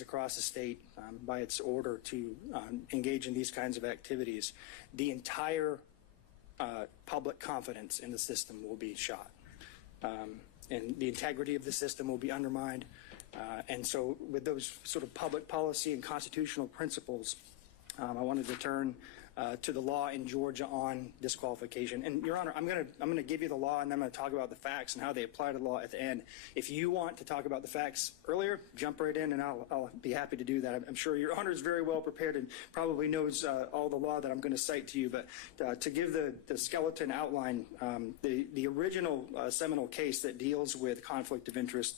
across the state by its order to engage in these kinds of activities, the entire public confidence in the system will be shot. And the integrity of the system will be undermined. And so with those sort of public policy and constitutional principles, I wanted to turn to the law in Georgia on disqualification. And Your Honor, I'm going to give you the law, and then I'm going to talk about the facts and how they apply to the law at the end. If you want to talk about the facts earlier, jump right in, and I'll be happy to do that. I'm sure Your Honor is very well prepared and probably knows all the law that I'm going to cite to you. But to give the skeleton outline, the original seminal case that deals with conflict of interest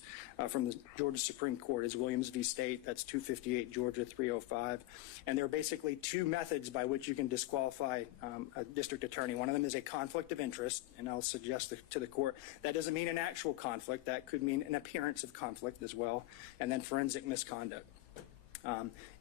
from the Georgia Supreme Court is Williams v. State. That's 258 Georgia 305. And there are basically two methods by which you can disqualify a district attorney. One of them is a conflict of interest, and I'll suggest to the court that doesn't mean an actual conflict. That could mean an appearance of conflict as well, and then forensic misconduct.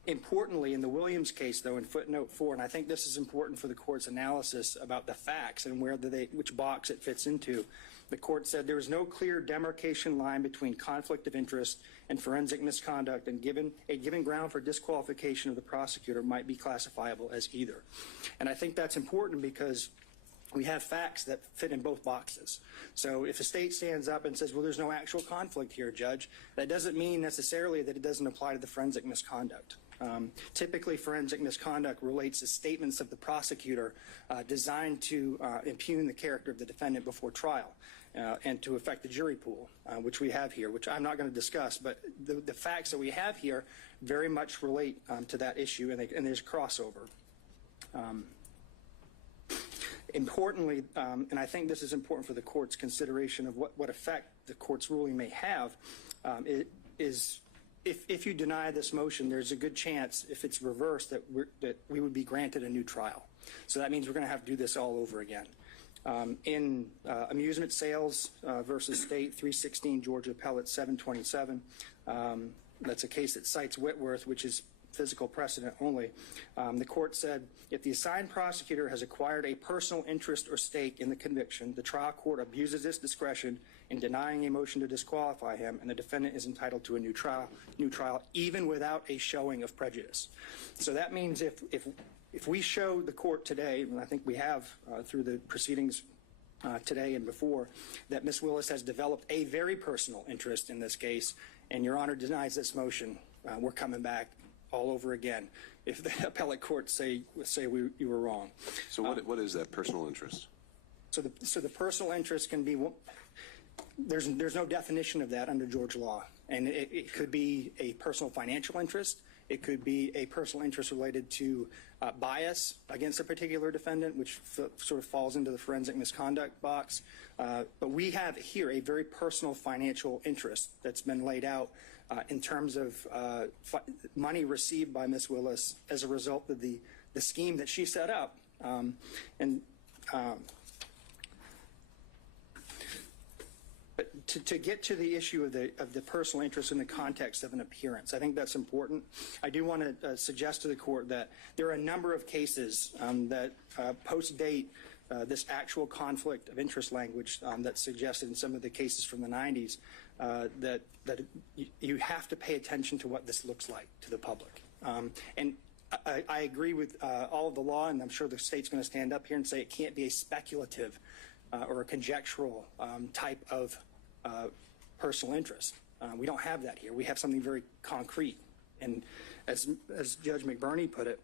Importantly, in the Williams case, though, in footnote 4, and I think this is important for the court's analysis about the facts and which box it fits into, the court said there is no clear demarcation line between conflict of interest and forensic misconduct, and a given ground for disqualification of the prosecutor might be classifiable as either. And I think that's important because we have facts that fit in both boxes. So if a state stands up and says, well, there's no actual conflict here, Judge, that doesn't mean necessarily that it doesn't apply to the forensic misconduct. Typically, forensic misconduct relates to statements of the prosecutor designed to impugn the character of the defendant before trial and to affect the jury pool, which we have here, which I'm not going to discuss. But the facts that we have here very much relate to that issue, and there's crossover. Importantly, and I think this is important for the court's consideration of what effect the court's ruling may have, if you deny this motion, there's a good chance, if it's reversed, that we would be granted a new trial. So that means we're going to have to do this all over again. In amusement sales versus state, 316 Georgia Appellate 727, that's a case that cites Whitworth, which is physical precedent only. The court said, if the assigned prosecutor has acquired a personal interest or stake in the conviction, the trial court abuses its discretion in denying a motion to disqualify him, and the defendant is entitled to a new trial, even without a showing of prejudice. So that means if we show the court today, and I think we have through the proceedings today and before, that Ms. Willis has developed a very personal interest in this case, and Your Honor denies this motion, we're coming back all over again if the appellate court say you were wrong. So what is that personal interest? So the personal interest can be, there's no definition of that under Georgia law, and it could be a personal financial interest. It could be a personal interest related to bias against a particular defendant, which sort of falls into the forensic misconduct box. But we have here a very personal financial interest that's been laid out in terms of money received by Ms. Willis as a result of the scheme that she set up. But to get to the issue of the personal interest in the context of an appearance, I think that's important. I do want to suggest to the court that there are a number of cases that post-date this actual conflict of interest language that's suggested in some of the cases from the 90s, that you have to pay attention to what this looks like to the public. And I agree with all of the law, and I'm sure the state's going to stand up here and say it can't be a speculative or a conjectural type of personal interest. We don't have that here. We have something very concrete. And as Judge McBurney put it,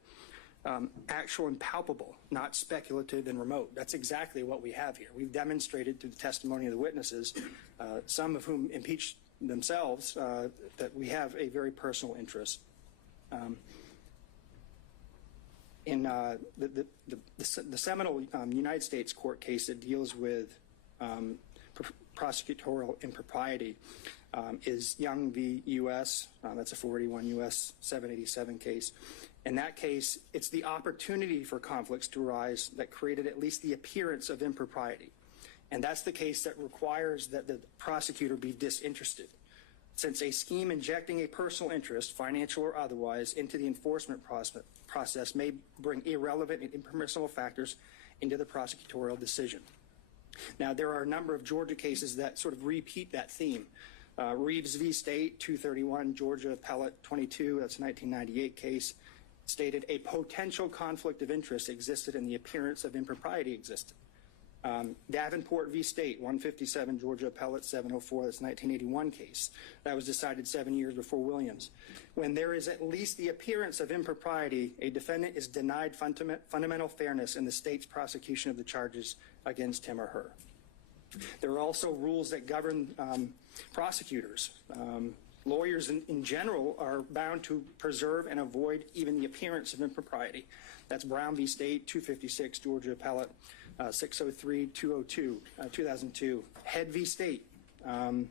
actual and palpable, not speculative and remote. That's exactly what we have here. We've demonstrated through the testimony of the witnesses, some of whom impeached themselves, that we have a very personal interest. In the seminal United States court case that deals with prosecutorial impropriety is Young v. U.S. That's a 481 U.S. 787 case. In that case, it's the opportunity for conflicts to arise that created at least the appearance of impropriety. And that's the case that requires that the prosecutor be disinterested. Since a scheme injecting a personal interest, financial or otherwise, into the enforcement process may bring irrelevant and impermissible factors into the prosecutorial decision. Now, there are a number of Georgia cases that sort of repeat that theme. Reeves v. State, 231, Georgia Appellate 22, that's a 1998 case, stated a potential conflict of interest existed and the appearance of impropriety existed. Davenport v. State, 157, Georgia Appellate 704, that's a 1981 case. That was decided 7 years before Williams. When there is at least the appearance of impropriety, a defendant is denied fundamental fairness in the state's prosecution of the charges against him or her. There are also rules that govern prosecutors. Lawyers in general are bound to preserve and avoid even the appearance of impropriety. That's Brown v. State, 256, Georgia Appellate 603, 2002. Head v. State. A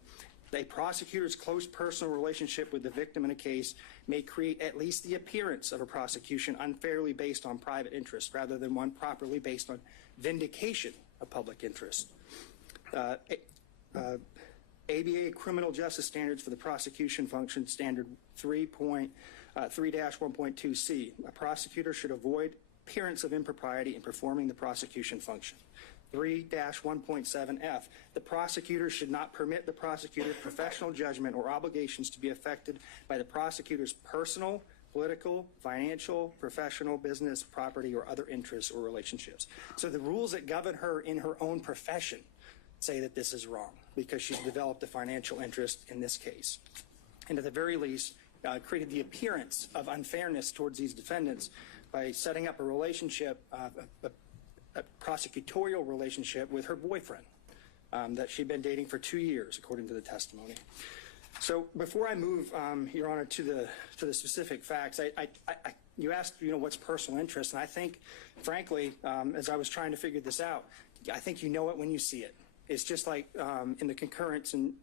prosecutor's close personal relationship with the victim in a case may create at least the appearance of a prosecution unfairly based on private interest rather than one properly based on vindication of public interest. ABA Criminal Justice Standards for the Prosecution Function, Standard 3.1.2c. A prosecutor should avoid appearance of impropriety in performing the prosecution function. 3-1.7f. The prosecutor should not permit the prosecutor's professional judgment or obligations to be affected by the prosecutor's personal, political, financial, professional, business, property, or other interests or relationships. So the rules that govern her in her own profession say that this is wrong because she's developed a financial interest in this case. And at the very least, created the appearance of unfairness towards these defendants by setting up a relationship, a prosecutorial relationship with her boyfriend that she'd been dating for 2 years, according to the testimony. So before I move, Your Honor, to the specific facts, you asked, what's personal interest, and I think, frankly, as I was trying to figure this out, I think you know it when you see it. It's just like in the concurrence in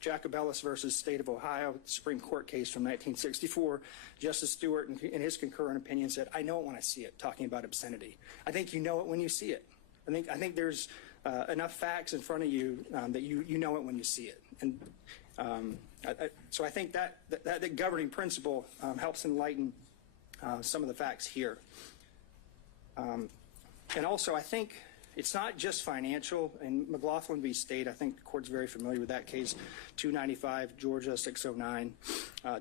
Jacobellis versus State of Ohio, Supreme Court case from 1964, Justice Stewart, in his concurrent opinion, said, I know it when I see it, talking about obscenity. I think you know it when you see it. I think there's enough facts in front of you that you know it when you see it. And so I think that governing principle helps enlighten some of the facts here. And also, I think it's not just financial. In McLaughlin v. State, I think the court's very familiar with that case, 295, Georgia 609,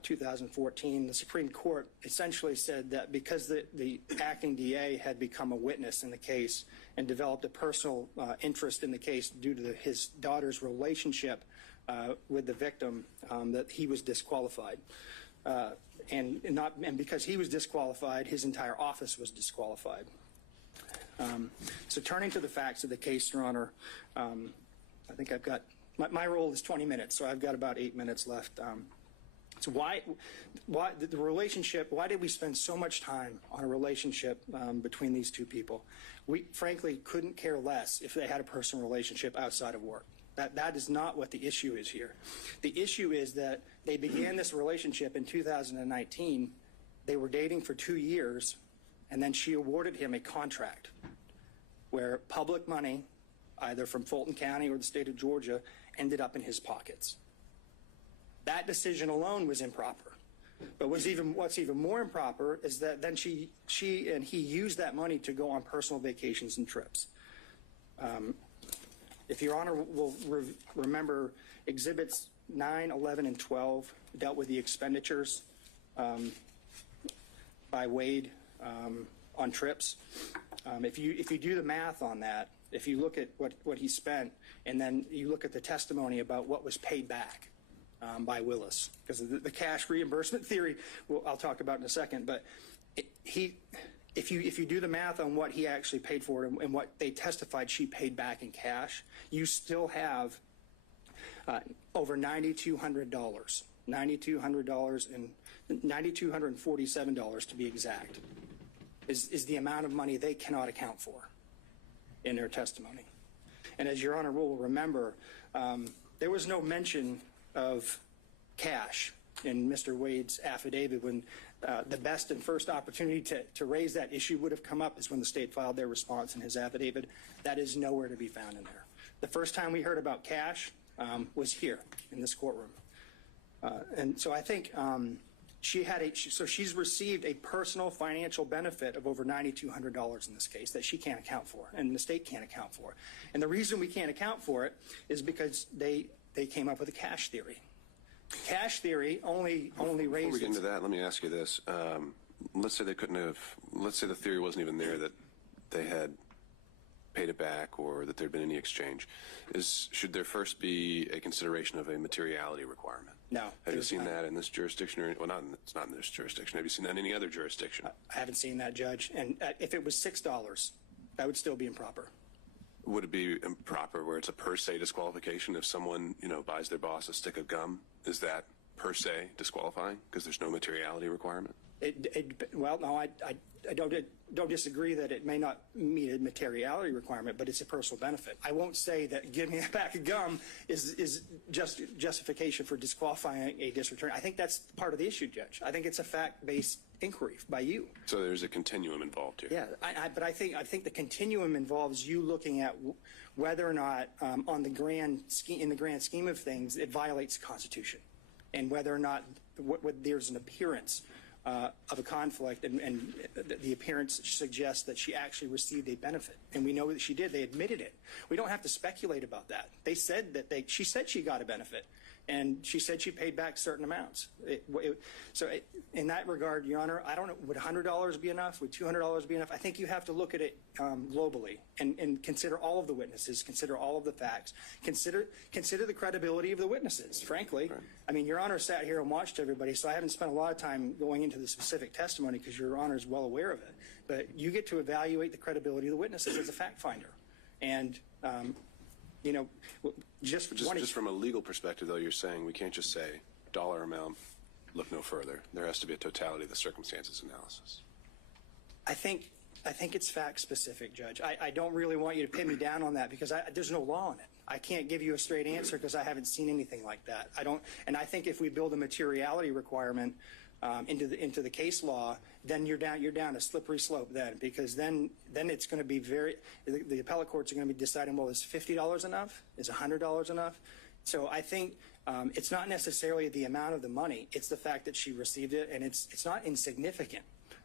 2014. The Supreme Court essentially said that because the acting DA had become a witness in the case and developed a personal interest in the case due to his daughter's relationship with the victim, that he was disqualified. And because he was disqualified, his entire office was disqualified. So turning to the facts of the case, Your Honor, I think I've got, my role is 20 minutes, so I've got about 8 minutes left. So why the relationship, why did we spend so much time on a relationship between these two people? We frankly couldn't care less if they had a personal relationship outside of work. That is not what the issue is here. The issue is that they began this relationship in 2019. They were dating for 2 years, and then she awarded him a contract where public money, either from Fulton County or the state of Georgia, ended up in his pockets. That decision alone was improper. But what's even more improper is that then she and he used that money to go on personal vacations and trips. If Your Honor will remember, Exhibits 9, 11, and 12 dealt with the expenditures by Wade on trips. If you do the math on that, if you look at what he spent, and then you look at the testimony about what was paid back by Willis, because the cash reimbursement theory, I'll talk about in a second, but if you do the math on what he actually paid for it and what they testified she paid back in cash, you still have over $9,200, $9,200 and $9,247 to be exact, is the amount of money they cannot account for in their testimony. And as Your Honor will remember, there was no mention of cash in Mr. Wade's affidavit when the best and first opportunity to raise that issue would have come up is when the state filed their response in his affidavit. That is nowhere to be found in there. The first time we heard about cash was here in this courtroom. And so I think she's received a personal financial benefit of over $9,200 in this case that she can't account for, and the state can't account for. And the reason we can't account for it is because they came up with a cash theory. Cash theory only Before we raises. get into that, let me ask you this. Let's say they couldn't have, let's say the theory wasn't even there that they had paid it back or that there'd been any exchange. Should there first be a consideration of a materiality requirement? No. Have you seen that in this jurisdiction? Or, well, it's not in this jurisdiction. Have you seen that in any other jurisdiction? I haven't seen that, Judge. And if it was $6, that would still be improper. Would it be improper where it's a per se disqualification if someone, buys their boss a stick of gum? Is that per se disqualifying because there's no materiality requirement? Well, no, I don't disagree that it may not meet a materiality requirement, but it's a personal benefit. I won't say that giving a pack of gum is just justification for disqualifying a district attorney. I think that's part of the issue, Judge. I think it's a fact-based inquiry by you. So there's a continuum involved here. Yeah, but I think the continuum involves you looking at whether or not, in the grand scheme of things, it violates the Constitution, and whether or not there's an appearance of a conflict, and the appearance suggests that she actually received a benefit, and we know that she did. They admitted it. We don't have to speculate about that. They said that she said she got a benefit, and she said she paid back certain amounts. In that regard, Your Honor, I don't know, would $100 be enough? Would $200 be enough? I think you have to look at it globally and consider all of the witnesses, consider all of the facts, consider the credibility of the witnesses, frankly. Right. I mean, Your Honor sat here and watched everybody, so I haven't spent a lot of time going into the specific testimony because Your Honor is well aware of it. But you get to evaluate the credibility of the witnesses as a fact finder. And just from a legal perspective, though, you're saying we can't just say dollar amount, look no further. There has to be a totality of the circumstances analysis. I think it's fact specific, Judge. I don't really want you to pin me down on that because there's no law on it. I can't give you a straight answer because I haven't seen anything like that. And I think if we build a materiality requirement into the case law, then you're down a slippery slope then, because then it's going to be the appellate courts are going to be deciding, well, is $50 enough? Is $100 enough? So I think it's not necessarily the amount of the money, it's the fact that she received it, and it's not insignificant.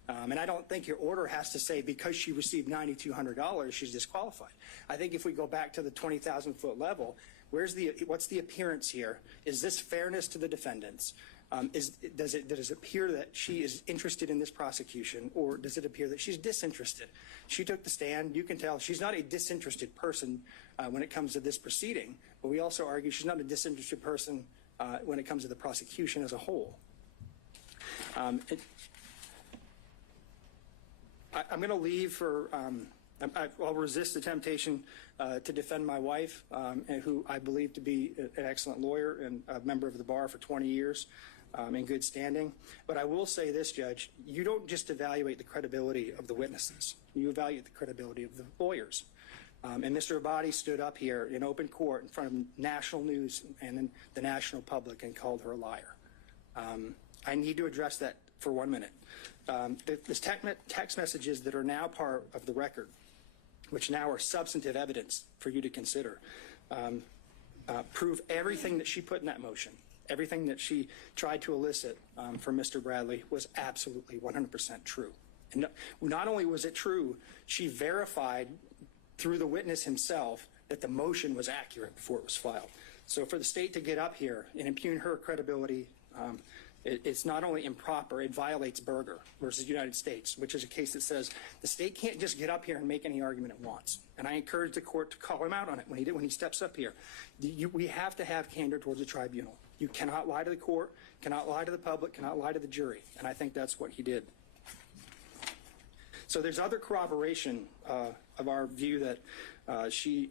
And I don't think your order has to say because she received $9,200 she's disqualified. I think if we go back to the 20,000-foot level, what's the appearance here? Is this fairness to the defendants? Does it appear that she is interested in this prosecution, or does it appear that she's disinterested? She took the stand. You can tell she's not a disinterested person when it comes to this proceeding, but we also argue she's not a disinterested person when it comes to the prosecution as a whole. I'm going to leave for I'll resist the temptation to defend my wife, who I believe to be an excellent lawyer and a member of the bar for 20 years in good standing. But I will say this, Judge, you don't just evaluate the credibility of the witnesses. You evaluate the credibility of the lawyers. And Mr. Abadi stood up here in open court in front of national news and the national public and called her a liar. I need to address that for 1 minute. The text messages that are now part of the record, which now are substantive evidence for you to consider, prove everything that she put in that motion, everything that she tried to elicit from Mr. Bradley was absolutely 100% true. And not only was it true, she verified through the witness himself that the motion was accurate before it was filed. So for the state to get up here and impugn her credibility, it's not only improper, it violates Berger versus United States, which is a case that says the state can't just get up here and make any argument it wants. And I encourage the court to call him out on it when he steps up here. We have to have candor towards the tribunal. You cannot lie to the court, cannot lie to the public, cannot lie to the jury. And I think that's what he did. So there's other corroboration of our view that she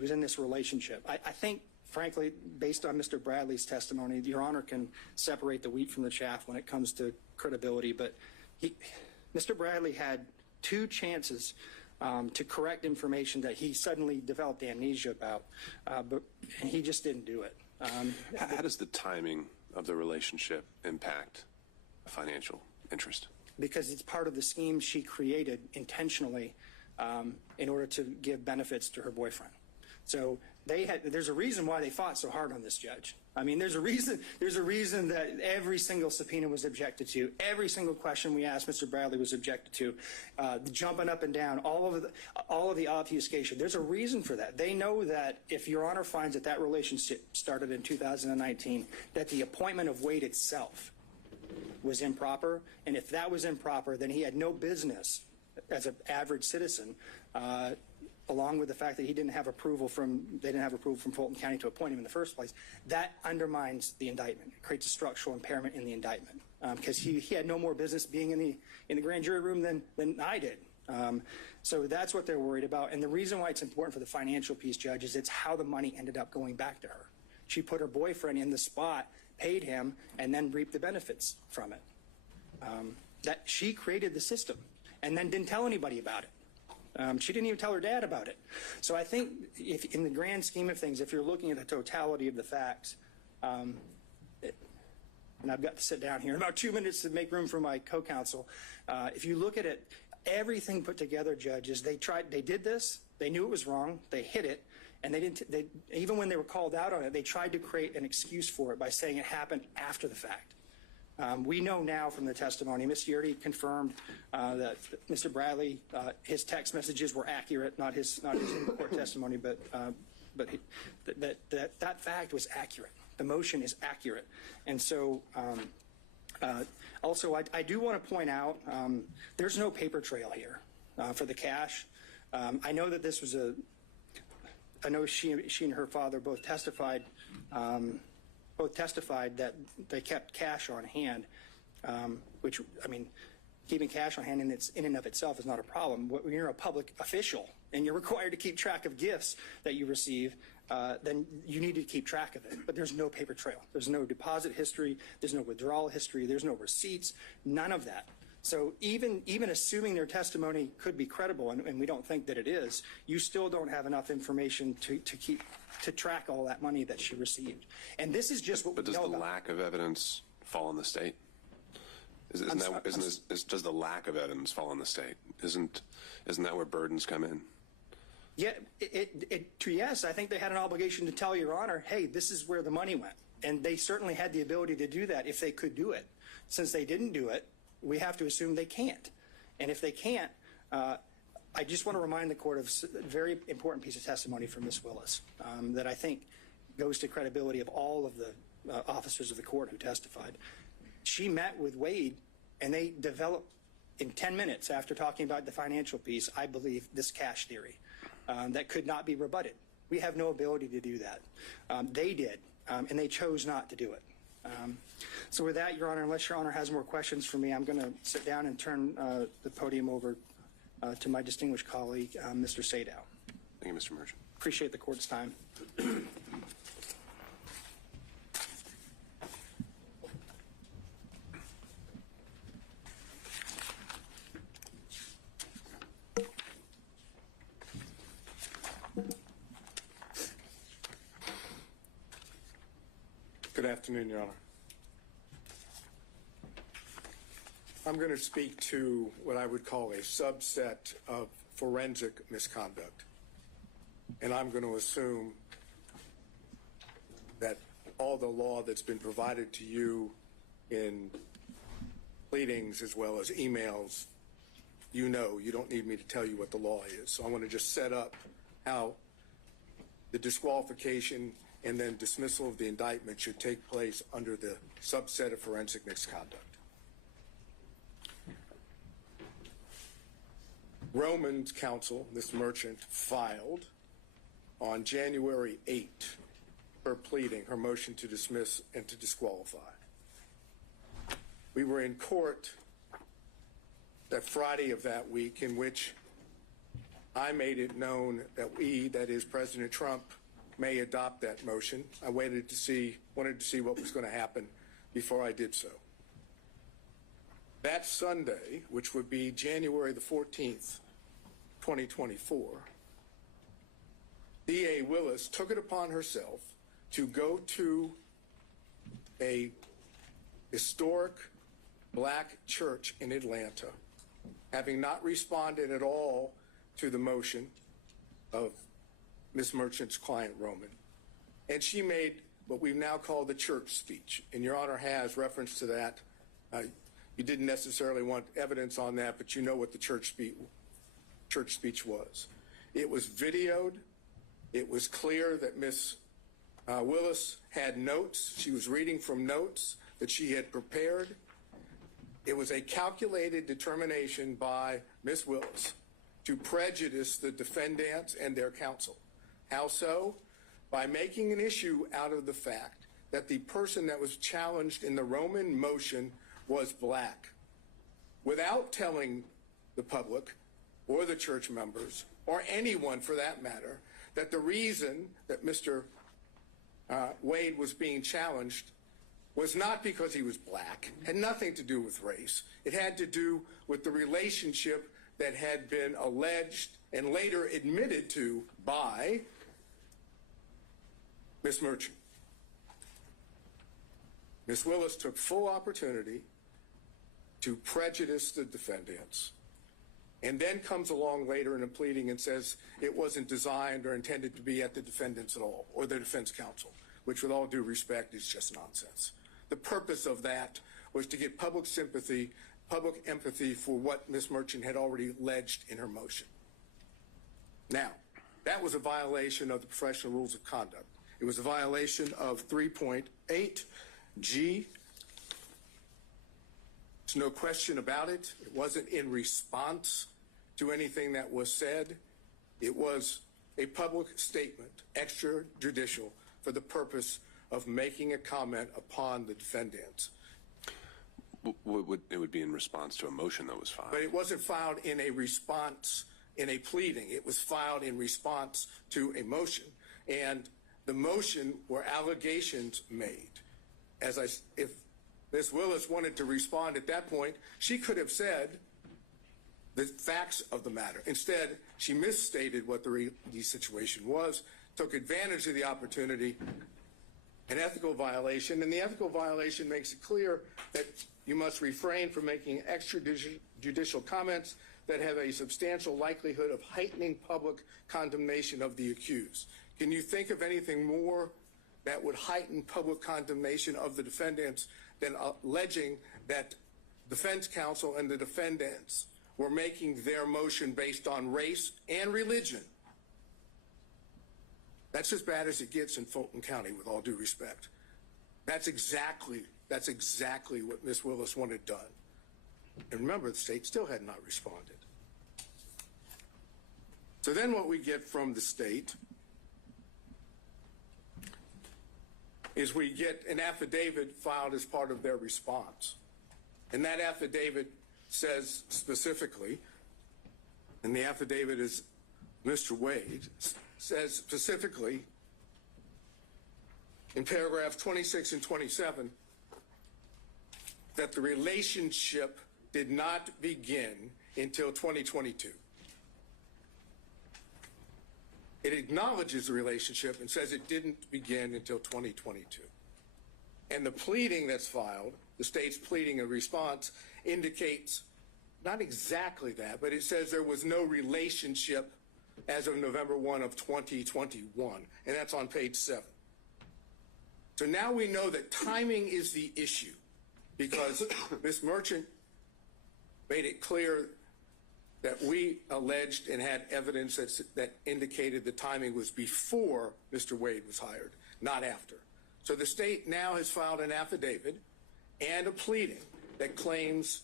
was in this relationship. I think, frankly, based on Mr. Bradley's testimony, Your Honor can separate the wheat from the chaff when it comes to credibility. But Mr. Bradley had 2 chances to correct information that he suddenly developed amnesia about, and he just didn't do it. How does the timing of the relationship impact a financial interest? Because it's part of the scheme she created intentionally in order to give benefits to her boyfriend. So there's a reason why they fought so hard on this, Judge. I mean, there's a reason that every single subpoena was objected to. Every single question we asked Mr. Bradley was objected to. The jumping up and down, all of the obfuscation. There's a reason for that. They know that if Your Honor finds that relationship started in 2019, that the appointment of Wade itself was improper. And if that was improper, then he had no business as an average citizen, along with the fact that they didn't have approval from Fulton County to appoint him in the first place. That undermines the indictment. It creates a structural impairment in the indictment, because he had no more business being in the grand jury room than I did. So that's what they're worried about. And the reason why it's important for the financial piece, Judge, is it's how the money ended up going back to her. She put her boyfriend in the spot, paid him, and then reaped the benefits from it. That she created the system and then didn't tell anybody about it. She didn't even tell her dad about it. So I think if in the grand scheme of things, if you're looking at the totality of the facts, and I've got to sit down here in about 2 minutes to make room for my co-counsel. If you look at it, everything put together, judges, they did this, they knew it was wrong, they hid it, and even when they were called out on it, they tried to create an excuse for it by saying it happened after the fact. We know now from the testimony, Ms. Yurdy confirmed that Mr. Bradley, his text messages were accurate, not his court testimony, but that fact was accurate. The motion is accurate. And so also I do want to point out there's no paper trail here for the cash. I know that this was I know she and her father both testified that they kept cash on hand, which, I mean, keeping cash on hand in and of itself is not a problem. When you're a public official and you're required to keep track of gifts that you receive, then you need to keep track of it. But there's no paper trail. There's no deposit history. There's no withdrawal history. There's no receipts. None of that. So even assuming their testimony could be credible, and we don't think that it is, you still don't have enough information to track all that money that she received. And this is just what we know about. But does the lack of evidence fall on the state? Does the lack of evidence fall on the state? Isn't that where burdens come in? Yeah, yes, I think they had an obligation to tell Your Honor, hey, this is where the money went. And they certainly had the ability to do that if they could do it. Since they didn't do it, we have to assume they can't. And if they can't, I just want to remind the court of a very important piece of testimony from Ms. Willis that I think goes to credibility of all of the officers of the court who testified. She met with Wade, and they developed, in 10 minutes after talking about the financial piece, I believe, this cash theory that could not be rebutted. We have no ability to do that. They did, and they chose not to do it. So with that, Your Honor, unless Your Honor has more questions for me, I'm going to sit down and turn the podium over to my distinguished colleague, Mr. Sadow. Thank you, Mr. Merchant. Appreciate the court's time. Good afternoon, Your Honor. I'm going to speak to what I would call a subset of forensic misconduct. And I'm going to assume that all the law that's been provided to you in pleadings as well as emails, you don't need me to tell you what the law is. So I want to just set up how the disqualification and then dismissal of the indictment should take place under the subset of forensic misconduct. Roman's counsel, Ms. Merchant, filed on January 8 her pleading, her motion to dismiss and to disqualify. We were in court that Friday of that week in which I made it known that that is President Trump, may adopt that motion. I wanted to see what was going to happen before I did so. That Sunday, which would be January the 14th, 2024, D.A. Willis took it upon herself to go to a historic black church in Atlanta, having not responded at all to the motion of Ms. Merchant's client, Roman. And she made what we've now called the church speech. And Your Honor has reference to that. You didn't necessarily want evidence on that, but you know what the church speech was. It was videoed. It was clear that Ms. Willis had notes. She was reading from notes that she had prepared. It was a calculated determination by Ms. Willis to prejudice the defendants and their counsel. How so? By making an issue out of the fact that the person that was challenged in the Roman motion was black, without telling the public or the church members or anyone for that matter that the reason that Mr. Wade was being challenged was not because he was black, had nothing to do with race. It had to do with the relationship that had been alleged and later admitted to by Ms. Merchant. Ms. Willis took full opportunity to prejudice the defendants, and then comes along later in a pleading and says it wasn't designed or intended to be at the defendants at all, or the defense counsel, which with all due respect is just nonsense. The purpose of that was to get public sympathy, public empathy for what Ms. Merchant had already alleged in her motion. Now, that was a violation of the professional rules of conduct. It was a violation of 3.8G. There's no question about it. It wasn't in response to anything that was said. It was a public statement, extrajudicial, for the purpose of making a comment upon the defendants. It would be in response to a motion that was filed. But it wasn't filed in a response, in a pleading. It was filed in response to a motion. And the motion were allegations made. If Ms. Willis wanted to respond at that point, she could have said the facts of the matter. Instead, she misstated what the situation was, took advantage of the opportunity, an ethical violation, and the ethical violation makes it clear that you must refrain from making extrajudicial comments that have a substantial likelihood of heightening public condemnation of the accused. Can you think of anything more that would heighten public condemnation of the defendants than alleging that defense counsel and the defendants were making their motion based on race and religion? That's as bad as it gets in Fulton County, with all due respect. That's exactly what Ms. Willis wanted done. And remember, the state still had not responded. So then what we get from the state is we get an affidavit filed as part of their response. And that affidavit says specifically, and the affidavit is Mr. Wade, says specifically in paragraphs 26 and 27 that the relationship did not begin until 2022. It acknowledges the relationship and says it didn't begin until 2022. And the pleading that's filed, the state's pleading in response, indicates not exactly that, but it says there was no relationship as of November 1 of 2021, and that's on page 7. So now we know that timing is the issue, because Ms. Merchant made it clear that we alleged and had evidence that indicated the timing was before Mr. Wade was hired, not after. So the state now has filed an affidavit and a pleading that claims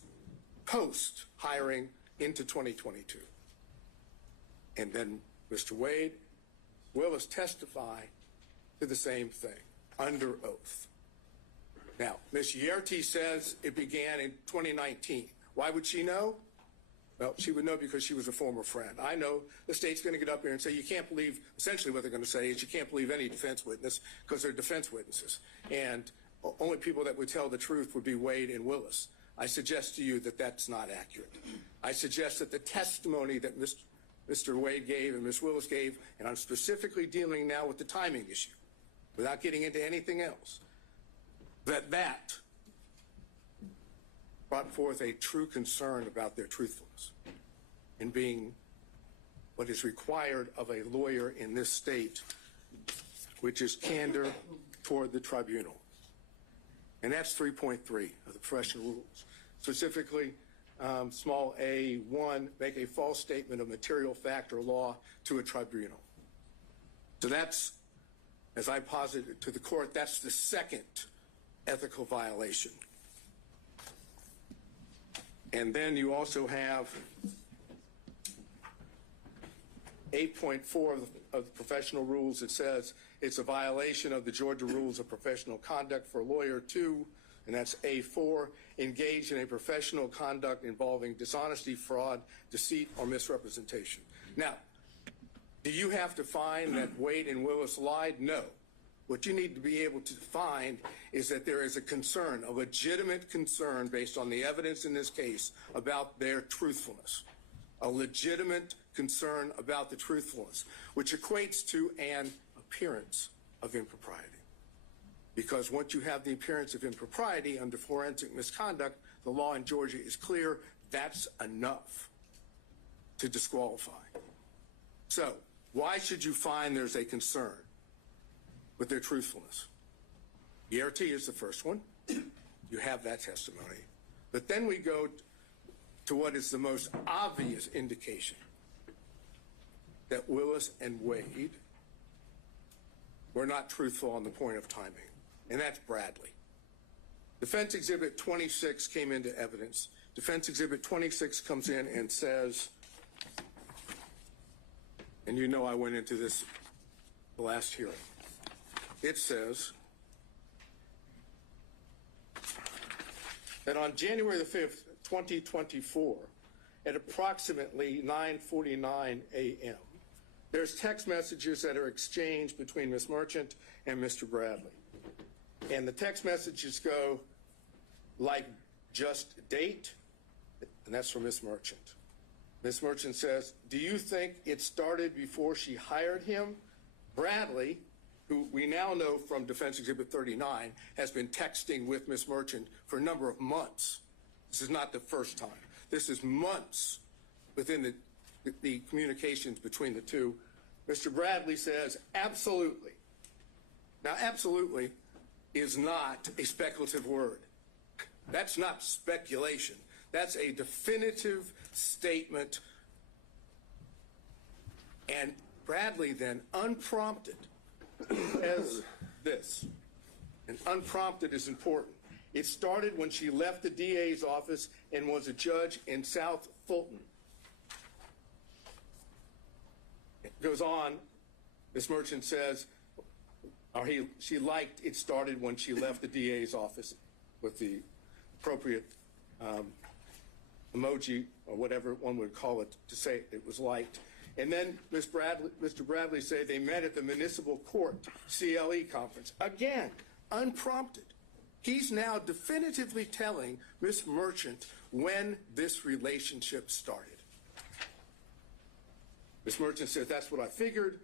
post-hiring into 2022. And then Mr. Wade will testify to the same thing under oath. Now, Ms. Yerty says it began in 2019. Why would she know? Well, she would know because she was a former friend. I know the state's going to get up here and say you can't believe, essentially what they're going to say is you can't believe any defense witness because they're defense witnesses. And only people that would tell the truth would be Wade and Willis. I suggest to you that that's not accurate. I suggest that the testimony that Mr. Wade gave and Ms. Willis gave, and I'm specifically dealing now with the timing issue, without getting into anything else, that brought forth a true concern about their truthfulness in being what is required of a lawyer in this state, which is candor toward the tribunal. And that's 3.3 of the professional rules. Specifically, small a1, make a false statement of material fact or law to a tribunal. So that's, as I posited to the court, that's the second ethical violation. And then you also have 8.4 of the professional rules. It says it's a violation of the Georgia Rules of Professional Conduct for a lawyer to, and that's A4, engage in a professional conduct involving dishonesty, fraud, deceit, or misrepresentation. Now, do you have to find that Wade and Willis lied? No. What you need to be able to find is that there is a concern, a legitimate concern based on the evidence in this case about their truthfulness. A legitimate concern about the truthfulness, which equates to an appearance of impropriety. Because once you have the appearance of impropriety under forensic misconduct, the law in Georgia is clear, that's enough to disqualify. So, why should you find there's a concern with their truthfulness? ERT is the first one. You have that testimony. But then we go to what is the most obvious indication that Willis and Wade were not truthful on the point of timing, and that's Bradley. Defense Exhibit 26 came into evidence. Defense Exhibit 26 comes in and says, and you know I went into this the last hearing. It says that on January the 5th, 2024, at approximately 9:49 a.m., there's text messages that are exchanged between Ms. Merchant and Mr. Bradley. And the text messages go like, just date, and that's from Ms. Merchant. Ms. Merchant says, do you think it started before she hired him? Bradley, who we now know from Defense Exhibit 39, has been texting with Ms. Merchant for a number of months. This is not the first time. This is months within the communications between the two. Mr. Bradley says, absolutely. Now, absolutely is not a speculative word. That's not speculation. That's a definitive statement. And Bradley then, unprompted, says this. And unprompted is important. It started when she left the DA's office and was a judge in South Fulton. It goes on, Ms. Merchant says, she liked it started when she left the DA's office with the appropriate emoji or whatever one would call it to say it was liked. And then Mr. Bradley said they met at the municipal court CLE conference. Again, unprompted. He's now definitively telling Ms. Merchant when this relationship started. Ms. Merchant says, that's what I figured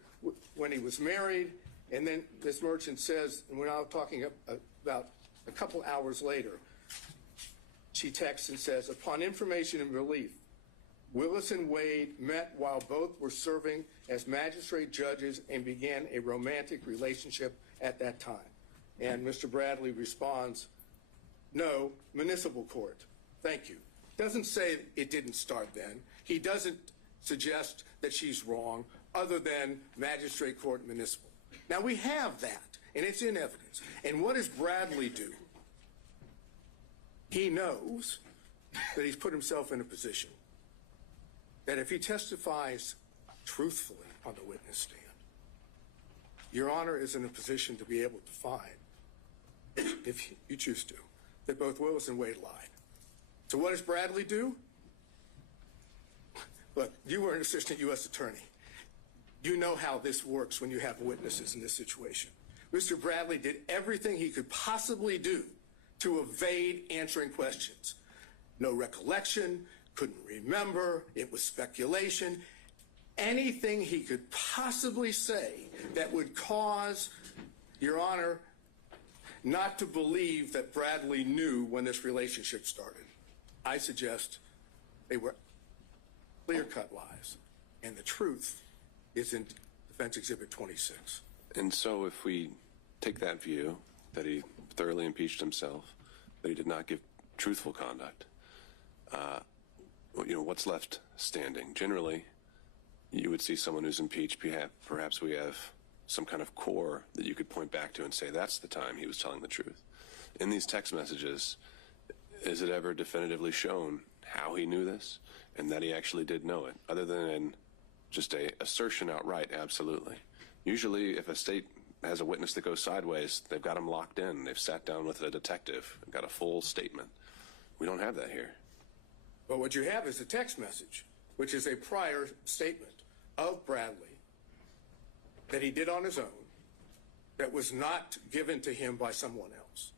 when he was married. And then Ms. Merchant says, and we're now talking about a couple hours later, she texts and says, upon information and belief, Willis and Wade met while both were serving as magistrate judges and began a romantic relationship at that time. And Mr. Bradley responds, no, municipal court. Thank you. Doesn't say it didn't start then. He doesn't suggest that she's wrong other than magistrate court municipal. Now we have that, and it's in evidence. And what does Bradley do? He knows that he's put himself in a position that if he testifies truthfully on the witness stand, Your Honor is in a position to be able to find, if you choose to, that both Willis and Wade lied. So what does Bradley do? Look, you were an assistant U.S. attorney. You know how this works when you have witnesses in this situation. Mr. Bradley did everything he could possibly do to evade answering questions. No recollection, couldn't remember, it was speculation. Anything he could possibly say that would cause, Your Honor, not to believe that Bradley knew when this relationship started. I suggest they were clear-cut lies. and the truth is in Defense Exhibit 26. And so if we take that view, that he thoroughly impeached himself, that he did not give truthful conduct, what's left standing? Generally, you would see someone who's impeached, perhaps we have some kind of core that you could point back to and say, that's the time he was telling the truth. In these text messages, is it ever definitively shown how he knew this and that he actually did know it, other than just a assertion outright? Absolutely. Usually, if a state has a witness that goes sideways, they've got him locked in. They've sat down with a detective, got a full statement. We don't have that here. But what you have is a text message, which is a prior statement of Bradley that he did on his own, that was not given to him by someone else.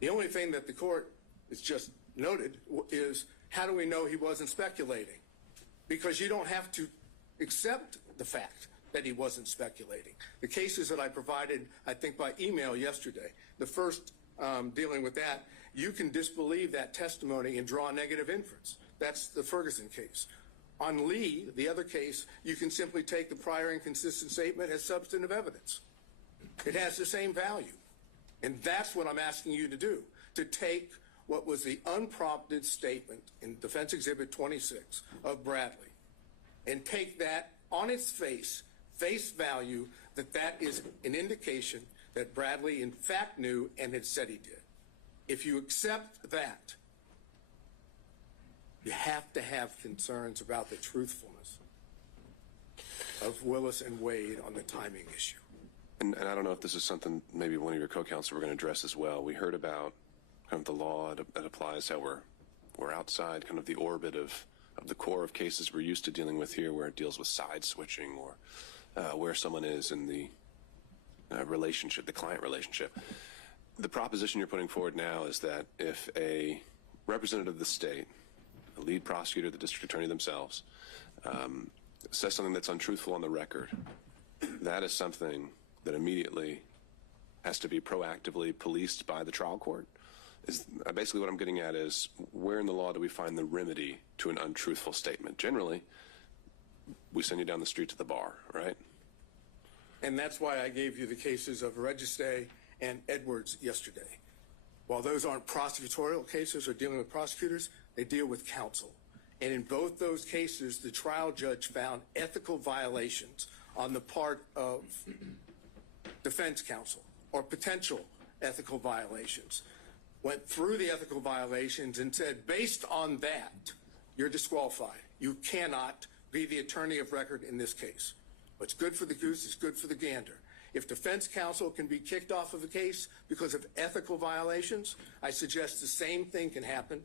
The only thing that the court has just noted is, how do we know he wasn't speculating? Because you don't have to accept the fact that he wasn't speculating. The cases that I provided, I think by email yesterday, the first dealing with that, you can disbelieve that testimony and draw a negative inference. That's the Ferguson case. On Lee, the other case, you can simply take the prior inconsistent statement as substantive evidence. It has the same value. And that's what I'm asking you to do, to take what was the unprompted statement in Defense Exhibit 26 of Bradley and take that on its face value, that is an indication that Bradley in fact knew and had said he did. If you accept that, you have to have concerns about the truthfulness of Willis and Wade on the timing issue. And I don't know if this is something maybe one of your co-counsel were going to address as well. We heard about kind of the law that applies, how we're outside kind of the orbit of the core of cases we're used to dealing with here, where it deals with side switching or where someone is in the relationship, the client relationship. The proposition you're putting forward now is that if a representative of the state, a lead prosecutor, the district attorney themselves, says something that's untruthful on the record, that is something that immediately has to be proactively policed by the trial court. Is basically what I'm getting at is, where in the law do we find the remedy to an untruthful statement? Generally, we send you down the street to the bar, right? And that's why I gave you the cases of Registe and Edwards yesterday. While those aren't prosecutorial cases or dealing with prosecutors, they deal with counsel. And in both those cases, the trial judge found ethical violations on the part of defense counsel, or potential ethical violations. Went through the ethical violations and said, based on that, you're disqualified. You cannot be the attorney of record in this case. What's good for the goose is good for the gander. If defense counsel can be kicked off of a case because of ethical violations, I suggest the same thing can happen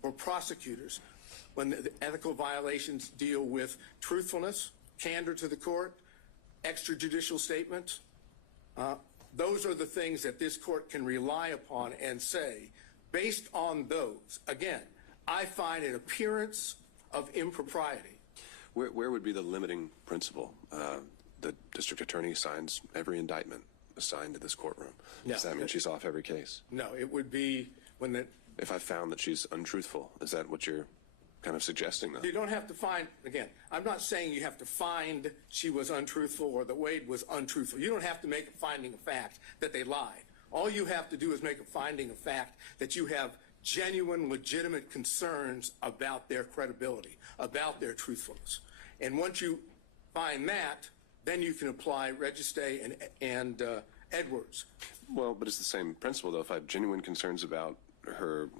for prosecutors when the ethical violations deal with truthfulness, candor to the court, extrajudicial statements. Those are the things that this court can rely upon and say, based on those, again, I find an appearance of impropriety. Where would be the limiting principle? The district attorney signs every indictment assigned to this courtroom. No. Does that mean she's off every case? No, it would be when the... If I found that she's untruthful, is that what you're kind of suggesting, though? You don't have to find, again, I'm not saying you have to find she was untruthful or that Wade was untruthful. You don't have to make a finding of fact that they lied. All you have to do is make a finding of fact that you have genuine, legitimate concerns about their credibility, about their truthfulness. And once you find that, then you can apply Registe and Edwards. Well, but it's the same principle, though. If I have genuine concerns about her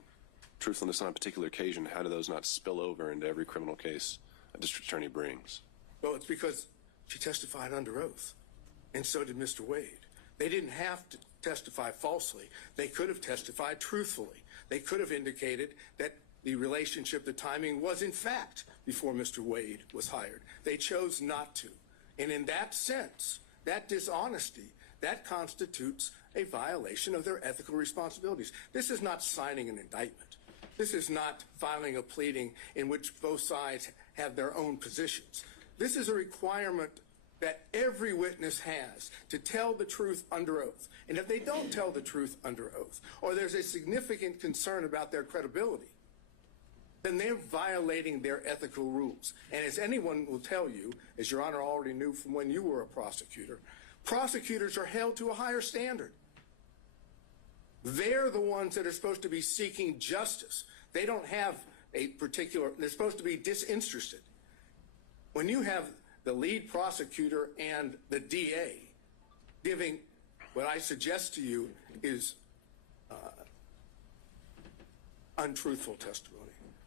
truthfulness on a particular occasion, how do those not spill over into every criminal case a district attorney brings? Well, it's because she testified under oath, and so did Mr. Wade. They didn't have to testify falsely. They could have testified truthfully. They could have indicated that the relationship, the timing, was in fact before Mr. Wade was hired. They chose not to. And in that sense, that dishonesty, that constitutes a violation of their ethical responsibilities. This is not signing an indictment. This is not filing a pleading in which both sides have their own positions. This is a requirement that every witness has to tell the truth under oath. And if they don't tell the truth under oath, or there's a significant concern about their credibility, then they're violating their ethical rules. And as anyone will tell you, as Your Honor already knew from when you were a prosecutor, prosecutors are held to a higher standard. They're the ones that are supposed to be seeking justice. They don't have a particular, they're supposed to be disinterested. When you have the lead prosecutor and the DA giving what I suggest to you is untruthful testimony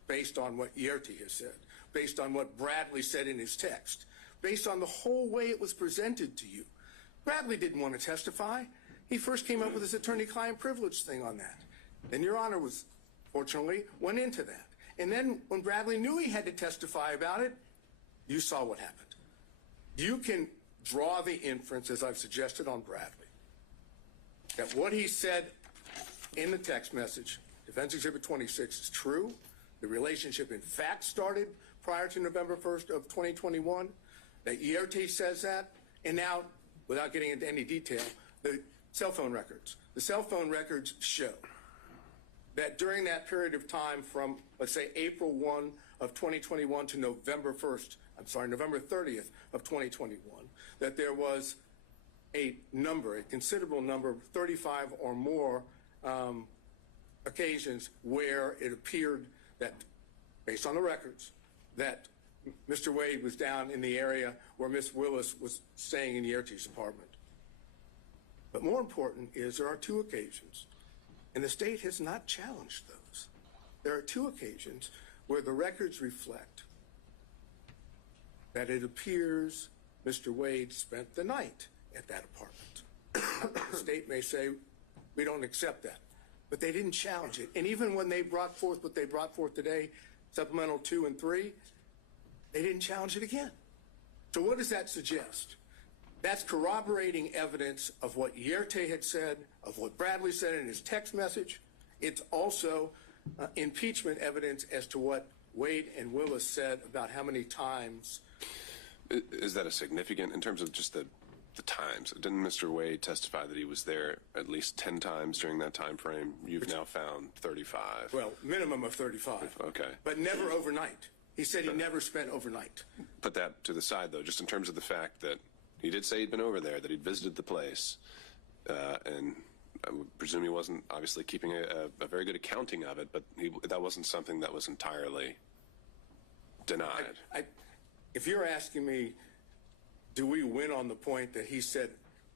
based on what Yerty has said, based on what Bradley said in his text, based on the whole way it was presented to you. Bradley didn't want to testify. He first came up with his attorney-client privilege thing on that. And Your Honor was, fortunately, went into that. And then when Bradley knew he had to testify about it, you saw what happened. You can draw the inference, as I've suggested on Bradley, that what he said in the text message, Defense Exhibit 26, is true. The relationship, in fact, started prior to November 1st of 2021. That Yerty says that. And now, without getting into any detail, the cell phone records. The cell phone records show that during that period of time from, let's say, April 1 of 2021 to November 30th of 2021, that there was a considerable number, 35 or more occasions where it appeared that, based on the records, that Mr. Wade was down in the area where Miss Willis was staying in Yerty's apartment. But more important is there are two occasions, and the state has not challenged those. There are two occasions where the records reflect that it appears Mr. Wade spent the night at that apartment. The state may say, we don't accept that, but they didn't challenge it. And even when they brought forth what they brought forth today, Supplemental 2 and 3, they didn't challenge it again. So what does that suggest? That's corroborating evidence of what Yerty had said, of what Bradley said in his text message. It's also impeachment evidence as to what Wade and Willis said about how many times. Is that a significant, in terms of just the times? Didn't Mr. Wade testify that he was there at least 10 times during that time frame? You've now found 35. Well, minimum of 35. Okay. But never overnight. He said he never spent overnight. Put that to the side, though, just in terms of the fact that he did say he'd been over there, that he'd visited the place, and I would presume he wasn't obviously keeping a very good accounting of it, but that wasn't something that was entirely denied. If you're asking me, do we win on the point that he said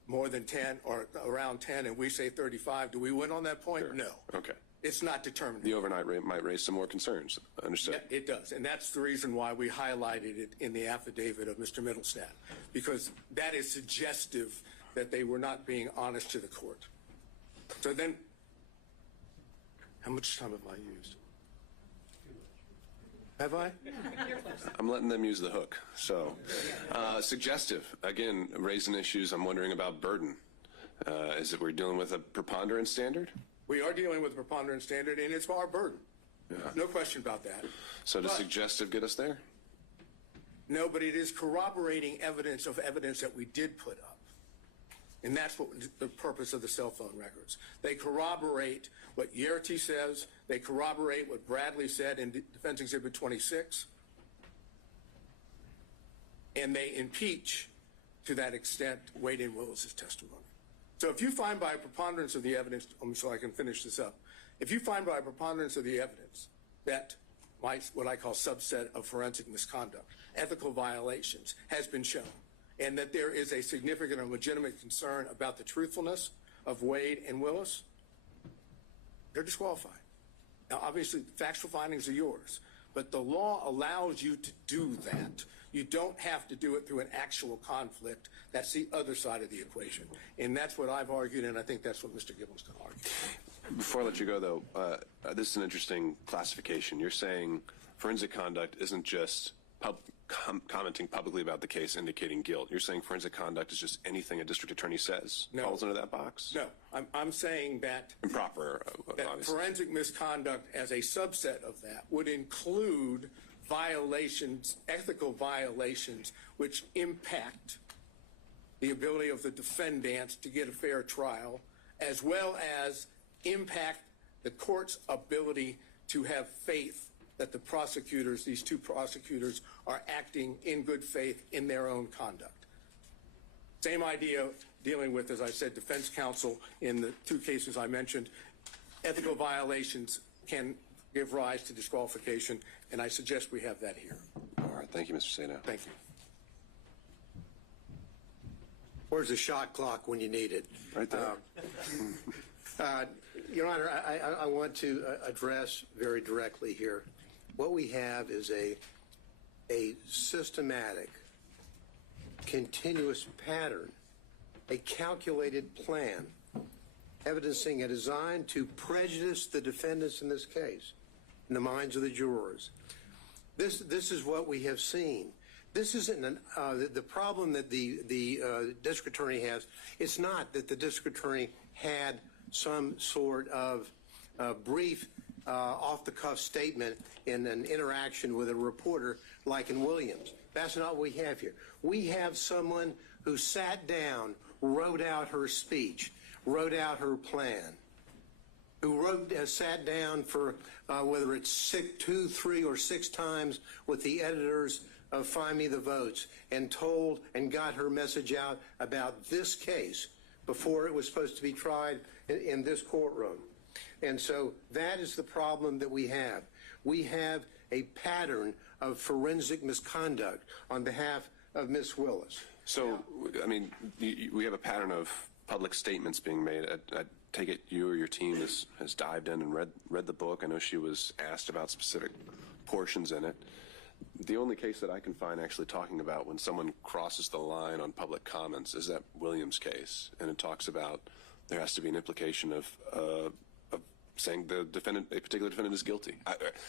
more than 10 or around 10 and we say 35, do we win on that point? Sure. No. Okay. It's not determined. The overnight rate might raise some more concerns. Understood. Yeah, it does. And that's the reason why we highlighted it in the affidavit of Mr. Middlestadt, because that is suggestive that they were not being honest to the court. So then, how much time have I used? Have I? I'm letting them use the hook. So, suggestive. Again, raising issues. I'm wondering about burden. Is it we're dealing with a preponderance standard? We are dealing with a preponderance standard, and it's our burden. Yeah. No question about that. So does suggestive get us there? No, but it is corroborating evidence that we did put up. And that's what the purpose of the cell phone records. They corroborate what Yerty says. They corroborate what Bradley said in Defense Exhibit 26. And they impeach, to that extent, Wade and Willis's testimony. So if you find by a preponderance of the evidence, so I can finish this up, if you find by a preponderance of the evidence that what I call subset of forensic misconduct, ethical violations, has been shown, and that there is a significant and legitimate concern about the truthfulness of Wade and Willis, they're disqualified. Now, obviously, factual findings are yours, but the law allows you to do that. You don't have to do it through an actual conflict. That's the other side of the equation. And that's what I've argued, and I think that's what Mr. Gibbons can argue. Before I let you go, though, this is an interesting classification. You're saying forensic conduct isn't just commenting publicly about the case indicating guilt. You're saying forensic conduct is just anything a district attorney says falls into that box? No. I'm saying that improper, that forensic misconduct as a subset of that would include violations, ethical violations, which impact the ability of the defendants to get a fair trial, as well as impact the court's ability to have faith that the prosecutors, these two prosecutors, are acting in good faith in their own conduct. Same idea dealing with, as I said, defense counsel in the two cases I mentioned. Ethical violations can give rise to disqualification, and I suggest we have that here. All right. Thank you, Mr. Sato. Thank you. Where's the shot clock when you need it? Right there. Your Honor, I want to address very directly here. What we have is a systematic, continuous pattern, a calculated plan, evidencing a design to prejudice the defendants in this case, in the minds of the jurors. This is what we have seen. This isn't the problem that the district attorney has. It's not that the district attorney had some sort of brief, off-the-cuff statement in an interaction with a reporter like in Williams. That's not what we have here. We have someone who sat down, wrote out her speech, wrote out her plan, who sat down for whether it's 2, 3, or 6 times with the editors of Find Me the Votes and told and got her message out about this case before it was supposed to be tried in this courtroom. And so that is the problem that we have. We have a pattern of forensic misconduct on behalf of Ms. Willis. So, I mean, we have a pattern of public statements being made. I take it you or your team has dived in and read the book. I know she was asked about specific portions in it. The only case that I can find actually talking about when someone crosses the line on public comments is that Williams case, and it talks about there has to be an implication of saying the defendant, a particular defendant, is guilty,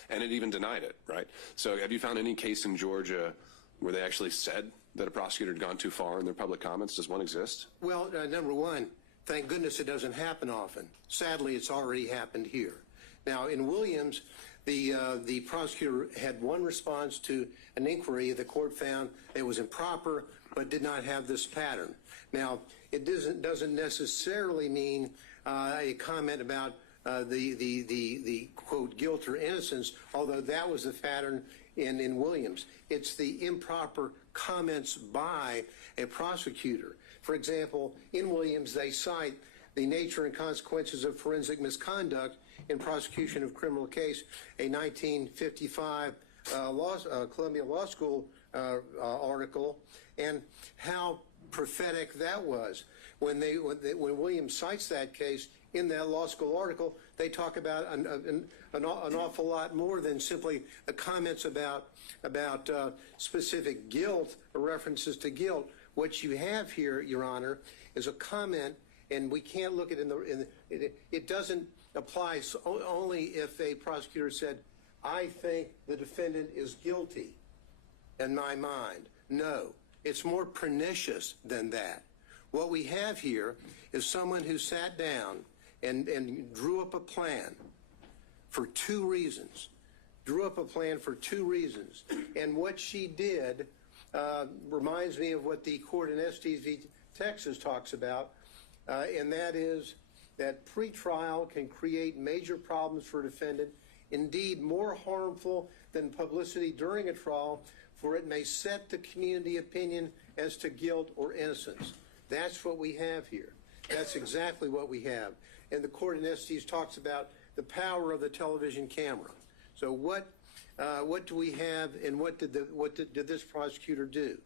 and it even denied it, right? So, have you found any case in Georgia where they actually said that a prosecutor had gone too far in their public comments? Does one exist? Well, number one, thank goodness it doesn't happen often. Sadly, it's already happened here. Now, in Williams, the prosecutor had one response to an inquiry the court found it was improper but did not have this pattern. Now, it doesn't necessarily mean a comment about the quote guilt or innocence, although that was the pattern in Williams. It's the improper comments by a prosecutor. For example, in Williams, they cite the nature and consequences of forensic misconduct in prosecution of criminal case, a 1955 Columbia Law School article, and how prophetic that was. When Williams cites that case in that law school article, they talk about an awful lot more than simply the comments about specific guilt or references to guilt. What you have here, Your Honor, is a comment, and we can't look at it doesn't apply only if a prosecutor said, I think the defendant is guilty in my mind. No, it's more pernicious than that. What we have here is someone who sat down and drew up a plan for 2 reasons. And what she did reminds me of what the court in Estes v. Texas talks about, and that is that pretrial can create major problems for a defendant, indeed more harmful than publicity during a trial, for it may set the community opinion as to guilt or innocence. That's what we have here. That's exactly what we have. And the court in Estes talks about the power of the television camera. So what do we have, and what did this prosecutor do?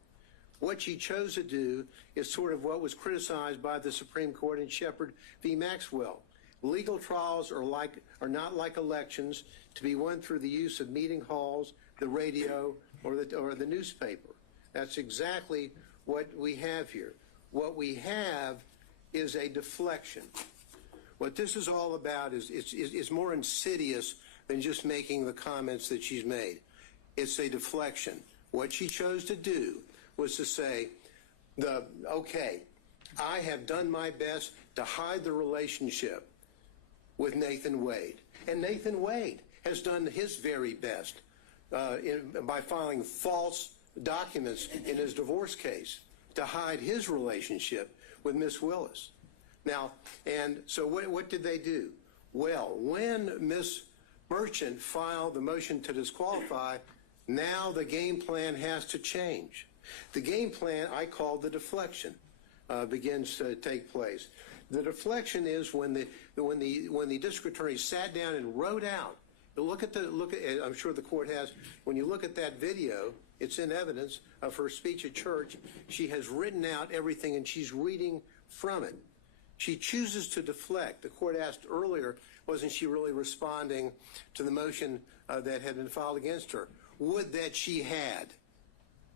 What she chose to do is sort of what was criticized by the Supreme Court in Shepard v. Maxwell. Legal trials are not like elections to be won through the use of meeting halls, the radio, or the newspaper. That's exactly what we have here. What we have is a deflection. What this is all about is more insidious than just making the comments that she's made. It's a deflection. What she chose to do was to say, okay, I have done my best to hide the relationship with Nathan Wade. And Nathan Wade has done his very best by filing false documents in his divorce case to hide his relationship with Miss Willis. Now, and so what did they do? Well, when Miss Merchant filed the motion to disqualify, now the game plan has to change. The game plan I call the deflection begins to take place. The deflection is when the district attorney sat down and wrote out. Look at I'm sure the court has. When you look at that video, it's in evidence of her speech at church. She has written out everything and she's reading from it. She chooses to deflect. The court asked earlier, wasn't she really responding to the motion that had been filed against her? Would that she had.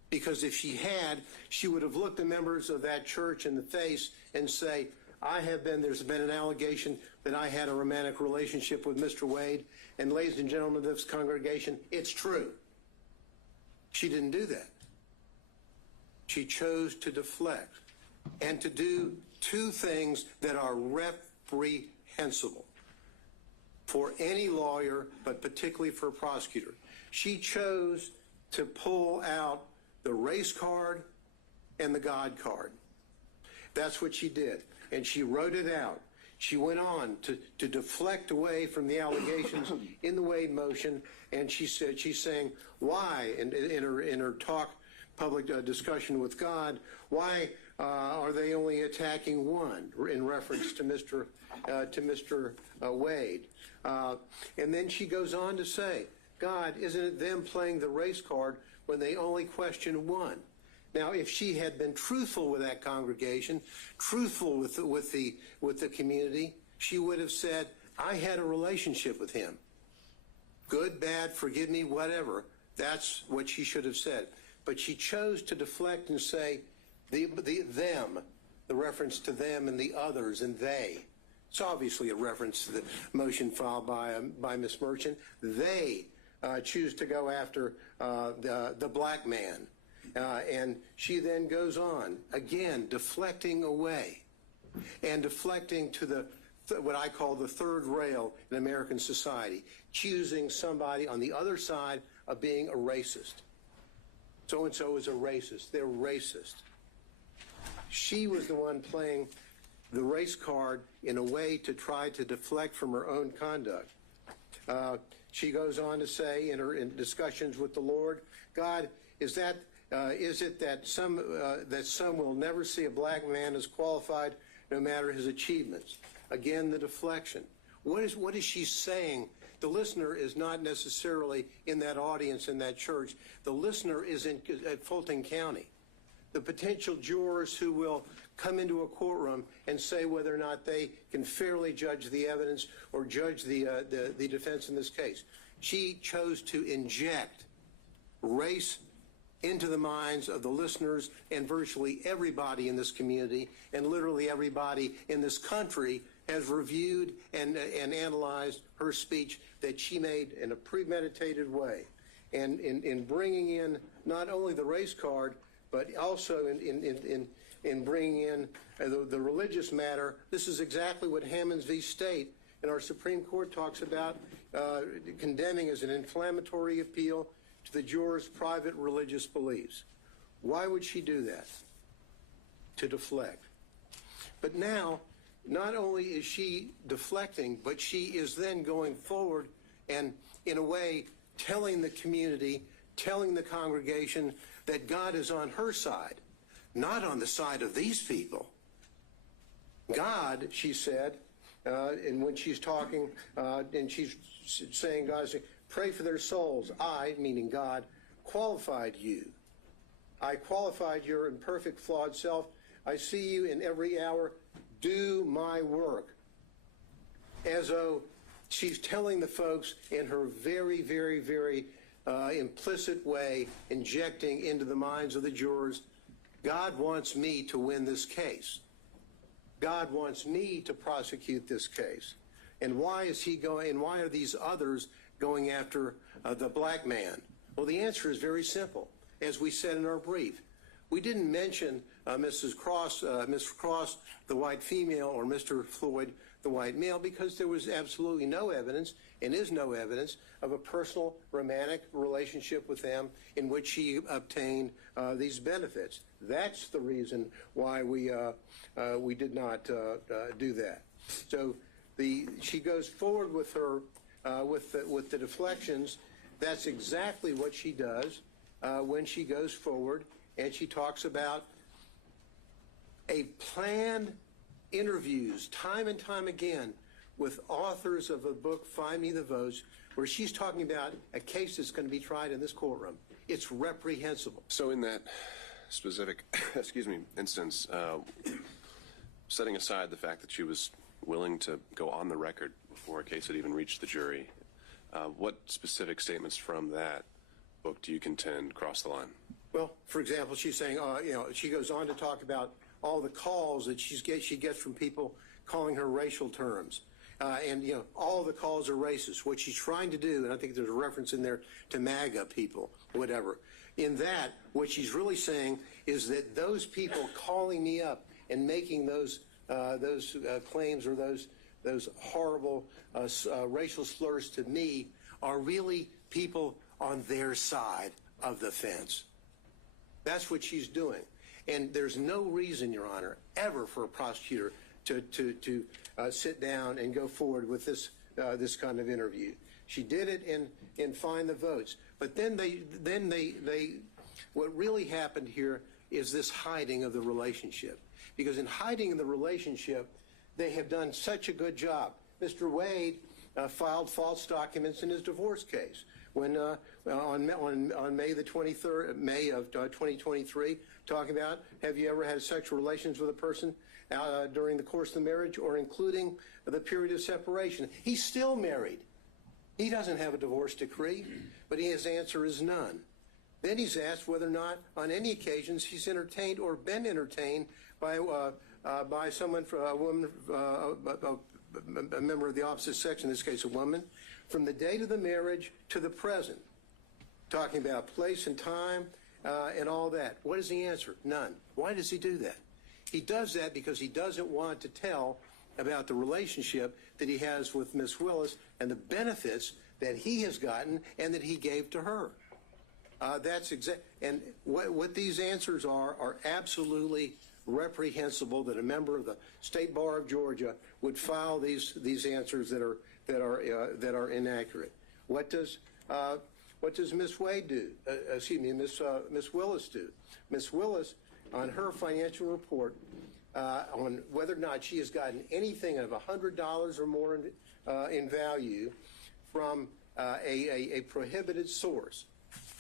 Because if she had, she would have looked the members of that church in the face and say, there's been an allegation that I had a romantic relationship with Mr. Wade, and ladies and gentlemen of this congregation, it's true. She didn't do that. She chose to deflect and to do two things that are reprehensible for any lawyer, but particularly for a prosecutor. She chose to pull out the race card and the God card. That's what she did. And she wrote it out. She went on to deflect away from the allegations in the Wade motion, and she's saying, why, in her talk, public discussion with God, why are they only attacking one, in reference to Mr. Wade? And then she goes on to say, God, isn't it them playing the race card when they only question one? Now, if she had been truthful with that congregation, truthful with the community, she would have said, I had a relationship with him. Good, bad, forgive me, whatever. That's what she should have said. But she chose to deflect and say, them, the reference to them and the others and they. It's obviously a reference to the motion filed by Ms. Merchant. They choose to go after the black man. And she then goes on, again, deflecting away and deflecting to what I call the third rail in American society, choosing somebody on the other side of being a racist. So-and-so is a racist. They're racist. She was the one playing the race card in a way to try to deflect from her own conduct. She goes on to say in discussions with the Lord, God, is it that some will never see a black man as qualified no matter his achievements? Again, the deflection. What is she saying? The listener is not necessarily in that audience in that church. The listener is at Fulton County. The potential jurors who will come into a courtroom and say whether or not they can fairly judge the evidence or judge the defense in this case. She chose to inject race into the minds of the listeners and virtually everybody in this community, and literally everybody in this country has reviewed and analyzed her speech that she made in a premeditated way. And in bringing in not only the race card, but also in bringing in the religious matter, this is exactly what Hammonds v. State in our Supreme Court talks about, condemning as an inflammatory appeal to the jurors' private religious beliefs. Why would she do that? To deflect. But now, not only is she deflecting, but she is then going forward and, in a way, telling the community, telling the congregation that God is on her side, not on the side of these people. God, she said, and when she's talking, and she's saying, God, pray for their souls. I, meaning God, qualified you. I qualified your imperfect, flawed self. I see you in every hour. Do my work. As though she's telling the folks in her very, very, very implicit way, injecting into the minds of the jurors, God wants me to win this case. God wants me to prosecute this case. And why is he going, and why are these others going after the black man? Well, the answer is very simple. As we said in our brief, we didn't mention Mrs. Cross, Ms. Cross, the white female, or Mr. Floyd, the white male, because there was absolutely no evidence, and is no evidence, of a personal romantic relationship with them in which she obtained these benefits. That's the reason why we did not do that. So she goes forward with her with the deflections, that's exactly what she does when she goes forward and she talks about a planned interviews time and time again with authors of a book, Find Me the Votes, where she's talking about a case that's going to be tried in this courtroom. It's reprehensible. So in that specific, instance, setting aside the fact that she was willing to go on the record before a case had even reached the jury, what specific statements from that book do you contend cross the line? Well, for example, she's saying, she goes on to talk about all the calls that she gets from people calling her racial terms. All the calls are racist. What she's trying to do, and I think there's a reference in there to MAGA people, whatever. In that, what she's really saying is that those people calling me up and making those claims or those horrible racial slurs to me are really people on their side of the fence. That's what she's doing. And there's no reason, Your Honor, ever for a prosecutor to sit down and go forward with this kind of interview. She did it in Find the Votes. But then what really happened here is this hiding of the relationship. Because in hiding the relationship, they have done such a good job. Mr. Wade filed false documents in his divorce case when on May the 23rd, May of 2023, talking about, have you ever had sexual relations with a person during the course of the marriage or including the period of separation? He's still married. He doesn't have a divorce decree, but his answer is none. Then he's asked whether or not on any occasions he's entertained or been entertained by someone, a woman, a member of the opposite sex, in this case a woman, from the date of the marriage to the present, talking about place and time and all that. What is the answer? None. Why does he do that? He does that because he doesn't want to tell about the relationship that he has with Miss Willis and the benefits that he has gotten and that he gave to her. That's exact. And what these answers are absolutely reprehensible. That a member of the State Bar of Georgia would file these answers that are inaccurate. What does Miss Wade do? Miss Willis do? Miss Willis, on her financial report, on whether or not she has gotten anything of $100 or more in value from a prohibited source.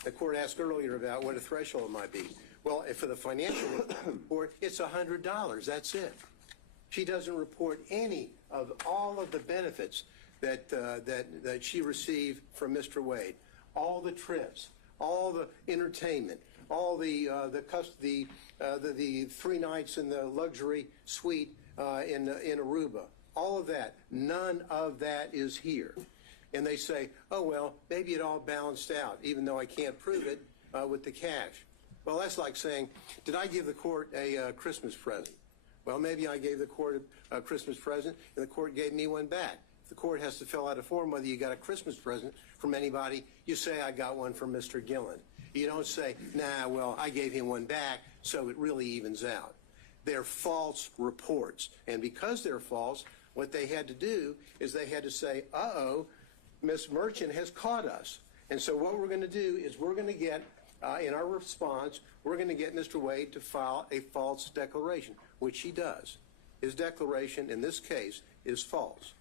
The court asked earlier about what a threshold might be. Well, for the financial report, it's $100. That's it. She doesn't report any of all of the benefits that she received from Mr. Wade. All the trips, all the entertainment, all the 3 nights in the luxury suite in Aruba. All of that. None of that is here. And they say, oh, well, maybe it all balanced out, even though I can't prove it with the cash. Well, that's like saying, did I give the court a Christmas present? Well, maybe I gave the court a Christmas present, and the court gave me one back. If the court has to fill out a form whether you got a Christmas present from anybody, you say, I got one from Mr. Gillen. You don't say, nah, well, I gave him one back, so it really evens out. They're false reports. And because they're false, what they had to do is they had to say, uh-oh, Ms. Merchant has caught us. And so what we're going to do is we're going to get, in our response, we're going to get Mr. Wade to file a false declaration, which he does. His declaration in this case is false.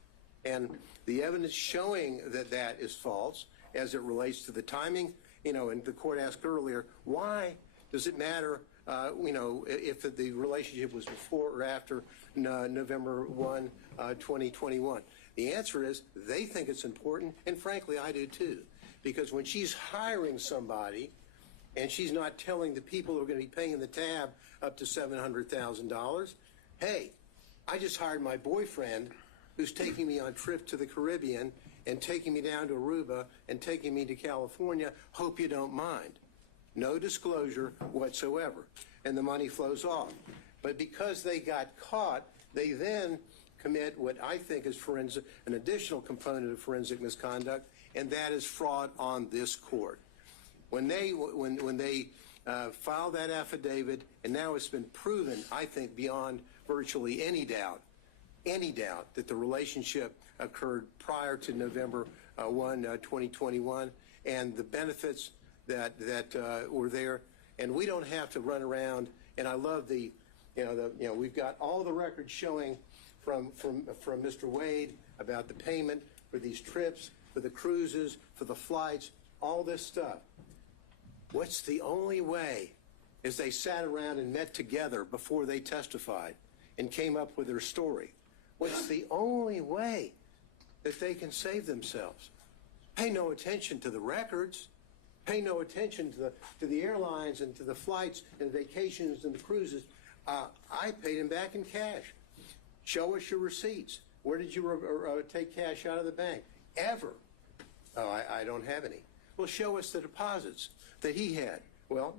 And the evidence showing that that is false as it relates to the timing, and the court asked earlier, why does it matter, if the relationship was before or after November 1, 2021? The answer is they think it's important, and frankly, I do too. Because when she's hiring somebody and she's not telling the people who are going to be paying the tab up to $700,000, hey, I just hired my boyfriend who's taking me on trip to the Caribbean and taking me down to Aruba and taking me to California. Hope you don't mind. No disclosure whatsoever. And the money flows off. But because they got caught, they then commit what I think is an additional component of forensic misconduct, and that is fraud on this court. When they filed that affidavit, and now it's been proven, I think, beyond virtually any doubt that the relationship occurred prior to November 2021, and the benefits that were there. And we don't have to run around. And I love we've got all the records showing from Mr. Wade about the payment for these trips, for the cruises, for the flights, all this stuff. What's the only way is they sat around and met together before they testified and came up with their story. What's the only way that they can save themselves? Pay no attention to the records. Pay no attention to the airlines and to the flights and vacations and the cruises. I paid them back in cash. Show us your receipts. Where did you take cash out of the bank? Ever? Oh, I don't have any. Well, show us the deposits that he had. Well,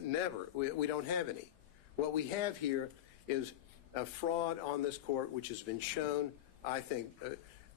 never. We don't have any. What we have here is a fraud on this court, which has been shown, I think,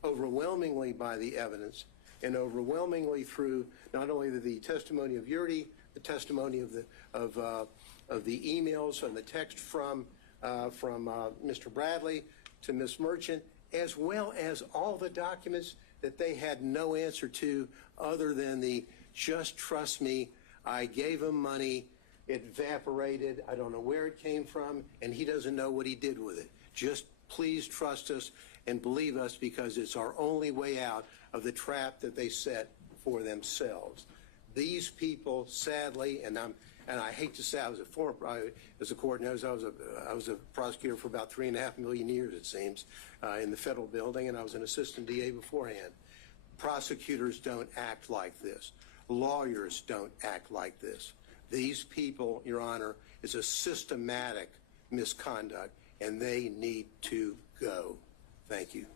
overwhelmingly by the evidence and overwhelmingly through not only the testimony of Yurdi, the testimony of the emails and the text from Mr. Bradley to Ms. Merchant, as well as all the documents that they had no answer to other than the just trust me, I gave him money, it evaporated, I don't know where it came from, and he doesn't know what he did with it. Just please trust us and believe us, because it's our only way out of the trap that they set for themselves. These people, sadly, and I hate to say, I was a former, as the court knows, I was a prosecutor for about 3.5 million years, it seems, in the federal building, and I was an assistant DA beforehand. Prosecutors don't act like this. Lawyers don't act like this. These people, Your Honor, is a systematic misconduct, and they need to go. Thank you.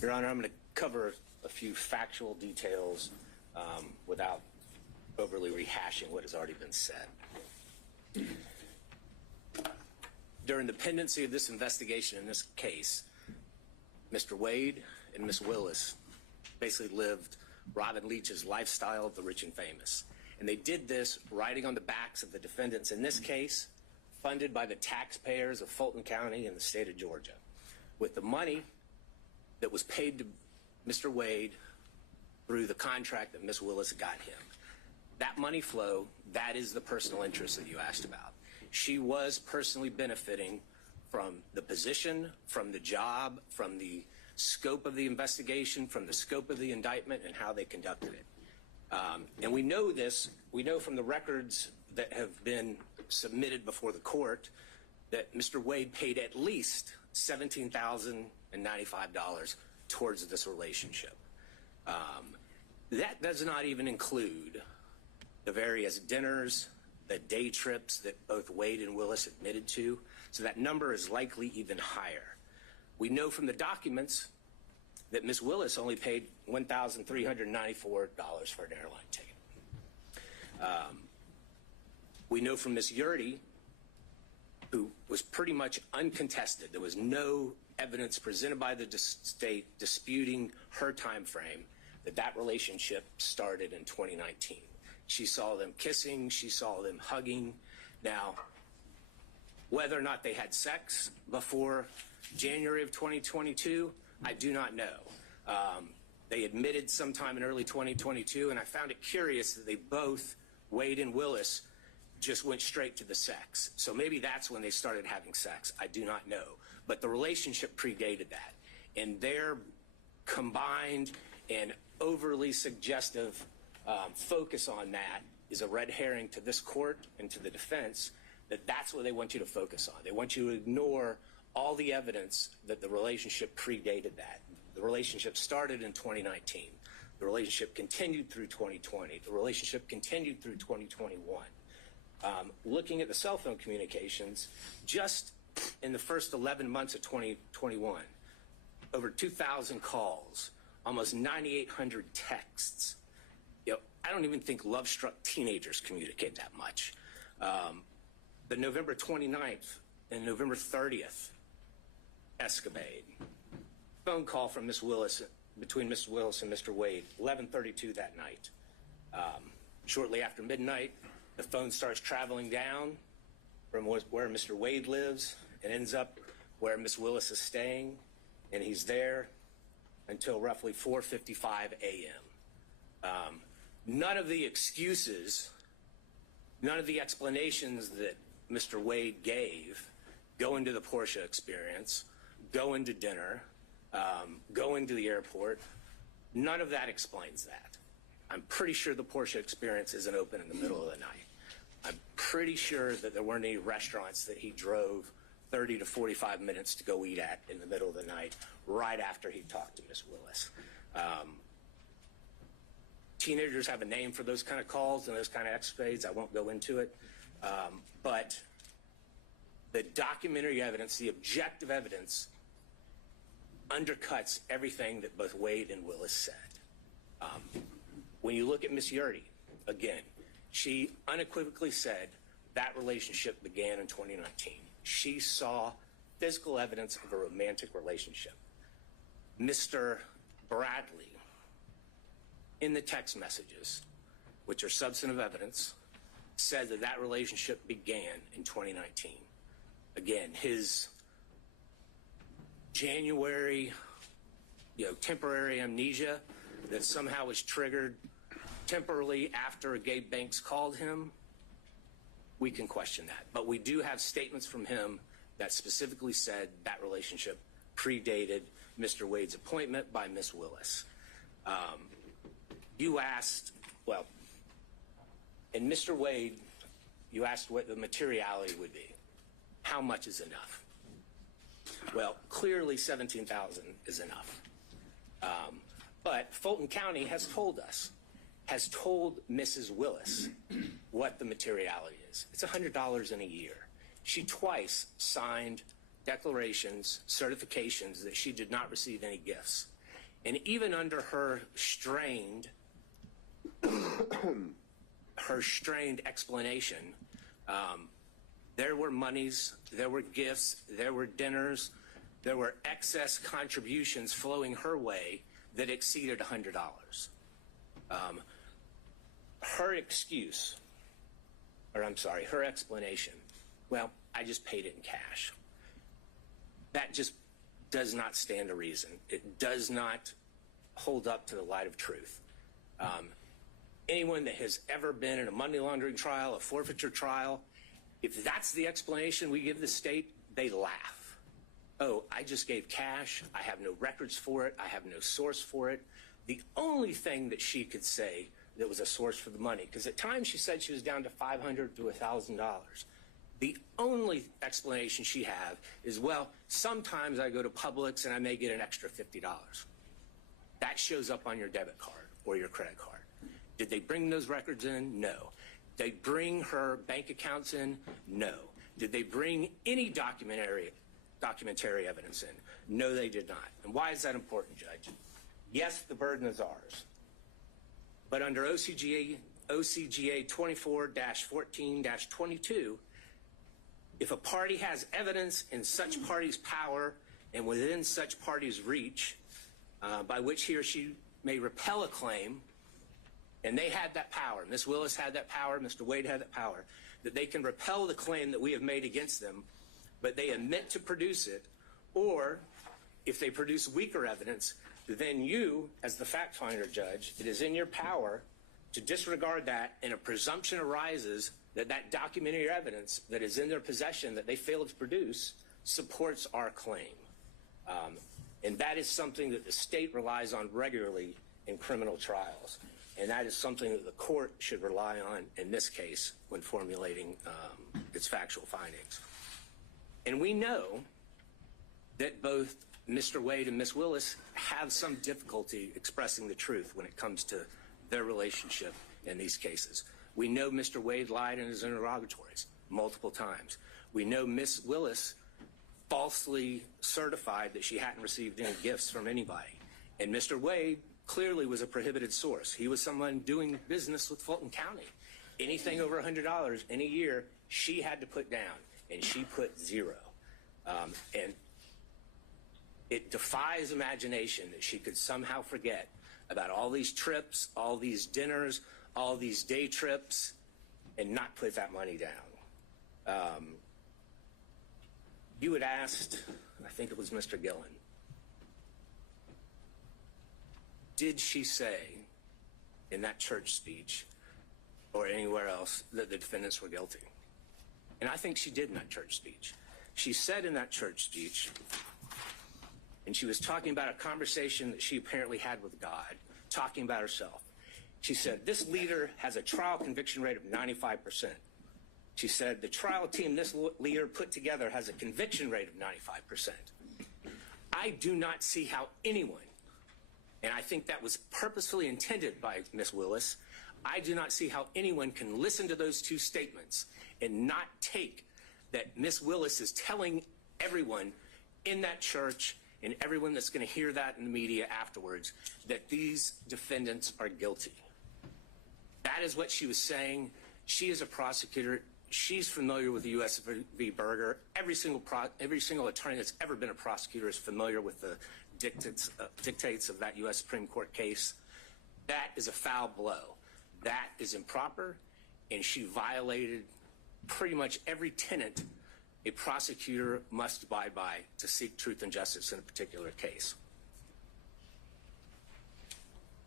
Your Honor, I'm going to cover a few factual details without overly rehashing what has already been said. During the pendency of this investigation in this case, Mr. Wade and Ms. Willis basically lived Robin Leach's lifestyle of the rich and famous. And they did this riding on the backs of the defendants in this case, funded by the taxpayers of Fulton County and the state of Georgia, with the money that was paid to Mr. Wade through the contract that Ms. Willis got him. That money flow, that is the personal interest that you asked about. She was personally benefiting from the position, from the job, from the scope of the investigation, from the scope of the indictment, and how they conducted it. And we know this, we know from the records that have been submitted before the court that Mr. Wade paid at least $17,095 towards this relationship. That does not even include the various dinners, the day trips that both Wade and Willis admitted to, so that number is likely even higher. We know from the documents that Ms. Willis only paid $1,394 for an airline ticket. We know from Ms. Yurdi, who was pretty much uncontested, there was no evidence presented by the state disputing her time frame, that relationship started in 2019. She saw them kissing, she saw them hugging. Now, whether or not they had sex before January of 2022, I do not know. They admitted sometime in early 2022, and I found it curious that they both, Wade and Willis, just went straight to the sex. So maybe that's when they started having sex. I do not know. But the relationship predated that. And their combined and overly suggestive focus on that is a red herring to this court and to the defense, that that's what they want you to focus on. They want you to ignore all the evidence that the relationship predated that. The relationship started in 2019. The relationship continued through 2020. The relationship continued through 2021. Looking at the cell phone communications, just in the first 11 months of 2021, over 2,000 calls, almost 9,800 texts. You know, I don't even think love-struck teenagers communicate that much. The November 29th and November 30th escapade, phone call from Ms. Willis, between Ms. Willis and Mr. Wade, 11:32 that night. Shortly after midnight, the phone starts traveling down from where Mr. Wade lives and ends up where Miss Willis is staying, and he's there until roughly 4:55 a.m. None of the excuses, none of the explanations that Mr. Wade gave go into the Porsche experience, go into dinner, go into the airport. None of that explains that. I'm pretty sure the Porsche experience isn't open in the middle of the night. I'm pretty sure that there weren't any restaurants that he drove 30 to 45 minutes to go eat at in the middle of the night right after he talked to Miss Willis. Teenagers have a name for those kind of calls and those kind of escapades. I won't go into it. But the documentary evidence, the objective evidence, undercuts everything that both Wade and Willis said. When you look at Miss Yurdy, again, she unequivocally said that relationship began in 2019. She saw physical evidence of a romantic relationship. Mr. Bradley, in the text messages, which are substantive evidence, said that that relationship began in 2019. Again, his January, temporary amnesia that somehow was triggered temporarily after Gabe Banks called him, we can question that. But we do have statements from him that specifically said that relationship predated Mr. Wade's appointment by Miss Willis. You asked, well, in Mr. Wade, you asked what the materiality would be. How much is enough? Well, clearly 17,000 is enough. But Fulton County has told us, has told Mrs. Willis what the materiality is. It's $100 in a year. She twice signed declarations, certifications that she did not receive any gifts. And even under her strained explanation, there were monies, there were gifts, there were dinners, there were excess contributions flowing her way that exceeded $100. Her explanation, well, I just paid it in cash. That just does not stand to reason. It does not hold up to the light of truth. Anyone that has ever been in a money laundering trial, a forfeiture trial, if that's the explanation we give the state, they laugh. Oh, I just gave cash. I have no records for it. I have no source for it. The only thing that she could say that was a source for the money, because at times she said she was down to $500 to $1,000. The only explanation she had is, well, sometimes I go to Publix and I may get an extra $50. That shows up on your debit card or your credit card. Did they bring those records in? No. Did they bring her bank accounts in? No. Did they bring any documentary evidence in? No, they did not. And why is that important, Judge? Yes, the burden is ours. But under OCGA 24-14-22, if a party has evidence in such party's power and within such party's reach, by which he or she may repel a claim, and they had that power, Ms. Willis had that power, Mr. Wade had that power, that they can repel the claim that we have made against them, but they admit to produce it, or if they produce weaker evidence, then you, as the fact finder, Judge, it is in your power to disregard that, and a presumption arises that that documentary evidence that is in their possession that they failed to produce supports our claim. And that is something that the state relies on regularly in criminal trials. And that is something that the court should rely on in this case when formulating its factual findings. And we know that both Mr. Wade and Ms. Willis have some difficulty expressing the truth when it comes to their relationship in these cases. We know Mr. Wade lied in his interrogatories multiple times. We know Ms. Willis falsely certified that she hadn't received any gifts from anybody. And Mr. Wade clearly was a prohibited source. He was someone doing business with Fulton County. Anything over $100 in a year, she had to put down, and she put zero. And it defies imagination that she could somehow forget about all these trips, all these dinners, all these day trips and not put that money down. You had asked, I think it was Mr. Gillen, did she say in that church speech or anywhere else that the defendants were guilty? And I think she did in that church speech. She said in that church speech, and she was talking about a conversation that she apparently had with God, talking about herself. She said, this leader has a trial conviction rate of 95%. She said, the trial team this leader put together has a conviction rate of 95%. I do not see how anyone, and I think that was purposefully intended by Ms. Willis, I do not see how anyone can listen to those two statements and not take that Ms. Willis is telling everyone in that church and everyone that's going to hear that in the media afterwards that these defendants are guilty. That is what she was saying. She is a prosecutor. She's familiar with the U.S. v. Berger. Every single attorney that's ever been a prosecutor is familiar with the dictates of that U.S. Supreme Court case. That is a foul blow. That is improper, and she violated pretty much every tenet a prosecutor must abide by to seek truth and justice in a particular case.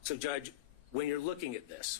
So, Judge, when you're looking at this,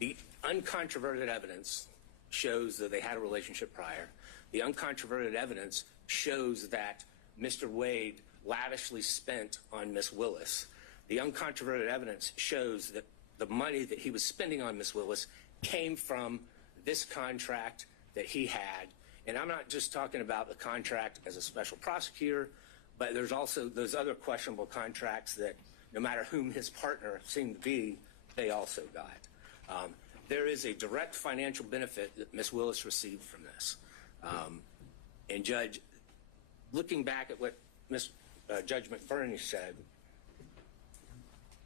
the uncontroverted evidence shows that they had a relationship prior. The uncontroverted evidence shows that Mr. Wade lavishly spent on Ms. Willis. The uncontroverted evidence shows that the money that he was spending on Ms. Willis came from this contract that he had. And I'm not just talking about the contract as a special prosecutor, but there's also those other questionable contracts that no matter whom his partner seemed to be, they also got. There is a direct financial benefit that Ms. Willis received from this. And Judge, looking back at what Judge McBurney said,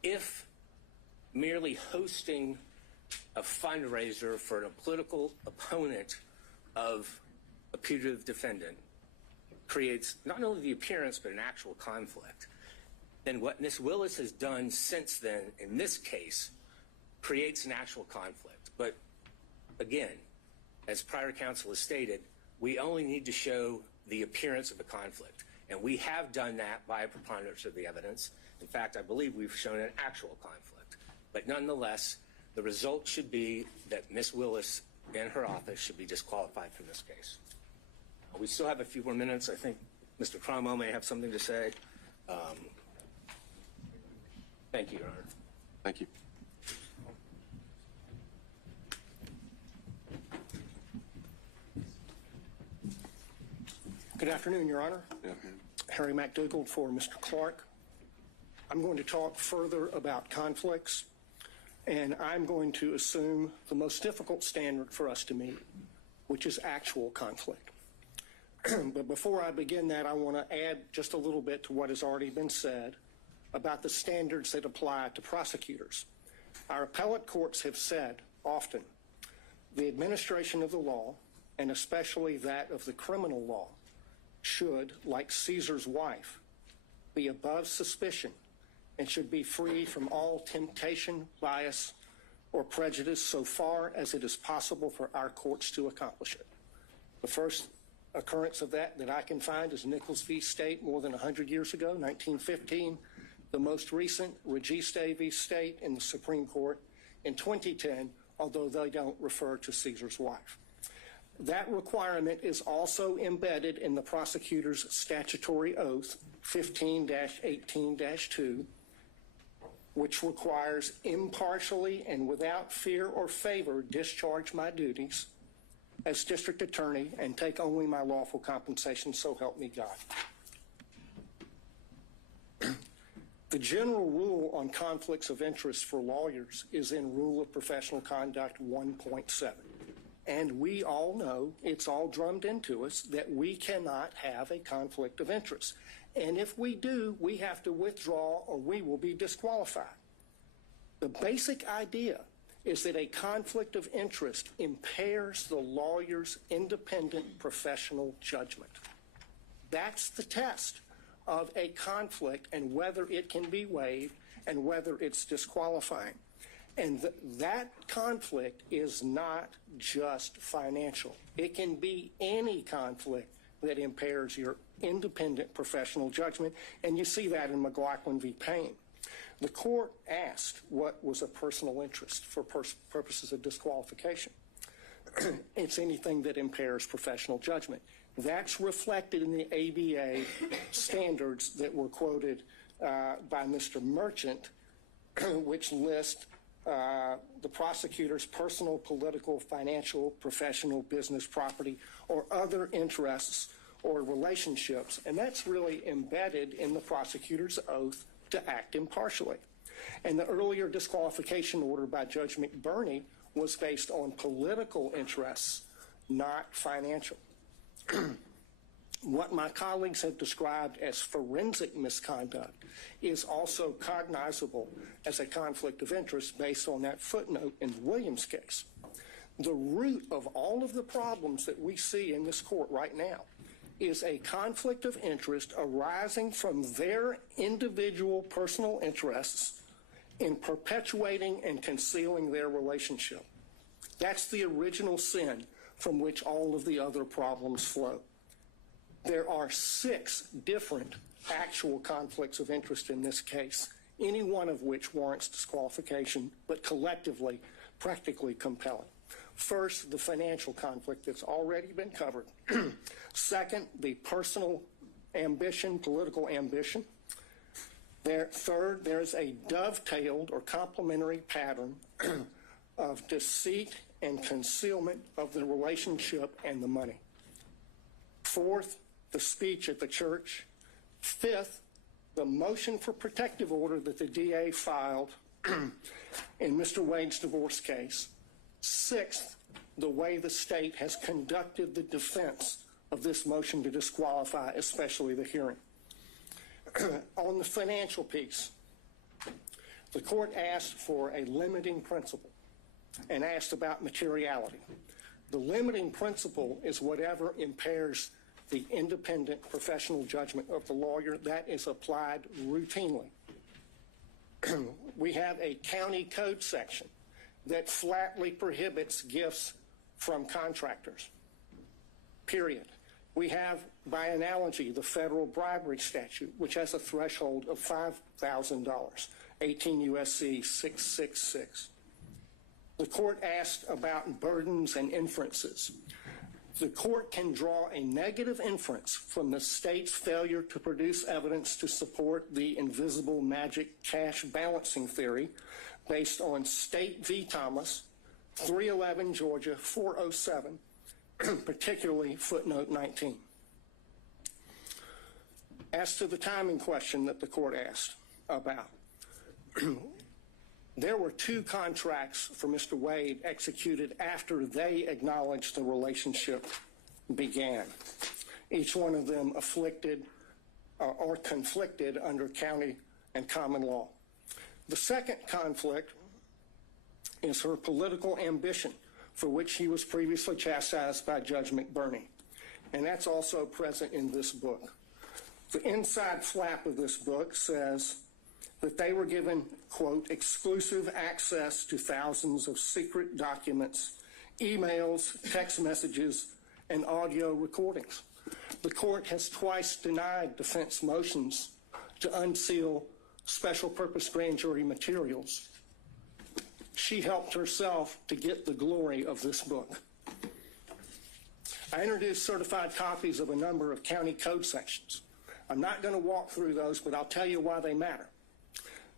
if merely hosting a fundraiser for a political opponent of a putative defendant creates not only the appearance but an actual conflict, then what Ms. Willis has done since then in this case creates an actual conflict. But again, as prior counsel has stated, we only need to show the appearance of a conflict. And we have done that by a preponderance of the evidence. In fact, I believe we've shown an actual conflict. But nonetheless, the result should be that Ms. Willis and her office should be disqualified from this case. We still have a few more minutes. I think Mr. Cromwell may have something to say. Thank you, Your Honor. Thank you. Good afternoon, Your Honor. Yeah. Harry McDougald for Mr. Clark. I'm going to talk further about conflicts, and I'm going to assume the most difficult standard for us to meet, which is actual conflict. But before I begin that, I want to add just a little bit to what has already been said about the standards that apply to prosecutors. Our appellate courts have said often the administration of the law, and especially that of the criminal law, should, like Caesar's wife, be above suspicion and should be free from all temptation, bias, or prejudice so far as it is possible for our courts to accomplish it. The first occurrence of that I can find is Nichols v. State more than 100 years ago, 1915. The most recent, Registe v. State in the Supreme Court in 2010, although they don't refer to Caesar's wife. That requirement is also embedded in the prosecutor's statutory oath, 15-18-2, which requires impartially and without fear or favor discharge my duties as district attorney and take only my lawful compensation, so help me God. The general rule on conflicts of interest for lawyers is in Rule of Professional Conduct 1.7. And we all know, it's all drummed into us, that we cannot have a conflict of interest. And if we do, we have to withdraw or we will be disqualified. The basic idea is that a conflict of interest impairs the lawyer's independent professional judgment. That's the test of a conflict and whether it can be waived and whether it's disqualifying. And that conflict is not just financial. It can be any conflict that impairs your independent professional judgment, and you see that in McLaughlin v. Payne. The court asked what was a personal interest for purposes of disqualification. It's anything that impairs professional judgment. That's reflected in the ABA standards that were quoted by Mr. Merchant, which list the prosecutor's personal, political, financial, professional, business, property, or other interests or relationships. And that's really embedded in the prosecutor's oath to act impartially. And the earlier disqualification order by Judge McBurney was based on political interests, not financial. What my colleagues have described as forensic misconduct is also cognizable as a conflict of interest based on that footnote in the Williams case. The root of all of the problems that we see in this court right now is a conflict of interest arising from their individual personal interests in perpetuating and concealing their relationship. That's the original sin from which all of the other problems flow. There are 6 different actual conflicts of interest in this case, any one of which warrants disqualification, but collectively, practically compelling. First, the financial conflict that's already been covered. Second, the personal ambition, political ambition. Third, there's a dovetailed or complementary pattern of deceit and concealment of the relationship and the money. Fourth, the speech at the church. Fifth, the motion for protective order that the DA filed in Mr. Wade's divorce case. Sixth, the way the state has conducted the defense of this motion to disqualify, especially the hearing. On the financial piece, the court asked for a limiting principle and asked about materiality. The limiting principle is whatever impairs the independent professional judgment of the lawyer. That is applied routinely. We have a county code section that flatly prohibits gifts from contractors, period. We have, by analogy, the federal bribery statute, which has a threshold of $5,000, 18 U.S.C. 666. The court asked about burdens and inferences. The court can draw a negative inference from the state's failure to produce evidence to support the invisible magic cash balancing theory based on State v. Thomas, 311 Georgia 407, particularly footnote 19. As to the timing question that the court asked about, there were 2 contracts for Mr. Wade executed after they acknowledged the relationship began, each one of them afflicted or conflicted under county and common law. The second conflict is her political ambition, for which he was previously chastised by Judge McBurney, and that's also present in this book. The inside flap of this book says that they were given, quote, exclusive access to thousands of secret documents, emails, text messages, and audio recordings. The court has twice denied defense motions to unseal special purpose grand jury materials. She helped herself to get the glory of this book. I introduced certified copies of a number of county code sections. I'm not going to walk through those, but I'll tell you why they matter.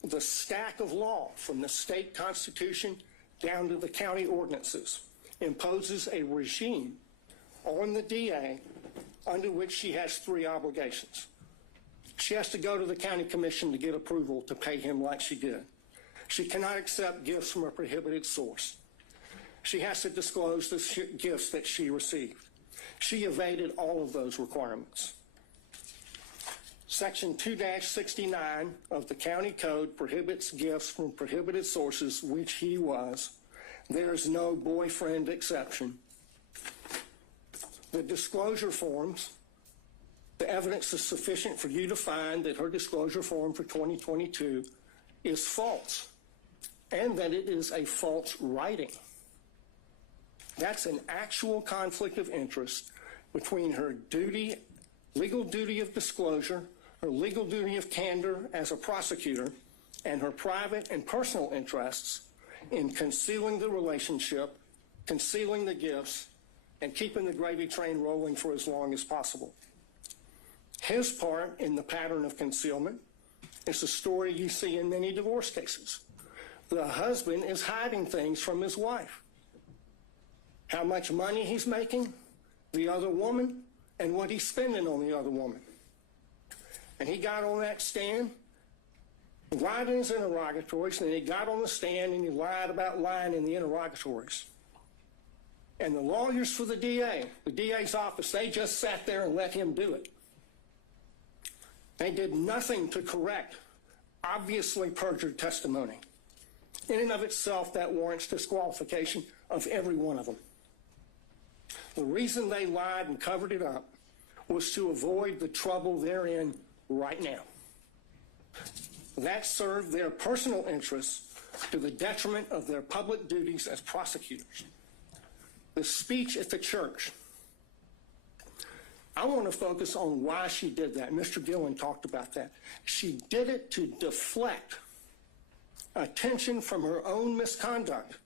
The stack of law from the state constitution down to the county ordinances imposes a regime on the DA under which she has 3 obligations. She has to go to the county commission to get approval to pay him like she did. She cannot accept gifts from a prohibited source. She has to disclose the gifts that she received. She evaded all of those requirements. Section 2-69 of the county code prohibits gifts from prohibited sources, which he was. There's no boyfriend exception. The disclosure forms, the evidence is sufficient for you to find that her disclosure form for 2022 is false and that it is a false writing. That's an actual conflict of interest between her duty, legal duty of disclosure, her legal duty of candor as a prosecutor, and her private and personal interests in concealing the relationship, concealing the gifts, and keeping the gravy train rolling for as long as possible. His part in the pattern of concealment is the story you see in many divorce cases. The husband is hiding things from his wife. How much money he's making, the other woman, and what he's spending on the other woman. And he got on that stand, lied in his interrogatories, and then he got on the stand and he lied about lying in the interrogatories. And the lawyers for the DA's office, they just sat there and let him do it. They did nothing to correct obviously perjured testimony. In and of itself, that warrants disqualification of every one of them. The reason they lied and covered it up was to avoid the trouble they're in right now. That served their personal interests to the detriment of their public duties as prosecutors. The speech at the church. I want to focus on why she did that. Mr. Gillen talked about that. She did it to deflect attention from her own misconduct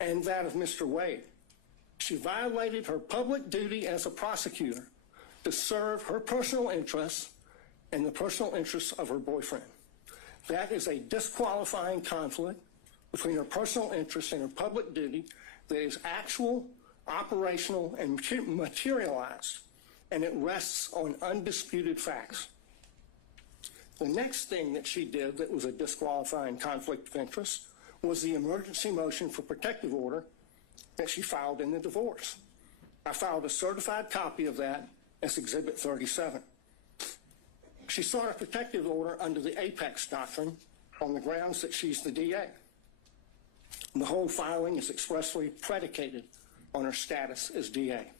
and that of Mr. Wade. She violated her public duty as a prosecutor to serve her personal interests and the personal interests of her boyfriend. That is a disqualifying conflict between her personal interests and her public duty that is actual, operational, and materialized, and it rests on undisputed facts. The next thing that she did that was a disqualifying conflict of interest was the emergency motion for protective order that she filed in the divorce. I filed a certified copy of that as Exhibit 37. She sought a protective order under the Apex Doctrine on the grounds that she's the DA. The whole filing is expressly predicated on her status as DA.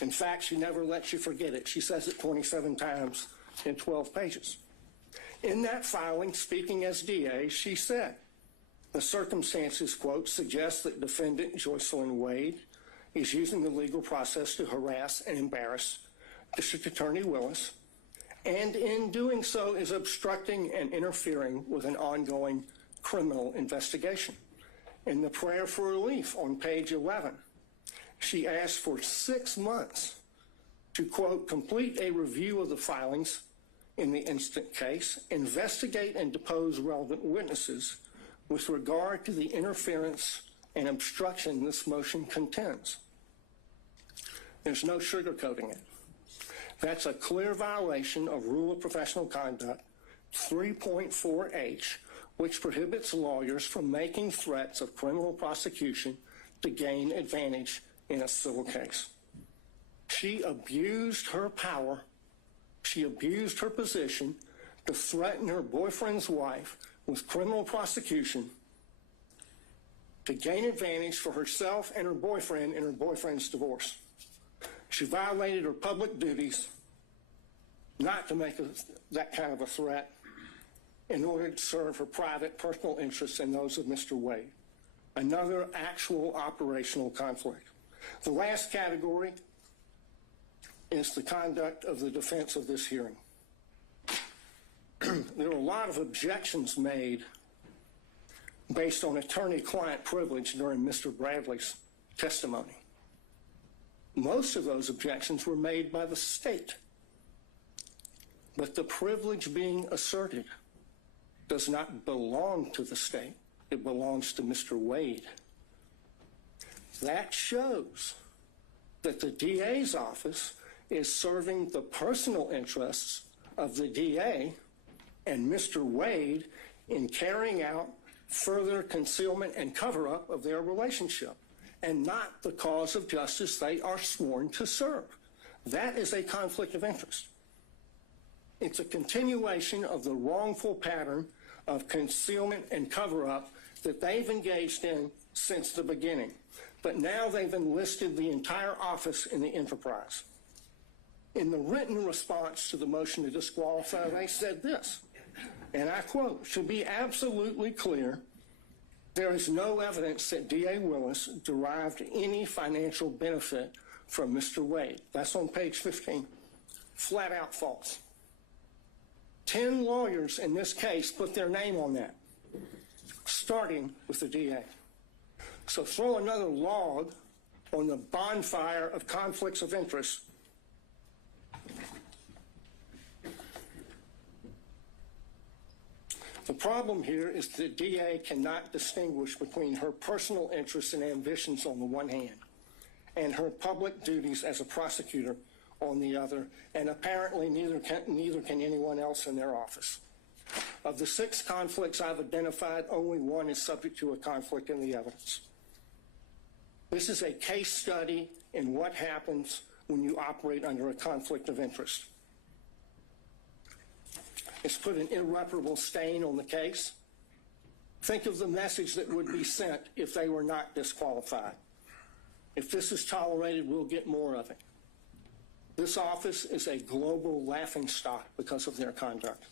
In fact, she never lets you forget it. She says it 27 times in 12 pages. In that filing, speaking as DA, she said, the circumstances, quote, suggest that defendant Joycelyn Wade is using the legal process to harass and embarrass District Attorney Willis, and in doing so is obstructing and interfering with an ongoing criminal investigation. In the prayer for relief on page 11, she asked for 6 months to, quote, complete a review of the filings in the instant case, investigate and depose relevant witnesses with regard to the interference and obstruction this motion contends. There's no sugarcoating it. That's a clear violation of Rule of Professional Conduct 3.4H, which prohibits lawyers from making threats of criminal prosecution to gain advantage in a civil case. She abused her power. She abused her position to threaten her boyfriend's wife with criminal prosecution to gain advantage for herself and her boyfriend in her boyfriend's divorce. She violated her public duties not to make that kind of a threat in order to serve her private personal interests and those of Mr. Wade. Another actual operational conflict. The last category is the conduct of the defense of this hearing. There were a lot of objections made based on attorney-client privilege during Mr. Bradley's testimony. Most of those objections were made by the state. But the privilege being asserted does not belong to the state. It belongs to Mr. Wade. That shows that the DA's office is serving the personal interests of the DA and Mr. Wade in carrying out further concealment and cover-up of their relationship, and not the cause of justice they are sworn to serve. That is a conflict of interest. It's a continuation of the wrongful pattern of concealment and cover-up that they've engaged in since the beginning. But now they've enlisted the entire office in the enterprise. In the written response to the motion to disqualify, they said this: and I quote, "To be absolutely clear, there is no evidence that D.A. Willis derived any financial benefit from Mr. Wade." That's on page 15. Flat out false. 10 lawyers in this case put their name on that, starting with the DA. So throw another log on the bonfire of conflicts of interest. The problem here is the DA cannot distinguish between her personal interests and ambitions on the one hand and her public duties as a prosecutor on the other, and apparently neither can anyone else in their office. Of the 6 conflicts I've identified, only one is subject to a conflict in the evidence. This is a case study in what happens when you operate under a conflict of interest. It's put an irreparable stain on the case. Think of the message that would be sent if they were not disqualified. If this is tolerated, we'll get more of it. This office is a global laughingstock because of their conduct.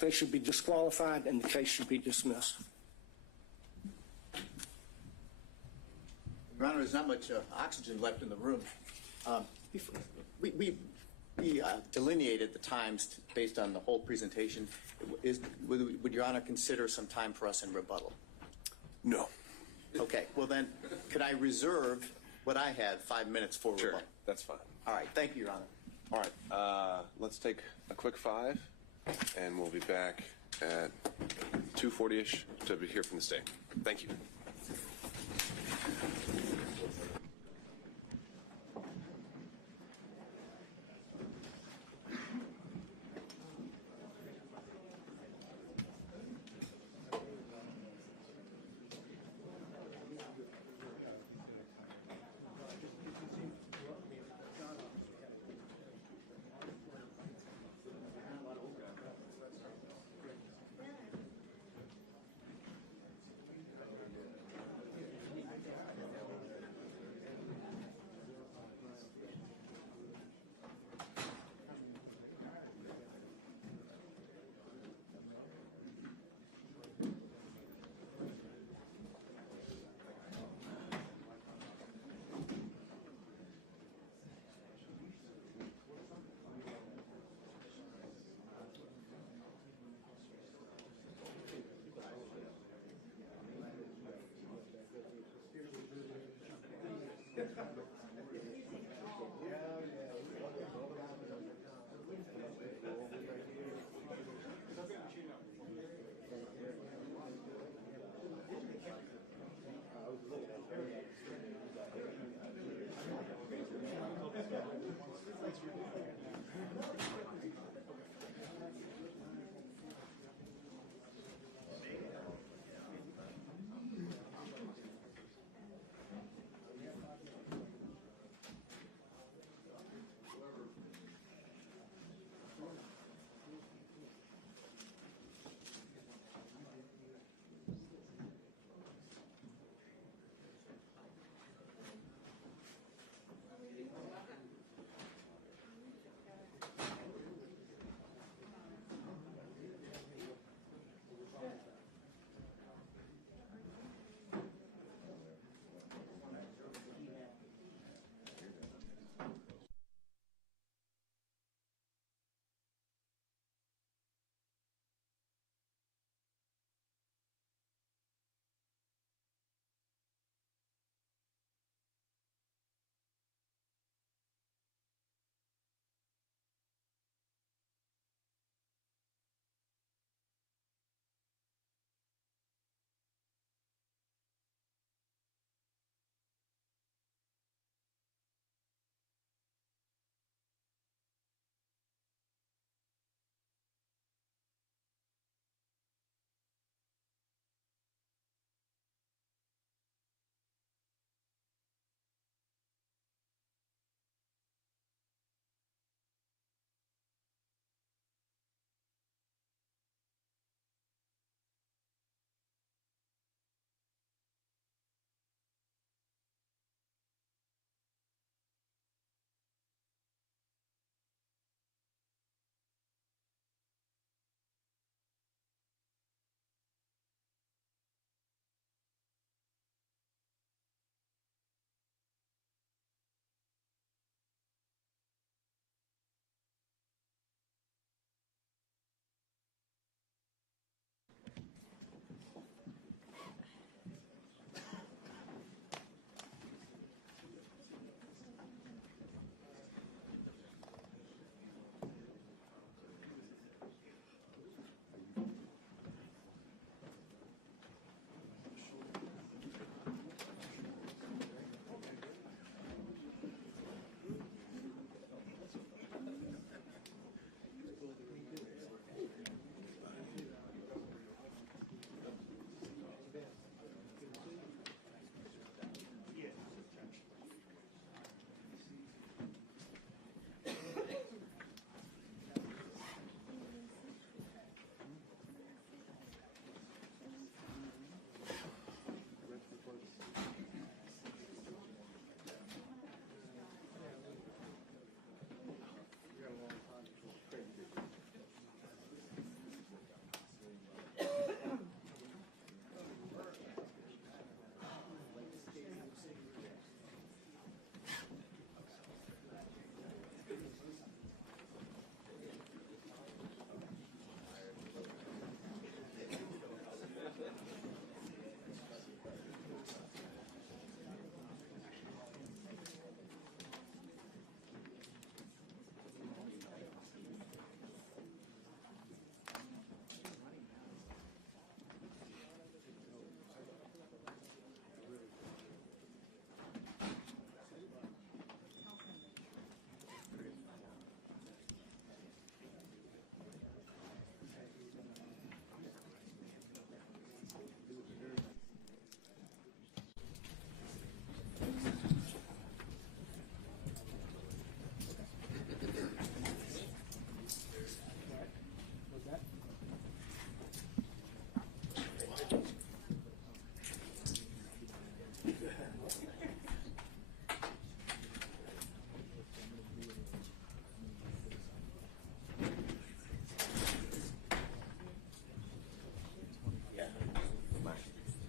They should be disqualified and the case should be dismissed. Your Honor, there's not much oxygen left in the room. We delineated the times based on the whole presentation. Would Your Honor consider some time for us in rebuttal? No. Okay, well then, could I reserve what I had, 5 minutes for Sure, rebuttal? that's fine. All right, thank you, Your Honor. All right, let's take a quick 5, and we'll be back at 2:40-ish to hear from the state. Thank you.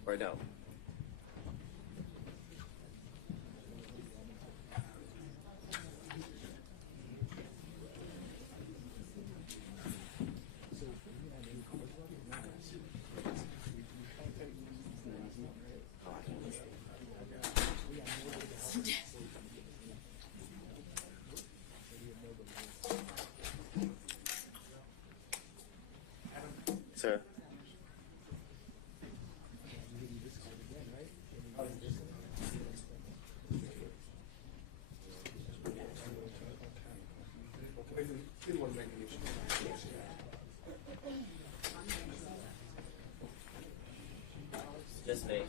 or no? Sir? Just me.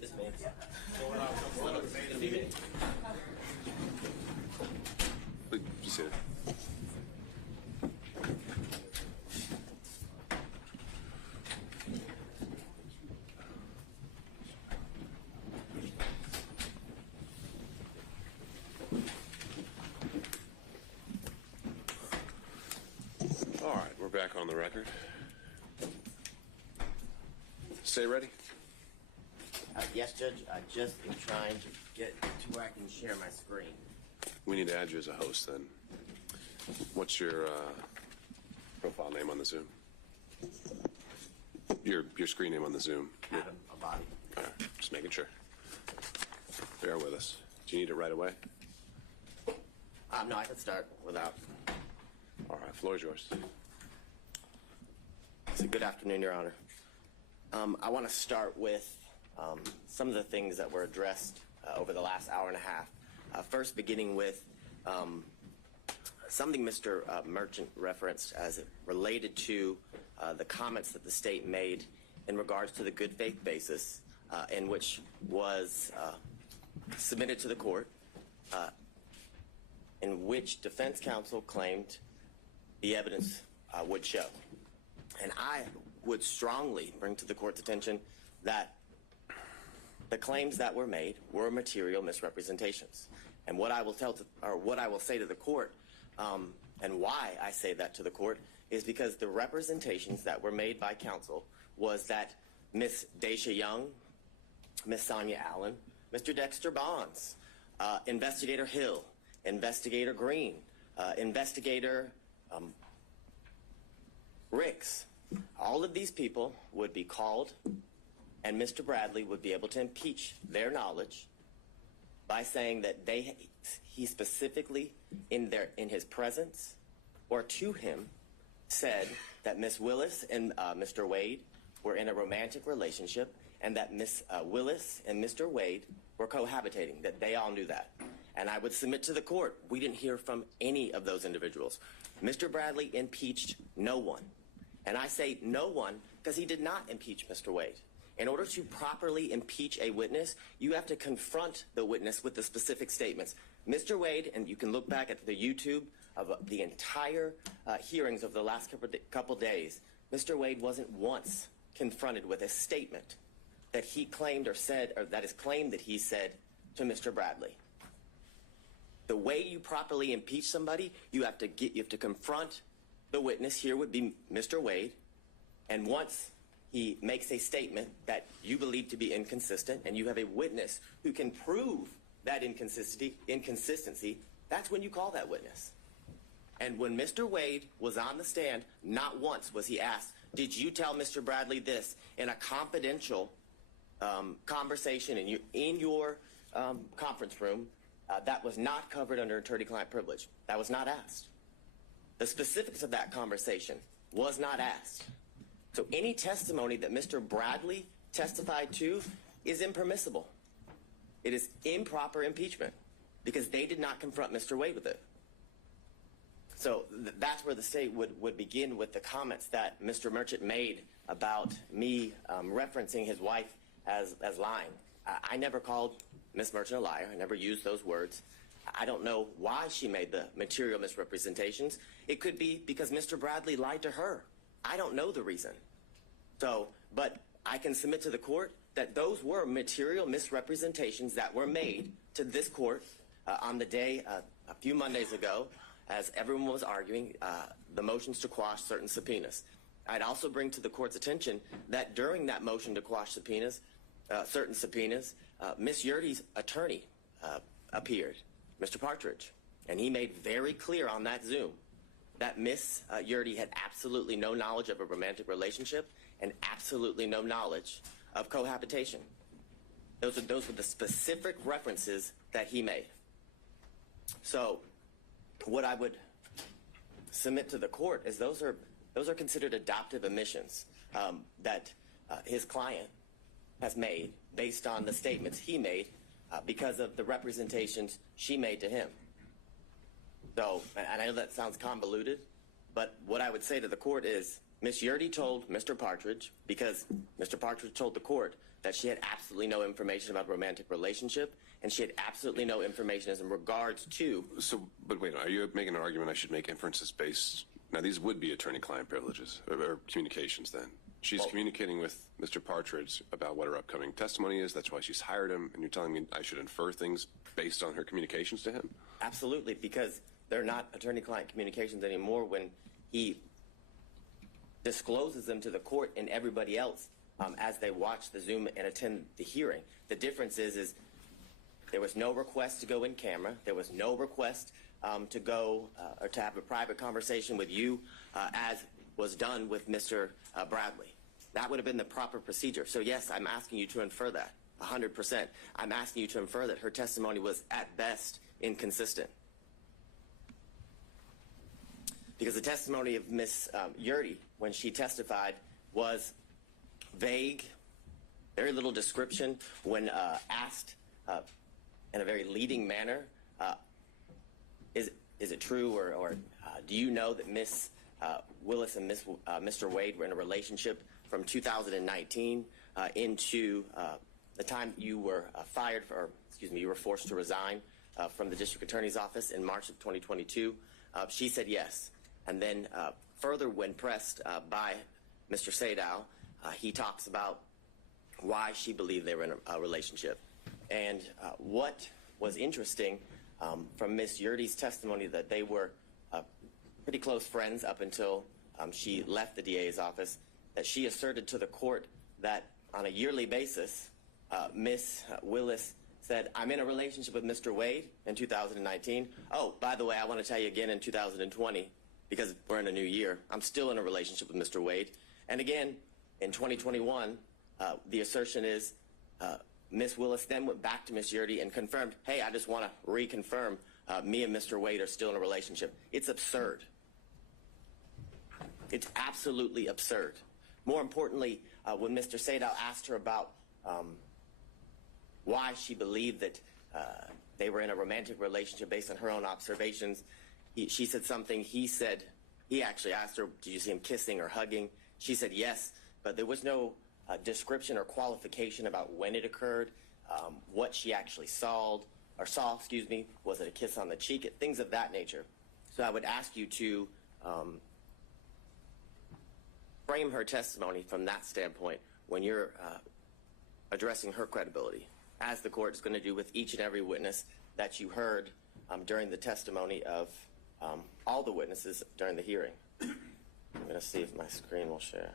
Just me. It'll be me. Just sit. All right, we're back on the record. Stay ready. Yes, Judge. I just am trying to get to where I can share my screen. We need to add you as a host then. What's your profile name on the Zoom? Your screen name on the Zoom. Adam Abadi. All right, just making sure. Bear with us. Do you need it right away? No, I can start without. All right, floor is yours. So good afternoon, Your Honor. I want to start with some of the things that were addressed over the last hour and a half. First, beginning with something Mr. Merchant referenced as it related to the comments that the state made in regards to the good faith basis in which was submitted to the court, in which defense counsel claimed the evidence would show. And I would strongly bring to the court's attention that the claims that were made were material misrepresentations. And what I will say to the court, and why I say that to the court, is because the representations that were made by counsel was that Miss Daisha Young, Miss Sonia Allen, Mr. Dexter Bonds, Investigator Hill, Investigator Green, Investigator Ricks, all of these people would be called, and Mr. Bradley would be able to impeach their knowledge by saying that he specifically, in his presence or to him, said that Miss Willis and Mr. Wade were in a romantic relationship, and that Miss Willis and Mr. Wade were cohabitating, that they all knew that. And I would submit to the court, we didn't hear from any of those individuals. Mr. Bradley impeached no one. And I say no one because he did not impeach Mr. Wade. In order to properly impeach a witness, you have to confront the witness with the specific statements. Mr. Wade, and you can look back at the YouTube of the entire hearings of the last couple days, Mr. Wade wasn't once confronted with a statement that he claimed or said, or that is claimed that he said to Mr. Bradley. The way you properly impeach somebody, you have to confront the witness. Here would be Mr. Wade, and once he makes a statement that you believe to be inconsistent, and you have a witness who can prove that inconsistency, that's when you call that witness. And when Mr. Wade was on the stand, not once was he asked, did you tell Mr. Bradley this in a confidential conversation in your conference room that was not covered under attorney-client privilege? That was not asked. The specifics of that conversation was not asked. So any testimony that Mr. Bradley testified to is impermissible. It is improper impeachment because they did not confront Mr. Wade with it. So that's where the state would begin with the comments that Mr. Merchant made about me referencing his wife as lying. I never called Ms. Merchant a liar. I never used those words. I don't know why she made the material misrepresentations. It could be because Mr. Bradley lied to her. I don't know the reason. So, but I can submit to the court that those were material misrepresentations that were made to this court on the day a few Mondays ago as everyone was arguing the motions to quash certain subpoenas. I'd also bring to the court's attention that during that motion to quash subpoenas, certain subpoenas, Ms. Yurdy's attorney appeared, Mr. Partridge, and he made very clear on that Zoom that Ms. Yurdy had absolutely no knowledge of a romantic relationship and absolutely no knowledge of cohabitation. Those were the specific references that he made. So what I would submit to the court is those are considered adoptive omissions that his client has made based on the statements he made because of the representations she made to him. So, and I know that sounds convoluted, but what I would say to the court is Ms. Yurdy told Mr. Partridge, because Mr. Partridge told the court that she had absolutely no information about a romantic relationship, and she had absolutely no information as in regards to... So, but wait, are you making an argument I should make inferences based... Now, these would be attorney-client privileges, or communications then. She's communicating with Mr. Partridge about what her upcoming testimony is. That's why she's hired him, and you're telling me I should infer things based on her communications to him? Absolutely, because they're not attorney-client communications anymore when he discloses them to the court and everybody else as they watch the Zoom and attend the hearing. The difference is there was no request to go in camera. There was no request to go or to have a private conversation with you as was done with Mr. Bradley. That would have been the proper procedure. So yes, I'm asking you to infer that, 100%. I'm asking you to infer that her testimony was at best inconsistent. Because the testimony of Ms. Yurdy, when she testified, was vague, very little description. When asked in a very leading manner, is it true or do you know that Ms. Willis and Mr. Wade were in a relationship from 2019 into the time you were fired, or excuse me, you were forced to resign from the district attorney's office in March of 2022? She said yes. And then further, when pressed by Mr. Sadow, he talks about why she believed they were in a relationship. And what was interesting from Ms. Yurdy's testimony, that they were pretty close friends up until she left the DA's office, that she asserted to the court that on a yearly basis, Ms. Willis said, I'm in a relationship with Mr. Wade in 2019. Oh, by the way, I want to tell you again in 2020, because we're in a new year, I'm still in a relationship with Mr. Wade. And again, in 2021, the assertion is Ms. Willis then went back to Ms. Yurdy and confirmed, hey, I just want to reconfirm me and Mr. Wade are still in a relationship. It's absurd. It's absolutely absurd. More importantly, when Mr. Sadow asked her about why she believed that they were in a romantic relationship based on her own observations, she said something. He actually asked her, did you see him kissing or hugging? She said yes, but there was no description or qualification about when it occurred, what she actually saw, was it a kiss on the cheek, things of that nature. So I would ask you to frame her testimony from that standpoint when you're addressing her credibility, as the court is going to do with each and every witness that you heard during the testimony of all the witnesses during the hearing. I'm going to see if my screen will share.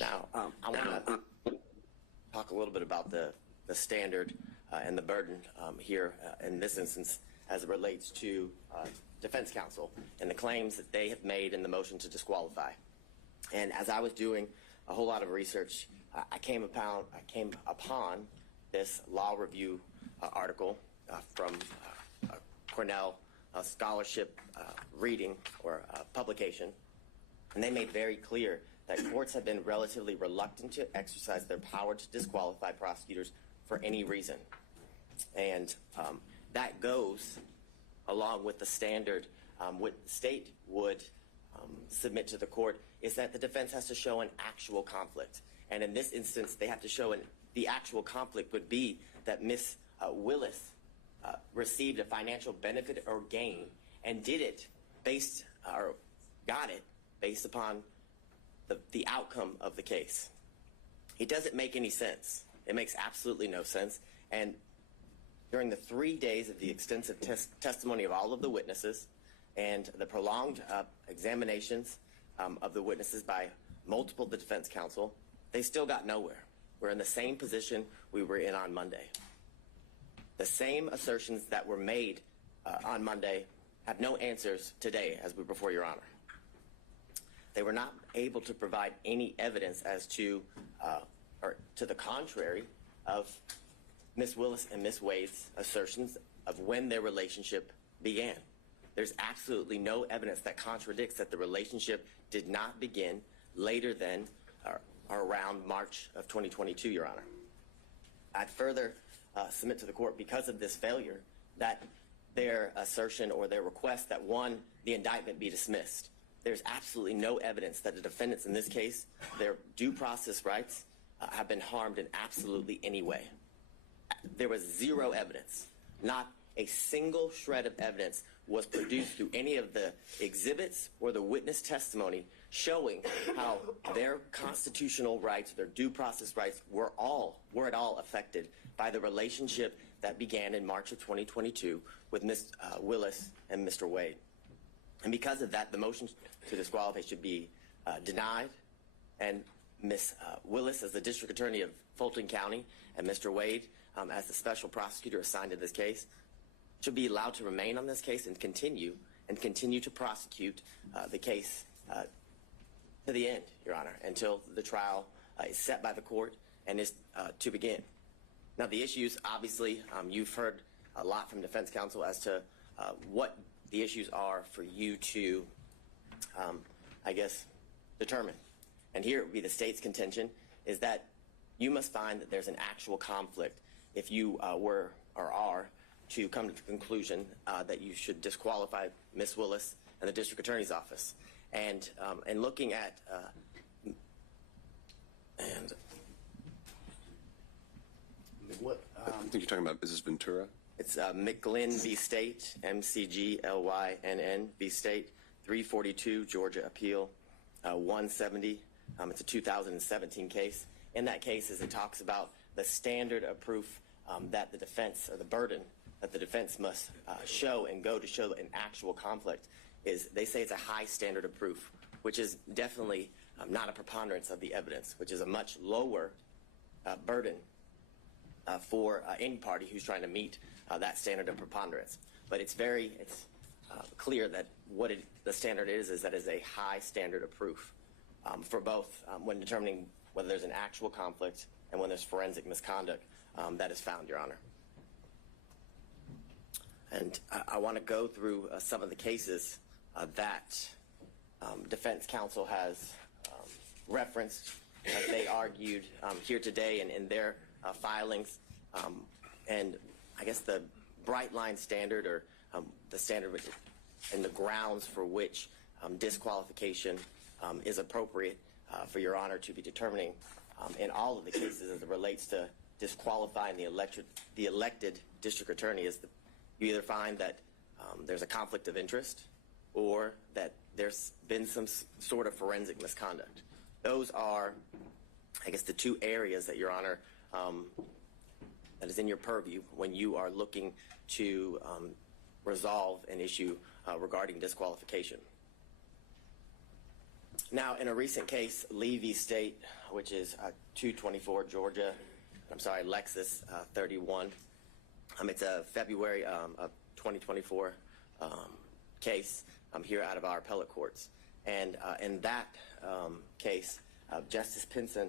Now, I want to talk a little bit about the standard and the burden here in this instance as it relates to defense counsel and the claims that they have made in the motion to disqualify. And as I was doing a whole lot of research, I came upon this law review article from Cornell scholarship reading or publication, and they made very clear that courts have been relatively reluctant to exercise their power to disqualify prosecutors for any reason. And that goes along with the standard what the state would submit to the court is that the defense has to show an actual conflict. And in this instance, they have to show the actual conflict would be that Ms. Willis received a financial benefit or gain and did it based or got it based upon the outcome of the case. It doesn't make any sense. It makes absolutely no sense. And during the 3 days of the extensive testimony of all of the witnesses and the prolonged examinations of the witnesses by multiple defense counsel, they still got nowhere. We're in the same position we were in on Monday. The same assertions that were made on Monday have no answers today as we're before Your Honor. They were not able to provide any evidence as to, or to the contrary of Ms. Willis and Ms. Wade's assertions of when their relationship began. There's absolutely no evidence that contradicts that the relationship did not begin later than or around March of 2022, Your Honor. I'd further submit to the court, because of this failure, that their assertion or their request that, one, the indictment be dismissed. There's absolutely no evidence that the defendants in this case, their due process rights, have been harmed in absolutely any way. There was zero evidence. Not a single shred of evidence was produced through any of the exhibits or the witness testimony showing how their constitutional rights, their due process rights, were at all affected by the relationship that began in March of 2022 with Ms. Willis and Mr. Wade. And because of that, the motion to disqualify should be denied, and Ms. Willis, as the District Attorney of Fulton County, and Mr. Wade, as the special prosecutor assigned to this case, should be allowed to remain on this case and continue to prosecute the case to the end, Your Honor, until the trial is set by the court and is to begin. Now, the issues, obviously, you've heard a lot from defense counsel as to what the issues are for you to, I guess, determine. And here it would be the state's contention is that you must find that there's an actual conflict if you were or are to come to the conclusion that you should disqualify Ms. Willis and the District Attorney's Office. And looking at I think you're talking about, is this Ventura? It's McGlynn v. State, McGlynn v. State, 342 Georgia Appeal 170. It's a 2017 case. In that case, as it talks about the standard of proof that the defense, or the burden that the defense must show and go to show an actual conflict, is they say it's a high standard of proof, which is definitely not a preponderance of the evidence, which is a much lower burden for any party who's trying to meet that standard of preponderance. But it's clear that what the standard is that is a high standard of proof for both when determining whether there's an actual conflict and when there's forensic misconduct that is found, Your Honor. And I want to go through some of the cases that defense counsel has referenced, as they argued here today and in their filings. And I guess the bright line standard, or the standard and the grounds for which disqualification is appropriate for Your Honor to be determining in all of the cases as it relates to disqualifying the elected district attorney is you either find that there's a conflict of interest or that there's been some sort of forensic misconduct. Those are, I guess, the two areas that Your Honor that is in your purview when you are looking to resolve an issue regarding disqualification. Now, in a recent case, Lee v. State, which is 224 Georgia, Lexus 31. It's a February of 2024 case here out of our appellate courts. And in that case, Justice Pinson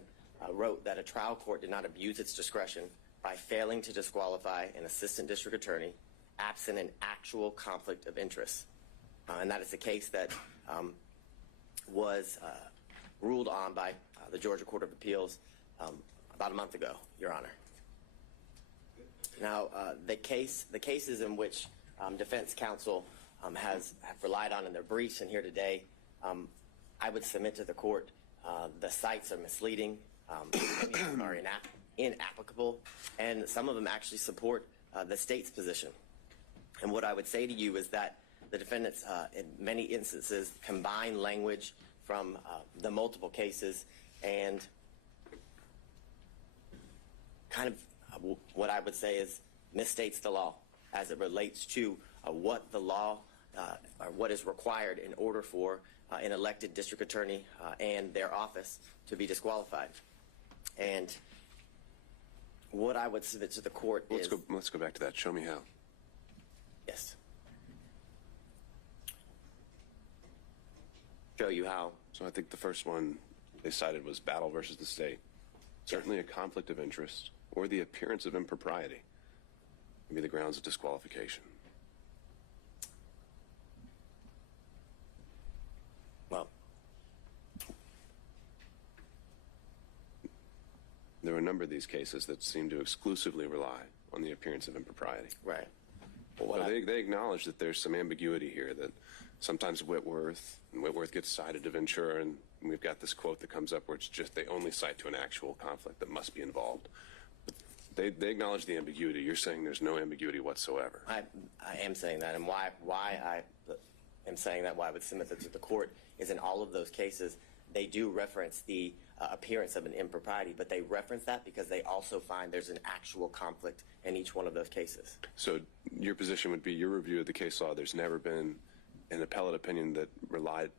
wrote that a trial court did not abuse its discretion by failing to disqualify an assistant district attorney absent an actual conflict of interest. And that is a case that was ruled on by the Georgia Court of Appeals about a month ago, Your Honor. Now, the cases in which defense counsel have relied on in their briefs and here today, I would submit to the court the cites are misleading, many of them are inapplicable, and some of them actually support the state's position. And what I would say to you is that the defendants, in many instances, combine language from the multiple cases and kind of what I would say is misstates the law as it relates to what the law or what is required in order for an elected district attorney and their office to be disqualified. And what I would submit to the court is... Let's go back to that. Show me how. Yes. Show you how. So I think the first one they cited was battle versus the state. Certainly a conflict of interest or the appearance of impropriety can be the grounds of disqualification. Well, there are a number of these cases that seem to exclusively rely on the appearance of impropriety. right. Well, they acknowledge that there's some ambiguity here, that sometimes Whitworth gets cited of Ventura, and we've got this quote that comes up where it's just they only cite to an actual conflict that must be involved. But they acknowledge the ambiguity. You're saying there's no ambiguity whatsoever. I am saying that, and why I am saying that, why I would submit that to the court, is in all of those cases, they do reference the appearance of an impropriety, but they reference that because they also find there's an actual conflict in each one of those cases. So your position would be, your review of the case law, there's never been an appellate opinion that relied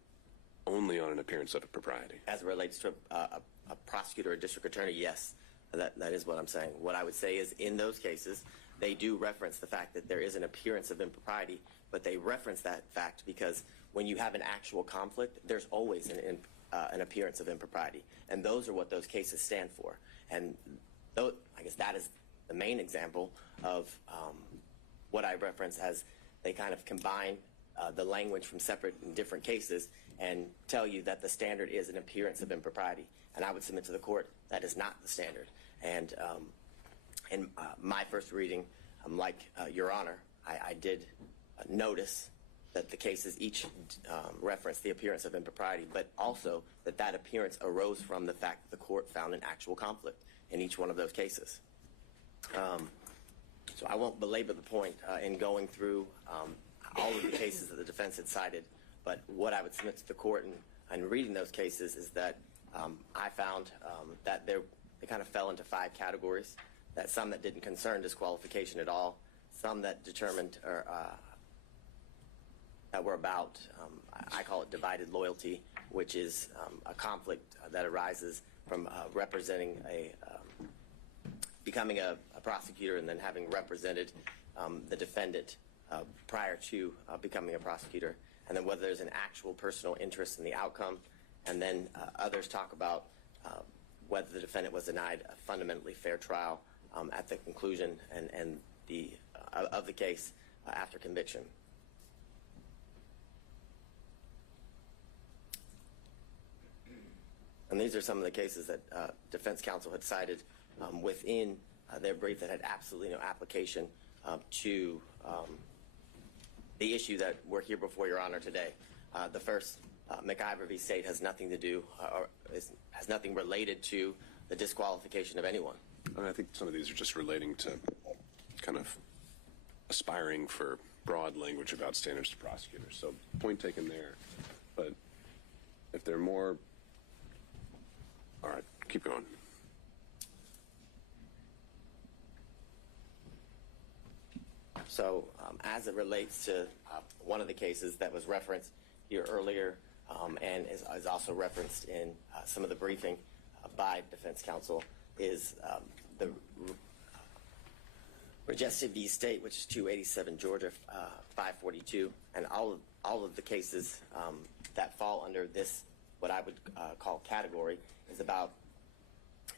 only on an appearance of impropriety. As it relates to a prosecutor or district attorney, yes, that is what I'm saying. What I would say is in those cases, they do reference the fact that there is an appearance of impropriety, but they reference that fact because when you have an actual conflict, there's always an appearance of impropriety. And those are what those cases stand for. And I guess that is the main example of what I reference as they kind of combine the language from separate and different cases and tell you that the standard is an appearance of impropriety. And I would submit to the court that is not the standard. And in my first reading, like Your Honor, I did notice that the cases each reference the appearance of impropriety, but also that appearance arose from the fact that the court found an actual conflict in each one of those cases. So I won't belabor the point in going through all of the cases that the defense had cited, but what I would submit to the court in reading those cases is that I found that they kind of fell into 5 categories, that some that didn't concern disqualification at all, some that determined or that were about, I call it divided loyalty, which is a conflict that arises from representing becoming a prosecutor and then having represented the defendant prior to becoming a prosecutor, and then whether there's an actual personal interest in the outcome, and then others talk about whether the defendant was denied a fundamentally fair trial at the conclusion and of the case after conviction. And these are some of the cases that defense counsel had cited within their brief that had absolutely no application to the issue that we're here before Your Honor today. The first, McIver v. State, has nothing to do or has nothing related to the disqualification of anyone. I think some of these are just relating to kind of aspiring for broad language about standards to prosecutors. So point taken there. But if there are more... All right, keep going. So as it relates to one of the cases that was referenced here earlier and is also referenced in some of the briefing by defense counsel is the Regestive v. State, which is 287 Georgia 542, and all of the cases that fall under this, what I would call category, is about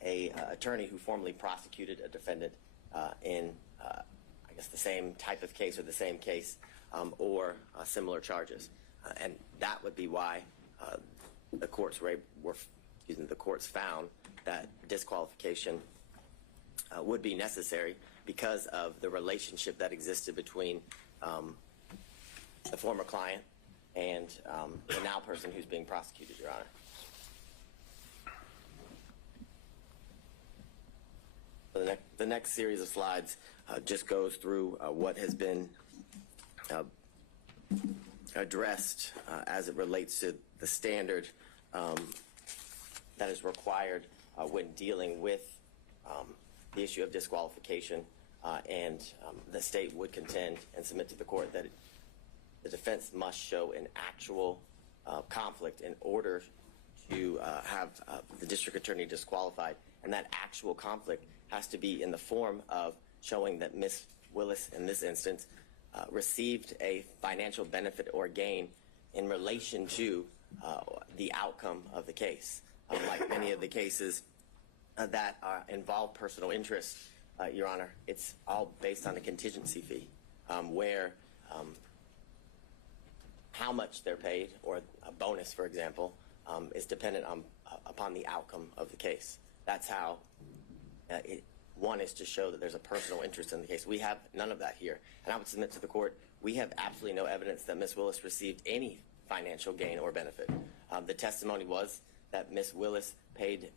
a attorney who formerly prosecuted a defendant in I guess the same type of case or the same case or similar charges, and that would be why the courts the courts found that disqualification would be necessary because of the relationship that existed between the former client and the now person who's being prosecuted, Your Honor. The next series of slides just goes through what has been addressed as it relates to the standard that is required when dealing with the issue of disqualification, and the state would contend and submit to the court that the defense must show an actual conflict in order to have the district attorney disqualified, and that actual conflict has to be in the form of showing that Ms. Willis, in this instance, received a financial benefit or gain in relation to the outcome of the case. Like many of the cases that involve personal interest, Your Honor, it's all based on a contingency fee, where how much they're paid, or a bonus, for example, is dependent upon the outcome of the case. That's how one is to show that there's a personal interest in the case. We have none of that here. And I would submit to the court, we have absolutely no evidence that Ms. Willis received any financial gain or benefit. The testimony was that Ms. Willis paid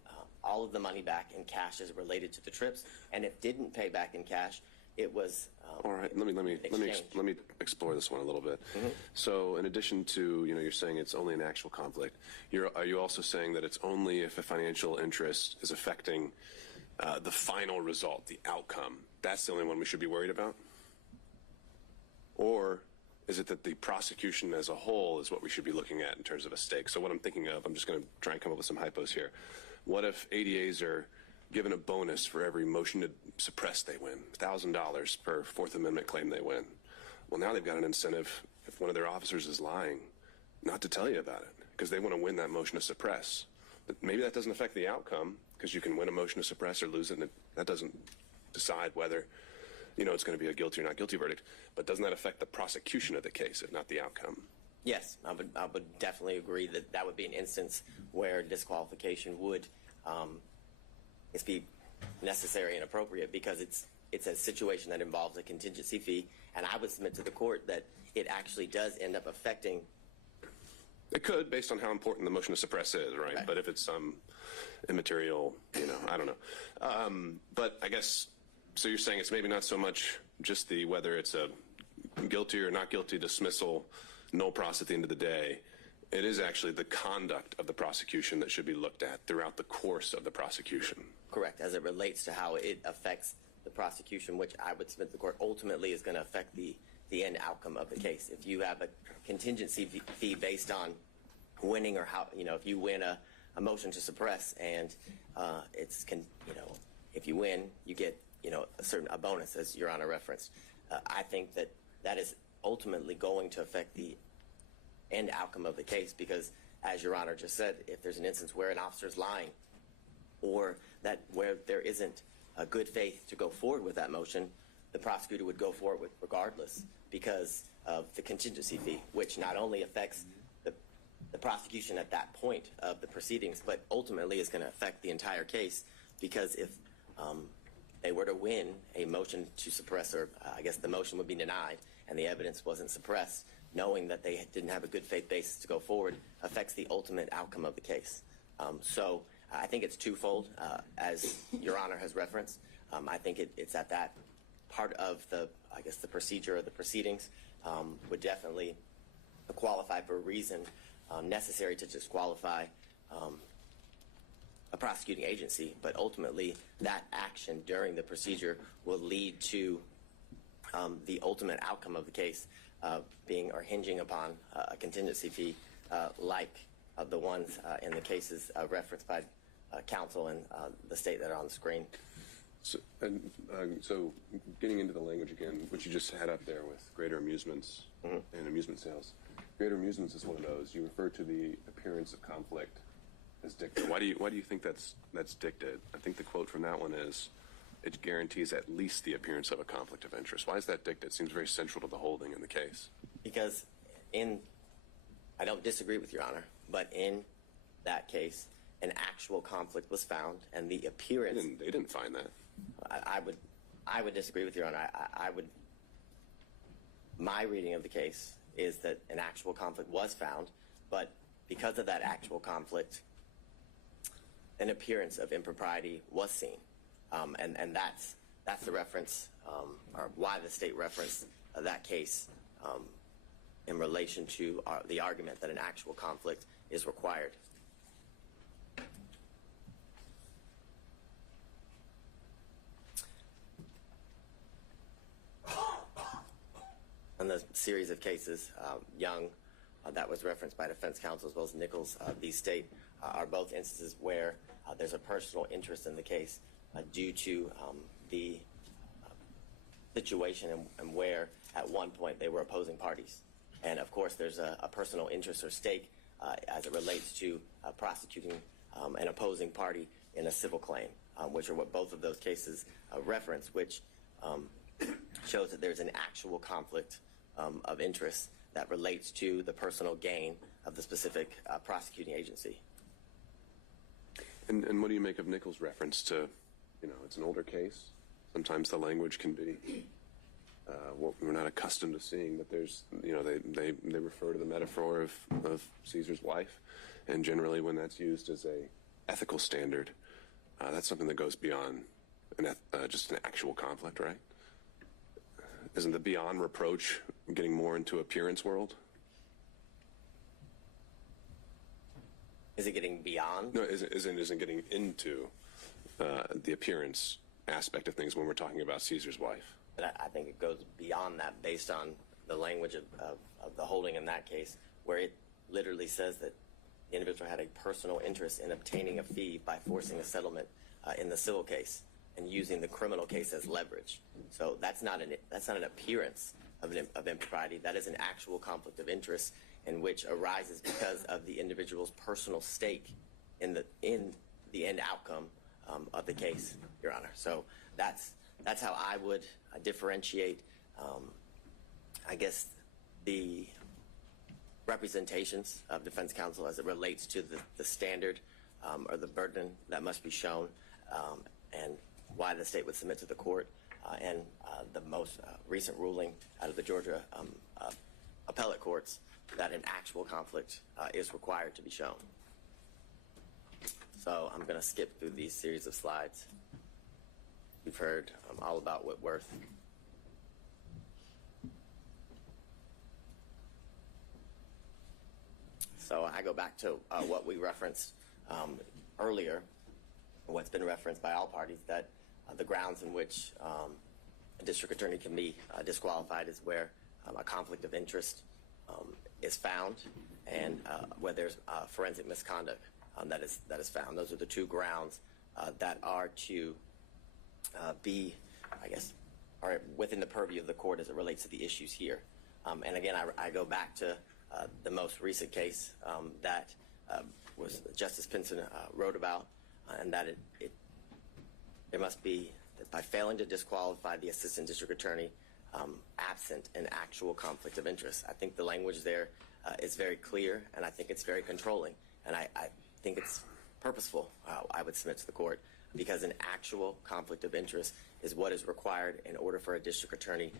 all of the money back in cash as related to the trips, and if didn't pay back in cash, it was all right. Let me explore this one a little bit. Mm-hmm. So, in addition to you're saying it's only an actual conflict, are you also saying that it's only if a financial interest is affecting the final result, the outcome? That's the only one we should be worried about? Or is it that the prosecution as a whole is what we should be looking at in terms of a stake? So what I'm thinking of, I'm just going to try and come up with some hypos here. What if ADAs are given a bonus for every motion to suppress they win, $1,000 per Fourth Amendment claim they win? Well, now they've got an incentive, if one of their officers is lying, not to tell you about it, because they want to win that motion to suppress. But maybe that doesn't affect the outcome, because you can win a motion to suppress or lose it, and that doesn't decide whether it's going to be a guilty or not guilty verdict. But doesn't that affect the prosecution of the case, if not the outcome? Yes, I would definitely agree that that would be an instance where disqualification would be necessary and appropriate, because it's a situation that involves a contingency fee, and I would submit to the court that it actually does end up affecting. It could, based on how important the motion to suppress is, right? But if it's some immaterial, I don't know. But I guess, so you're saying it's maybe not so much just whether it's a guilty or not guilty dismissal, no pros at the end of the day. It is actually the conduct of the prosecution that should be looked at throughout the course of the prosecution. Correct, as it relates to how it affects the prosecution, which I would submit to the court ultimately is going to affect the end outcome of the case. If you have a contingency fee based on winning, or how, if you win a motion to suppress, and if you win, you get, a bonus, as Your Honor referenced. I think that is ultimately going to affect the end outcome of the case, because, as Your Honor just said, if there's an instance where an officer is lying, or where there isn't a good faith to go forward with that motion, the prosecutor would go forward with regardless, because of the contingency fee, which not only affects the prosecution at that point of the proceedings, but ultimately is going to affect the entire case, because if they were to win a motion to suppress, or I guess the motion would be denied and the evidence wasn't suppressed, knowing that they didn't have a good faith basis to go forward affects the ultimate outcome of the case. So I think it's twofold, as Your Honor has referenced. I think it's at that part of the procedure or the proceedings would definitely qualify for a reason necessary to disqualify a prosecuting agency, but ultimately that action during the procedure will lead to the ultimate outcome of the case being or hinging upon a contingency fee like the ones in the cases referenced by counsel and the state that are on the screen. So getting into the language again, which you just had up there with greater amusements and amusement sales. Greater amusements is one of those. You refer to the appearance of conflict as dicta. Why do you think that's dicta? I think the quote from that one is, it guarantees at least the appearance of a conflict of interest. Why is that dicta? It seems very central to the holding in the case. Because I don't disagree with Your Honor, but in that case, an actual conflict was found, and the appearance. They didn't find that. I would disagree with Your Honor. My reading of the case is that an actual conflict was found, but because of that actual conflict, an appearance of impropriety was seen, and that's the reference, or why the state referenced that case in relation to the argument that an actual conflict is required. In the series of cases, Young, that was referenced by defense counsel, as well as Nichols v. State, are both instances where there's a personal interest in the case due to the situation and where at one point they were opposing parties. And of course there's a personal interest or stake as it relates to prosecuting an opposing party in a civil claim, which are what both of those cases reference, which shows that there's an actual conflict of interest that relates to the personal gain of the specific prosecuting agency. And what do you make of Nichols' reference to, it's an older case. Sometimes the language can be what we're not accustomed to seeing, but there's, they refer to the metaphor of Caesar's wife, and generally when that's used as a ethical standard, that's something that goes beyond just an actual conflict, right? Isn't the beyond reproach getting more into appearance world? Is it getting beyond? No, isn't getting into the appearance aspect of things when we're talking about Caesar's wife. But I think it goes beyond that based on the language of the holding in that case, where it literally says that the individual had a personal interest in obtaining a fee by forcing a settlement in the civil case and using the criminal case as leverage. So that's not an appearance of impropriety. That is an actual conflict of interest in which arises because of the individual's personal stake in the end outcome of the case, Your Honor. So that's how I would differentiate, I guess, the representations of defense counsel as it relates to the standard or the burden that must be shown, and why the state would submit to the court, and the most recent ruling out of the Georgia appellate courts that an actual conflict is required to be shown. So I'm going to skip through these series of slides. You've heard all about Whitworth. So I go back to what we referenced earlier, what's been referenced by all parties, that the grounds in which a district attorney can be disqualified is where a conflict of interest is found, and where there's forensic misconduct that is found. Those are the two grounds that are to be, I guess, are within the purview of the court as it relates to the issues here. And again, I go back to the most recent case that was Justice Pinson wrote about, and that there must be, that by failing to disqualify the assistant district attorney absent an actual conflict of interest. I think the language there is very clear, and I think it's very controlling, and I think it's purposeful, I would submit to the court, because an actual conflict of interest is what is required in order for a district attorney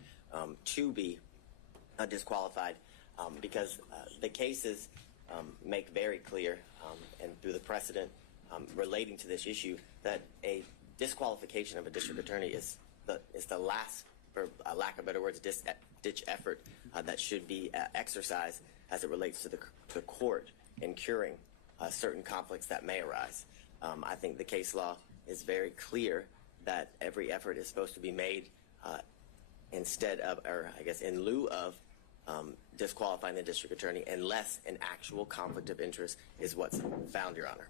to be disqualified, because the cases make very clear, and through the precedent relating to this issue, that a disqualification of a district attorney is the last, for lack of better words, ditch effort that should be exercised as it relates to the court in curing certain conflicts that may arise. I think the case law is very clear that every effort is supposed to be made instead of, or I guess in lieu of, disqualifying the district attorney unless an actual conflict of interest is what's found, Your Honor.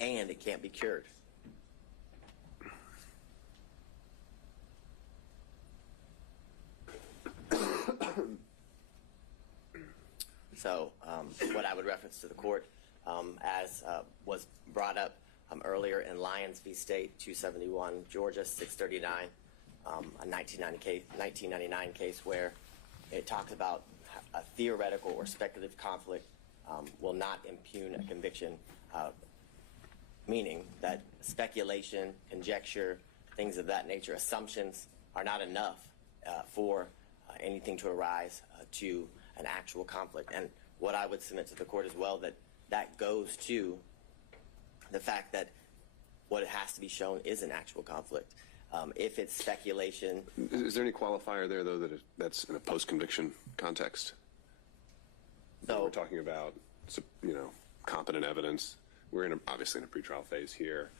And it can't be cured. So what I would reference to the court, as was brought up earlier in Lyons v. State, 271, Georgia, 639, a 1999 case where it talks about a theoretical or speculative conflict will not impugn a conviction meaning that speculation, conjecture, things of that nature, assumptions are not enough for anything to arise to an actual conflict. And what I would submit to the court as well, that goes to the fact that what has to be shown is an actual conflict. If it's speculation. Is there any qualifier there, though, that's in a post-conviction context? So we're talking about, competent evidence. We're obviously in a pretrial phase here.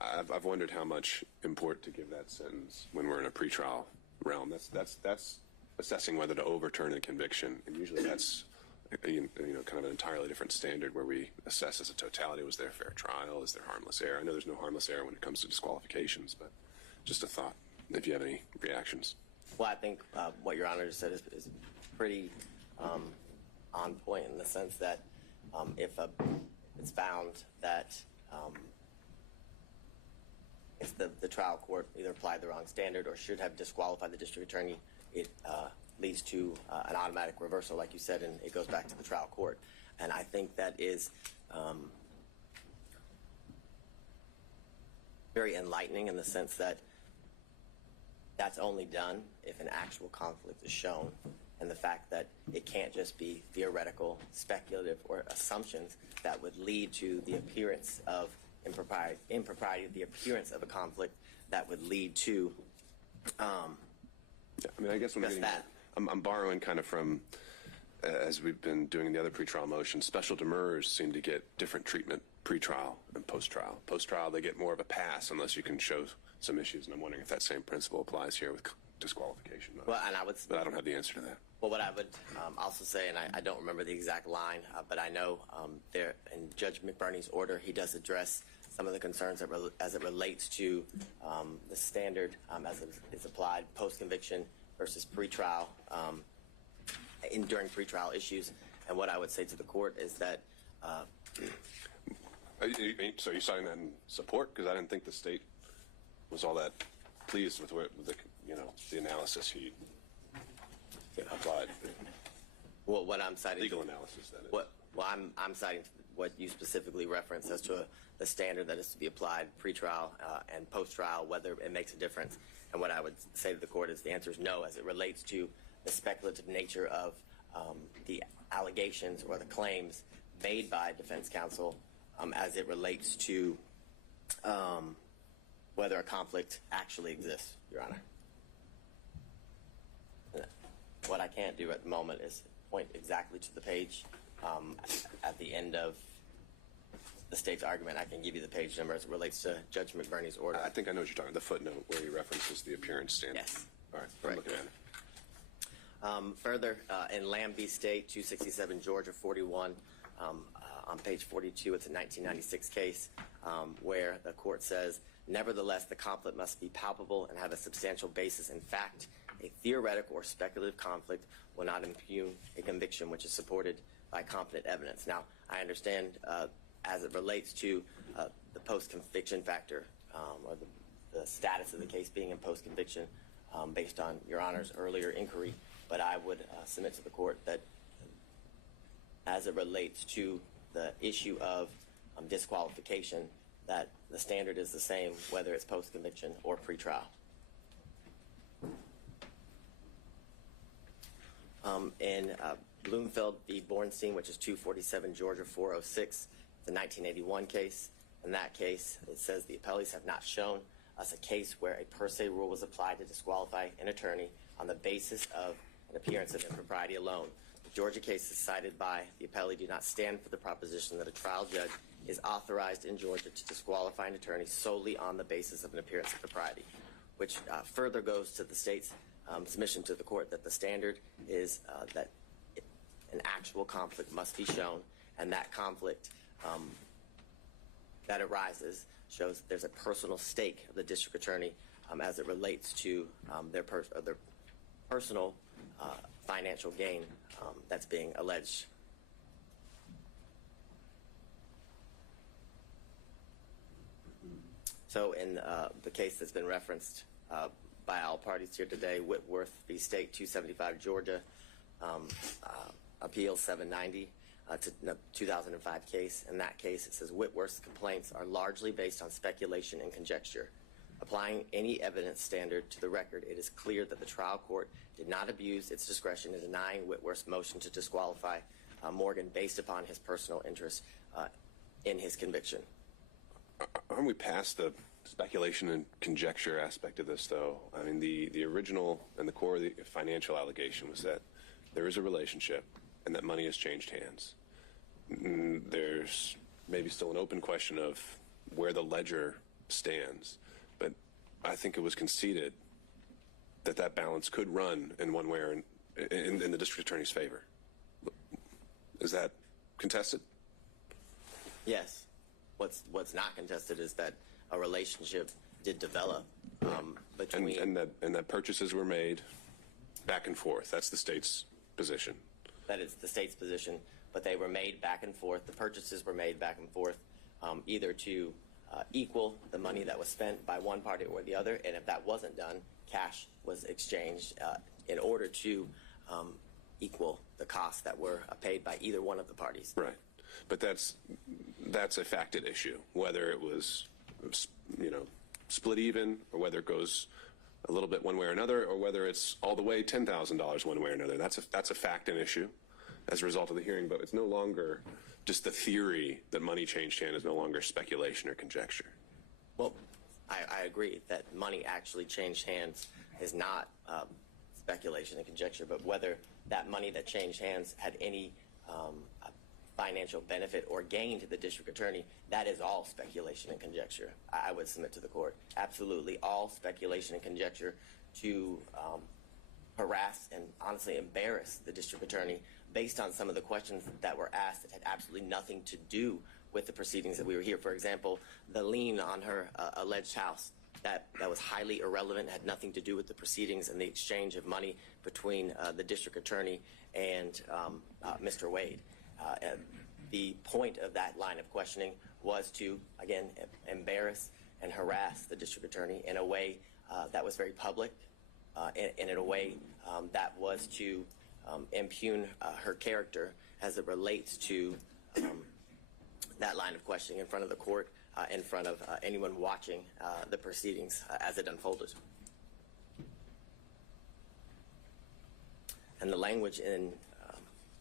I've wondered how much import to give that sentence when we're in a pretrial realm. That's assessing whether to overturn a conviction, and usually that's kind of an entirely different standard where we assess as a totality: was there a fair trial? Is there harmless error? I know there's no harmless error when it comes to disqualifications, but just a thought. If you have any reactions. Well, I think what Your Honor just said is pretty on point in the sense that if it's found that if the trial court either applied the wrong standard or should have disqualified the district attorney, it leads to an automatic reversal, like you said, and it goes back to the trial court. And I think that is very enlightening in the sense that that's only done if an actual conflict is shown, and the fact that it can't just be theoretical, speculative, or assumptions that would lead to the appearance of impropriety, the appearance of a conflict that would lead to I guess just that. I'm borrowing kind of from, as we've been doing in the other pretrial motions, special demurrers seem to get different treatment pre-trial and post-trial. Post-trial, they get more of a pass unless you can show some issues, and I'm wondering if that same principle applies here with disqualification. Well, and but I don't have the answer to that. Well, what I would also say, and I don't remember the exact line, but I know there in Judge McBurney's order, he does address some of the concerns as it relates to the standard as it is applied post-conviction versus pre-trial during pre-trial issues. And what I would say to the court is that. So you're citing that in support? Because I didn't think the state was all that pleased with the analysis he applied. Well, what I'm citing. Legal analysis, that is. Well, I'm citing what you specifically referenced as to the standard that is to be applied pre-trial and post-trial, whether it makes a difference. And what I would say to the court is the answer is no, as it relates to the speculative nature of the allegations or the claims made by defense counsel as it relates to whether a conflict actually exists, Your Honor. What I can't do at the moment is point exactly to the page at the end of the state's argument. I can give you the page number as it relates to Judge McBurney's order. I think I know what you're talking about, the footnote where he references the appearance standard. Yes. All right, I'm looking at it. Further, in Lamb v. State, 267 Georgia 41, on page 42, it's a 1996 case where the court says, nevertheless, the conflict must be palpable and have a substantial basis in fact. A theoretical or speculative conflict will not impugn a conviction which is supported by competent evidence. Now, I understand as it relates to the post-conviction factor or the status of the case being in post-conviction based on Your Honor's earlier inquiry, but I would submit to the court that as it relates to the issue of disqualification, that the standard is the same whether it's post-conviction or pre-trial. In Bloomfield v. Bornstein, which is 247 Georgia 406, the 1981 case. In that case, it says the appellees have not shown us a case where a per se rule was applied to disqualify an attorney on the basis of an appearance of impropriety alone. The Georgia cases cited by the appellee do not stand for the proposition that a trial judge is authorized in Georgia to disqualify an attorney solely on the basis of an appearance of propriety, which further goes to the state's submission to the court that the standard is that an actual conflict must be shown, and that conflict that arises shows that there's a personal stake of the district attorney as it relates to their personal financial gain that's being alleged. So in the case that's been referenced by all parties here today, Whitworth v. State, 275 Georgia, Appeal 790, It's a 2005 case. In that case, it says Whitworth's complaints are largely based on speculation and conjecture. Applying any evidence standard to the record, it is clear that the trial court did not abuse its discretion in denying Whitworth's motion to disqualify Morgan based upon his personal interest in his conviction. Aren't we past the speculation and conjecture aspect of this, though? I mean, the original and the core of the financial allegation was that there is a relationship and that money has changed hands. There's maybe still an open question of where the ledger stands, but I think it was conceded that that balance could run in one way or in the district attorney's favor. Is that contested? Yes. What's not contested is that a relationship did develop between and that purchases were made back and forth. That's the state's position. That is the state's position, but they were made back and forth. The purchases were made back and forth, either to equal the money that was spent by one party or the other, and if that wasn't done, cash was exchanged in order to equal the costs that were paid by either one of the parties. Right, but that's a facted issue, whether it was split even, or whether it goes a little bit one way or another, or whether it's all the way $10,000 one way or another. That's a fact and issue as a result of the hearing, but it's no longer just the theory that money changed hand is no longer speculation or conjecture. Well, I agree that money actually changed hands is not speculation and conjecture, but whether that money that changed hands had any financial benefit or gain to the district attorney, that is all speculation and conjecture. I would submit to the court. Absolutely all speculation and conjecture to harass and honestly embarrass the district attorney based on some of the questions that were asked that had absolutely nothing to do with the proceedings that we were here. For example, the lien on her alleged house, that was highly irrelevant, had nothing to do with the proceedings and the exchange of money between the district attorney and Mr. Wade. The point of that line of questioning was to, again, embarrass and harass the district attorney in a way that was very public, and in a way that was to impugn her character as it relates to that line of questioning in front of the court, in front of anyone watching the proceedings as it unfolded. And the language in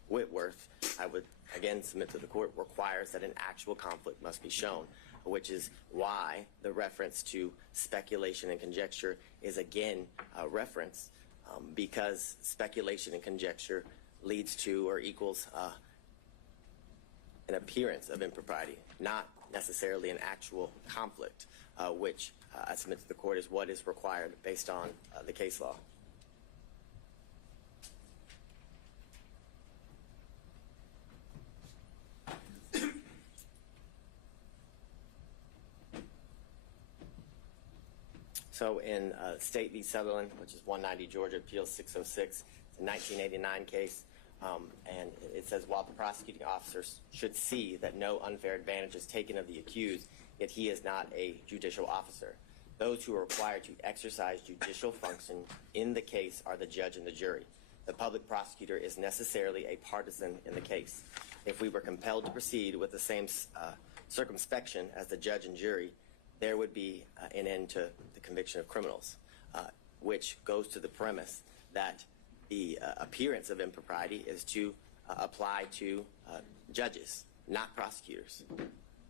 Whitworth, I would again submit to the court, requires that an actual conflict must be shown, which is why the reference to speculation and conjecture is again a reference, because speculation and conjecture leads to or equals an appearance of impropriety, not necessarily an actual conflict, which I submit to the court is what is required based on the case law. So in State v. Sutherland, which is 190 Georgia Appeals 606, it's a 1989 case, and it says, while the prosecuting officers should see that no unfair advantage is taken of the accused, yet he is not a judicial officer. Those who are required to exercise judicial function in the case are the judge and the jury. The public prosecutor is necessarily a partisan in the case. If we were compelled to proceed with the same circumspection as the judge and jury, there would be an end to the conviction of criminals, which goes to the premise that the appearance of impropriety is to apply to judges, not prosecutors.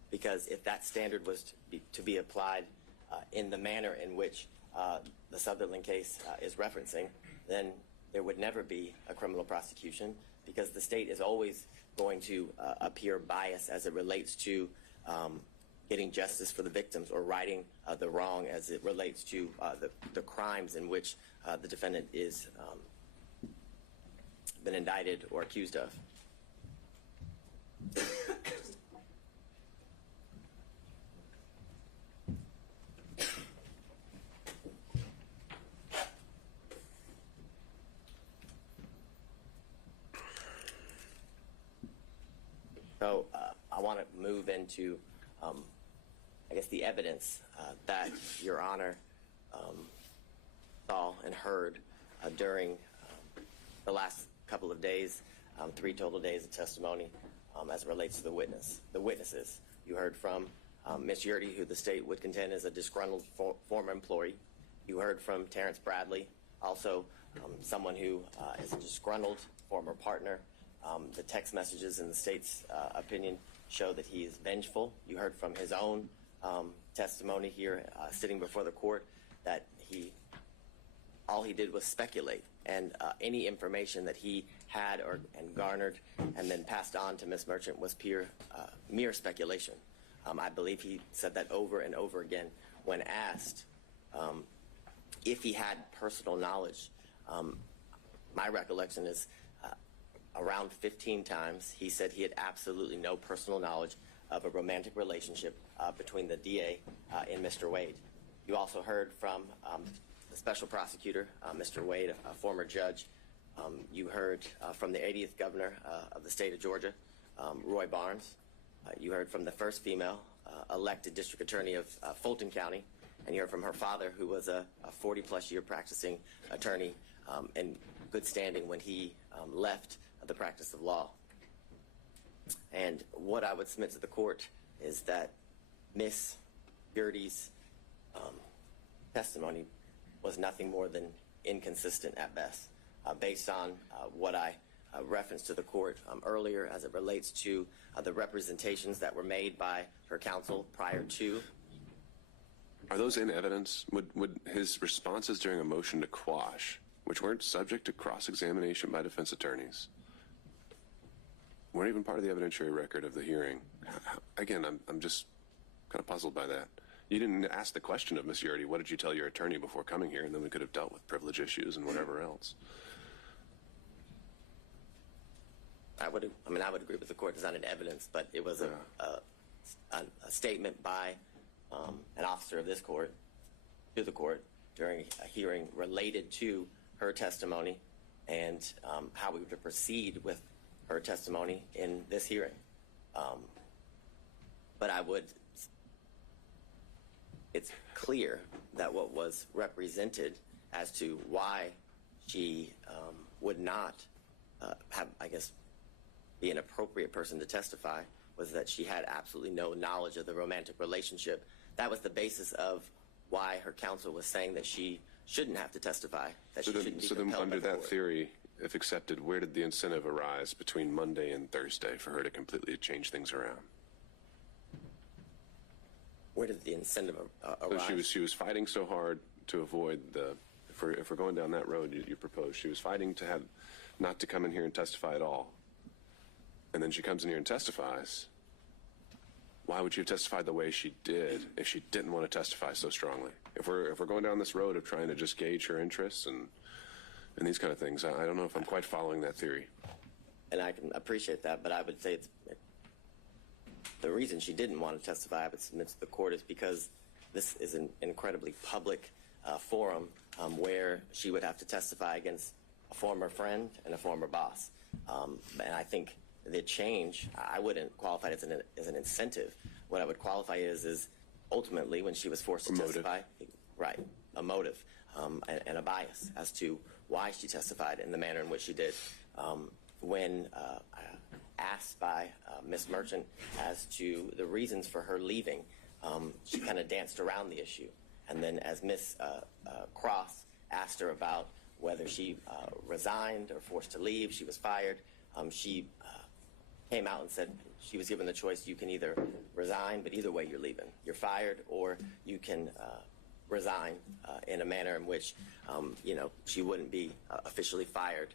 Because if that standard was to be applied in the manner in which the Sutherland case is referencing, then there would never be a criminal prosecution, because the state is always going to appear biased as it relates to getting justice for the victims or righting the wrong as it relates to the crimes in which the defendant is been indicted or accused of. So I want to move into I guess the evidence that Your Honor saw and heard during the last couple of days, 3 total days of testimony. as it relates to the witnesses. You heard from Ms. Yurdy, who the state would contend is a disgruntled former employee. You heard from Terrence Bradley, also someone who is a disgruntled former partner. The text messages in the state's opinion show that he is vengeful. You heard from his own testimony here, sitting before the court, that all he did was speculate, and any information that he had and garnered and then passed on to Ms. Merchant was mere speculation. I believe he said that over and over again when asked if he had personal knowledge. My recollection is around 15 times he said he had absolutely no personal knowledge of a romantic relationship between the DA and Mr. Wade. You also heard from the special prosecutor, Mr. Wade, a former judge. You heard from the 80th governor of the state of Georgia, Roy Barnes. You heard from the first female elected district attorney of Fulton County, and you heard from her father, who was a 40-plus year practicing attorney in good standing when he left the practice of law. And what I would submit to the court is that Ms. Yurdy's testimony was nothing more than inconsistent at best, based on what I referenced to the court earlier as it relates to the representations that were made by her counsel prior to. Are those in evidence? Would his responses during a motion to quash, which weren't subject to cross-examination by defense attorneys, weren't even part of the evidentiary record of the hearing? Again, I'm just kind of puzzled by that. You didn't ask the question of Ms. Yurdy, what did you tell your attorney before coming here, and then we could have dealt with privilege issues and whatever else. I would agree with the court. It's not in evidence, but it was a statement by an officer of this court to the court during a hearing related to her testimony and how we would proceed with her testimony in this hearing. But it's clear that what was represented as to why she would not have, I guess, be an appropriate person to testify was that she had absolutely no knowledge of the romantic relationship. That was the basis of why her counsel was saying that she shouldn't have to testify, that she shouldn't be compelled by the under that court. theory, if accepted, where did the incentive arise between Monday and Thursday for her to completely change things around? Where did the incentive arise? So she was fighting so hard to avoid the, if we're going down that road you proposed, she was fighting to have not to come in here and testify at all. And then she comes in here and testifies. Why would she have testified the way she did if she didn't want to testify so strongly? If we're going down this road of trying to just gauge her interests and these kind of things, I don't know if I'm quite following that theory. And I can appreciate that, but I would say the reason she didn't want to testify, I would submit to the court, is because this is an incredibly public forum where she would have to testify against a former friend and a former boss. And I think the change, I wouldn't qualify it as an incentive. What I would qualify is ultimately when she was forced to testify, right, a motive and a bias as to why she testified in the manner in which she did. When asked by Ms. Merchant as to the reasons for her leaving, she kind of danced around the issue. And then as Ms. Cross asked her about whether she resigned or forced to leave, she was fired, she came out and said she was given the choice: you can either resign, but either way you're leaving. You're fired, or you can resign in a manner in which, she wouldn't be officially fired,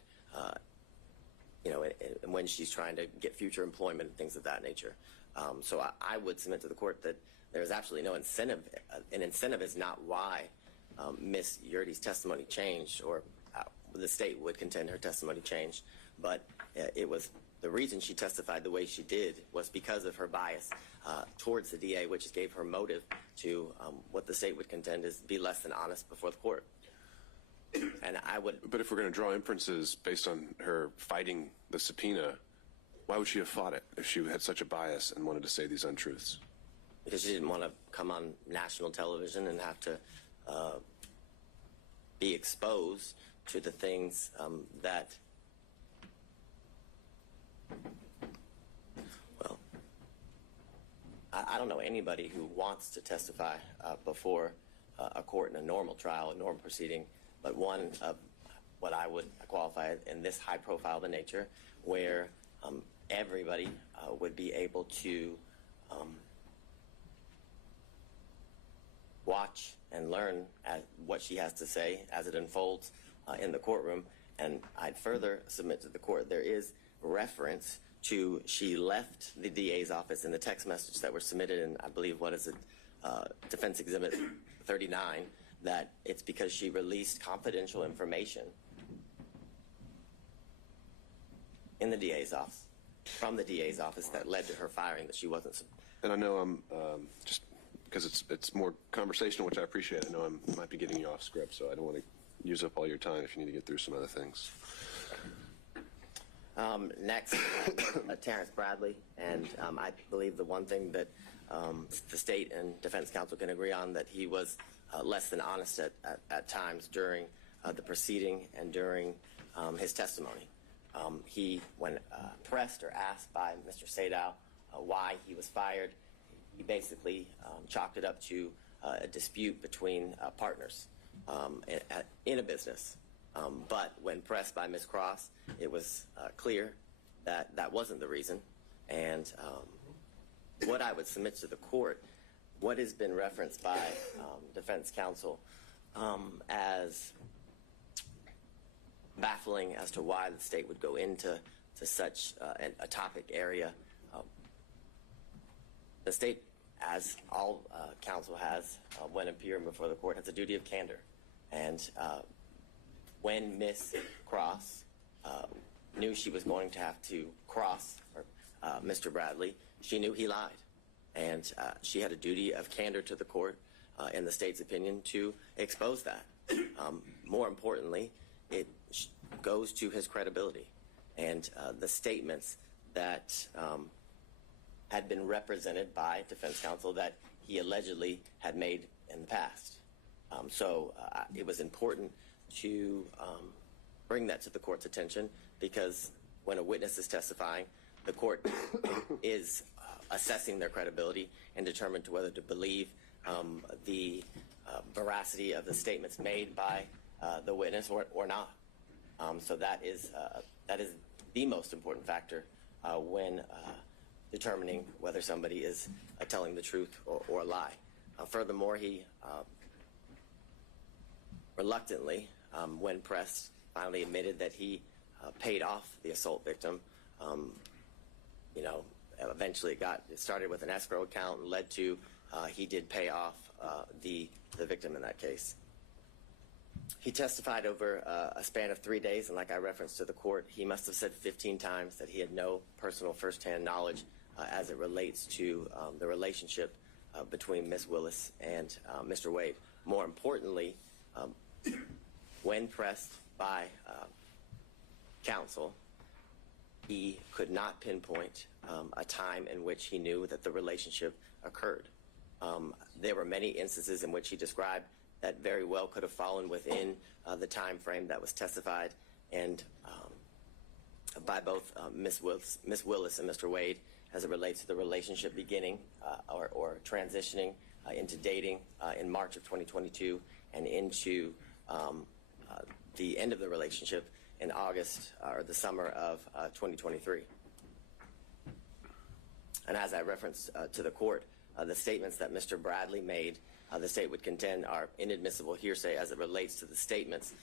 and when she's trying to get future employment and things of that nature. So I would submit to the court that there's absolutely no incentive. An incentive is not why Ms. Yurdy's testimony changed, or the state would contend her testimony changed, but it was the reason she testified the way she did was because of her bias towards the DA, which gave her motive to what the state would contend is be less than honest before the court. And I would. But if we're going to draw inferences based on her fighting the subpoena, why would she have fought it if she had such a bias and wanted to say these untruths? Because she didn't want to come on national television and have to be exposed to the things that I don't know anybody who wants to testify before a court in a normal trial, a normal proceeding, but one of what I would qualify in this high profile of nature, where everybody would be able to watch and learn what she has to say as it unfolds in the courtroom. And I'd further submit to the court there is reference to she left the DA's office in the text message that were submitted in, I believe, what is it, Defense Exhibit 39, that it's because she released confidential information in the DA's office, from the DA's office, that led to her firing, that she wasn't. And I know I'm just because it's more conversational, which I appreciate. I know I might be getting you off script, so I don't want to use up all your time if you need to get through some other things. Next, Terrence Bradley, and I believe the one thing that the state and defense counsel can agree on, that he was less than honest at times during the proceeding and during his testimony. He, when pressed or asked by Mr. Sadow why he was fired, he basically chalked it up to a dispute between partners in a business. But when pressed by Ms. Cross, it was clear that that wasn't the reason. And what I would submit to the court, what has been referenced by defense counsel as baffling as to why the state would go into such a topic area. The state, as all counsel has when appearing before the court, has a duty of candor. And when Ms. Cross knew she was going to have to cross Mr. Bradley, she knew he lied. And she had a duty of candor to the court, in the state's opinion, to expose that. More importantly, it goes to his credibility and the statements that had been represented by defense counsel that he allegedly had made in the past. So it was important to bring that to the court's attention, because when a witness is testifying, the court is assessing their credibility and determined to whether to believe the veracity of the statements made by the witness or not. So that is the most important factor when determining whether somebody is telling the truth or a lie. Furthermore, he reluctantly, when pressed, finally admitted that he paid off the assault victim. Eventually it started with an escrow account and led to he did pay off the victim in that case. He testified over a span of 3 days, and like I referenced to the court, he must have said 15 times that he had no personal firsthand knowledge as it relates to the relationship between Ms. Willis and Mr. Wade. More importantly, when pressed by counsel, he could not pinpoint a time in which he knew that the relationship occurred. There were many instances in which he described that very well could have fallen within the time frame that was testified and by both Ms. Willis and Mr. Wade as it relates to the relationship beginning or transitioning into dating in March of 2022 and into the end of the relationship in August or the summer of 2023. And as I referenced to the court, the statements that Mr. Bradley made, the state would contend are inadmissible hearsay as it relates to the statements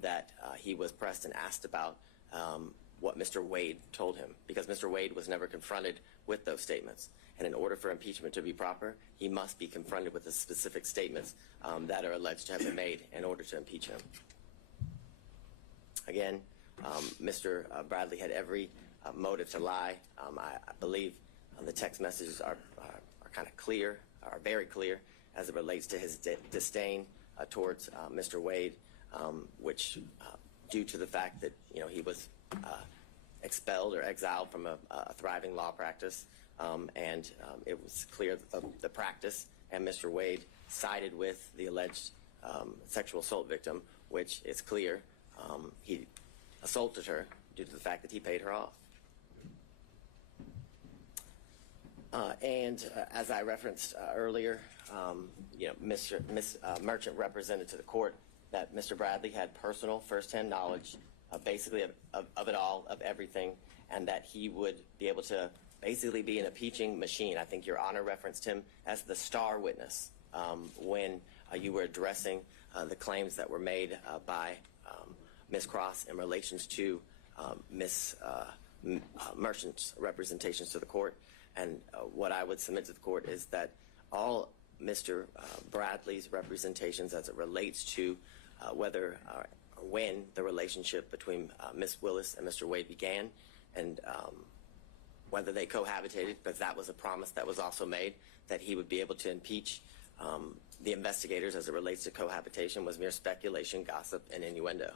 that he was pressed and asked about what Mr. Wade told him, because Mr. Wade was never confronted with those statements. And in order for impeachment to be proper, he must be confronted with the specific statements that are alleged to have been made in order to impeach him. Again, Mr. Bradley had every motive to lie. I believe the text messages are kind of clear, are very clear as it relates to his disdain towards Mr. Wade, which due to the fact that he was expelled or exiled from a thriving law practice, and it was clear that the practice and Mr. Wade sided with the alleged sexual assault victim, which it's clear he assaulted her due to the fact that he paid her off. As I referenced earlier, Ms. Merchant represented to the court that Mr. Bradley had personal firsthand knowledge basically of it all, of everything, and that he would be able to basically be an impeaching machine. I think Your Honor referenced him as the star witness when you were addressing the claims that were made by Ms. Cross in relations to Ms. Merchant's representations to the court. And what I would submit to the court is that all Mr. Bradley's representations as it relates to whether or when the relationship between Ms. Willis and Mr. Wade began, and whether they cohabitated, because that was a promise that was also made, that he would be able to impeach the investigators as it relates to cohabitation, was mere speculation, gossip, and innuendo.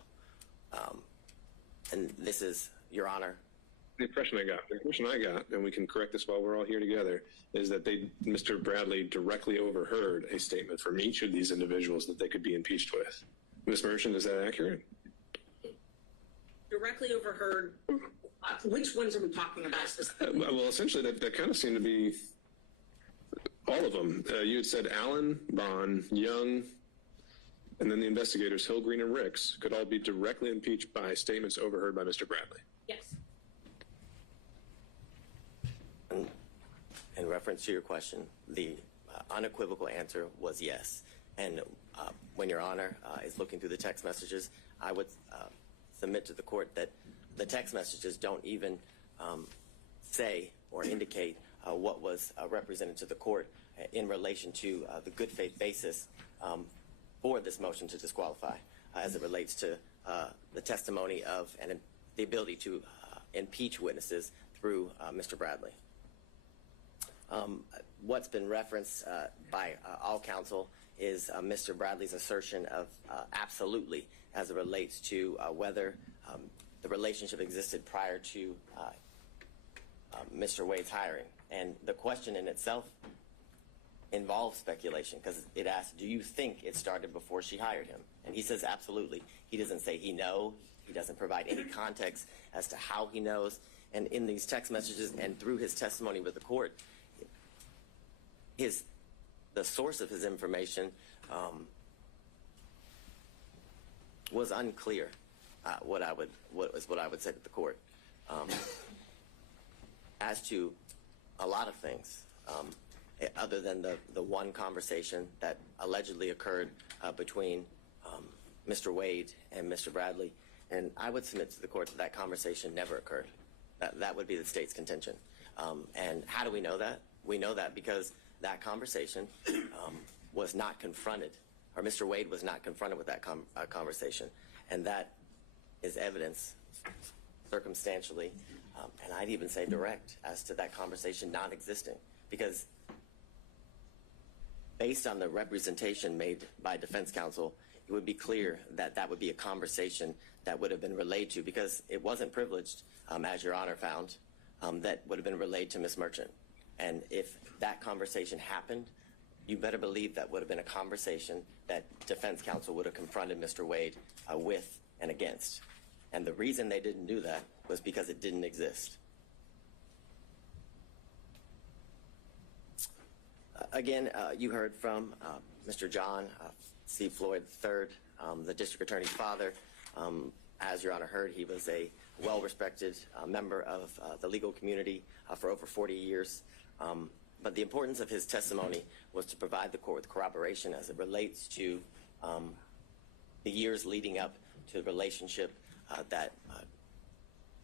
And this is, Your Honor. The impression I got, and we can correct this while we're all here together, is that Mr. Bradley directly overheard a statement from each of these individuals that they could be impeached with. Ms. Merchant, is that accurate? Directly overheard. Which ones are we talking about specifically? Well, essentially, that kind of seemed to be all of them. You had said Allen, Bond, Young, and then the investigators, Hill, Green, and Ricks, could all be directly impeached by statements overheard by Mr. Bradley. Yes. In reference to your question, the unequivocal answer was yes. And when Your Honor is looking through the text messages, I would submit to the court that the text messages don't even say or indicate what was represented to the court in relation to the good faith basis for this motion to disqualify as it relates to the testimony of and the ability to impeach witnesses through Mr. Bradley. What's been referenced by all counsel is Mr. Bradley's assertion of absolutely as it relates to whether the relationship existed prior to Mr. Wade's hiring. And the question in itself involves speculation, because it asks, do you think it started before she hired him? And he says absolutely. He doesn't say he knows. He doesn't provide any context as to how he knows. And in these text messages and through his testimony with the court, the source of his information was unclear. What I would say to the court, as to a lot of things, other than the one conversation that allegedly occurred between Mr. Wade and Mr. Bradley, and I would submit to the court that that conversation never occurred. That would be the state's contention. And how do we know that? We know that because that conversation was not confronted, or Mr. Wade was not confronted with that conversation. And that is evidence circumstantially, and I'd even say direct, as to that conversation non-existing. Because based on the representation made by defense counsel, it would be clear that that would be a conversation that would have been relayed to, because it wasn't privileged, as Your Honor found, that would have been relayed to Ms. Merchant. And if that conversation happened, you better believe that would have been a conversation that defense counsel would have confronted Mr. Wade with and against. And the reason they didn't do that was because it didn't exist. Again, you heard from Mr. John C. Floyd III, the district attorney's father. As Your Honor heard, he was a well-respected member of the legal community for over 40 years. But the importance of his testimony was to provide the court with corroboration as it relates to the years leading up to the relationship that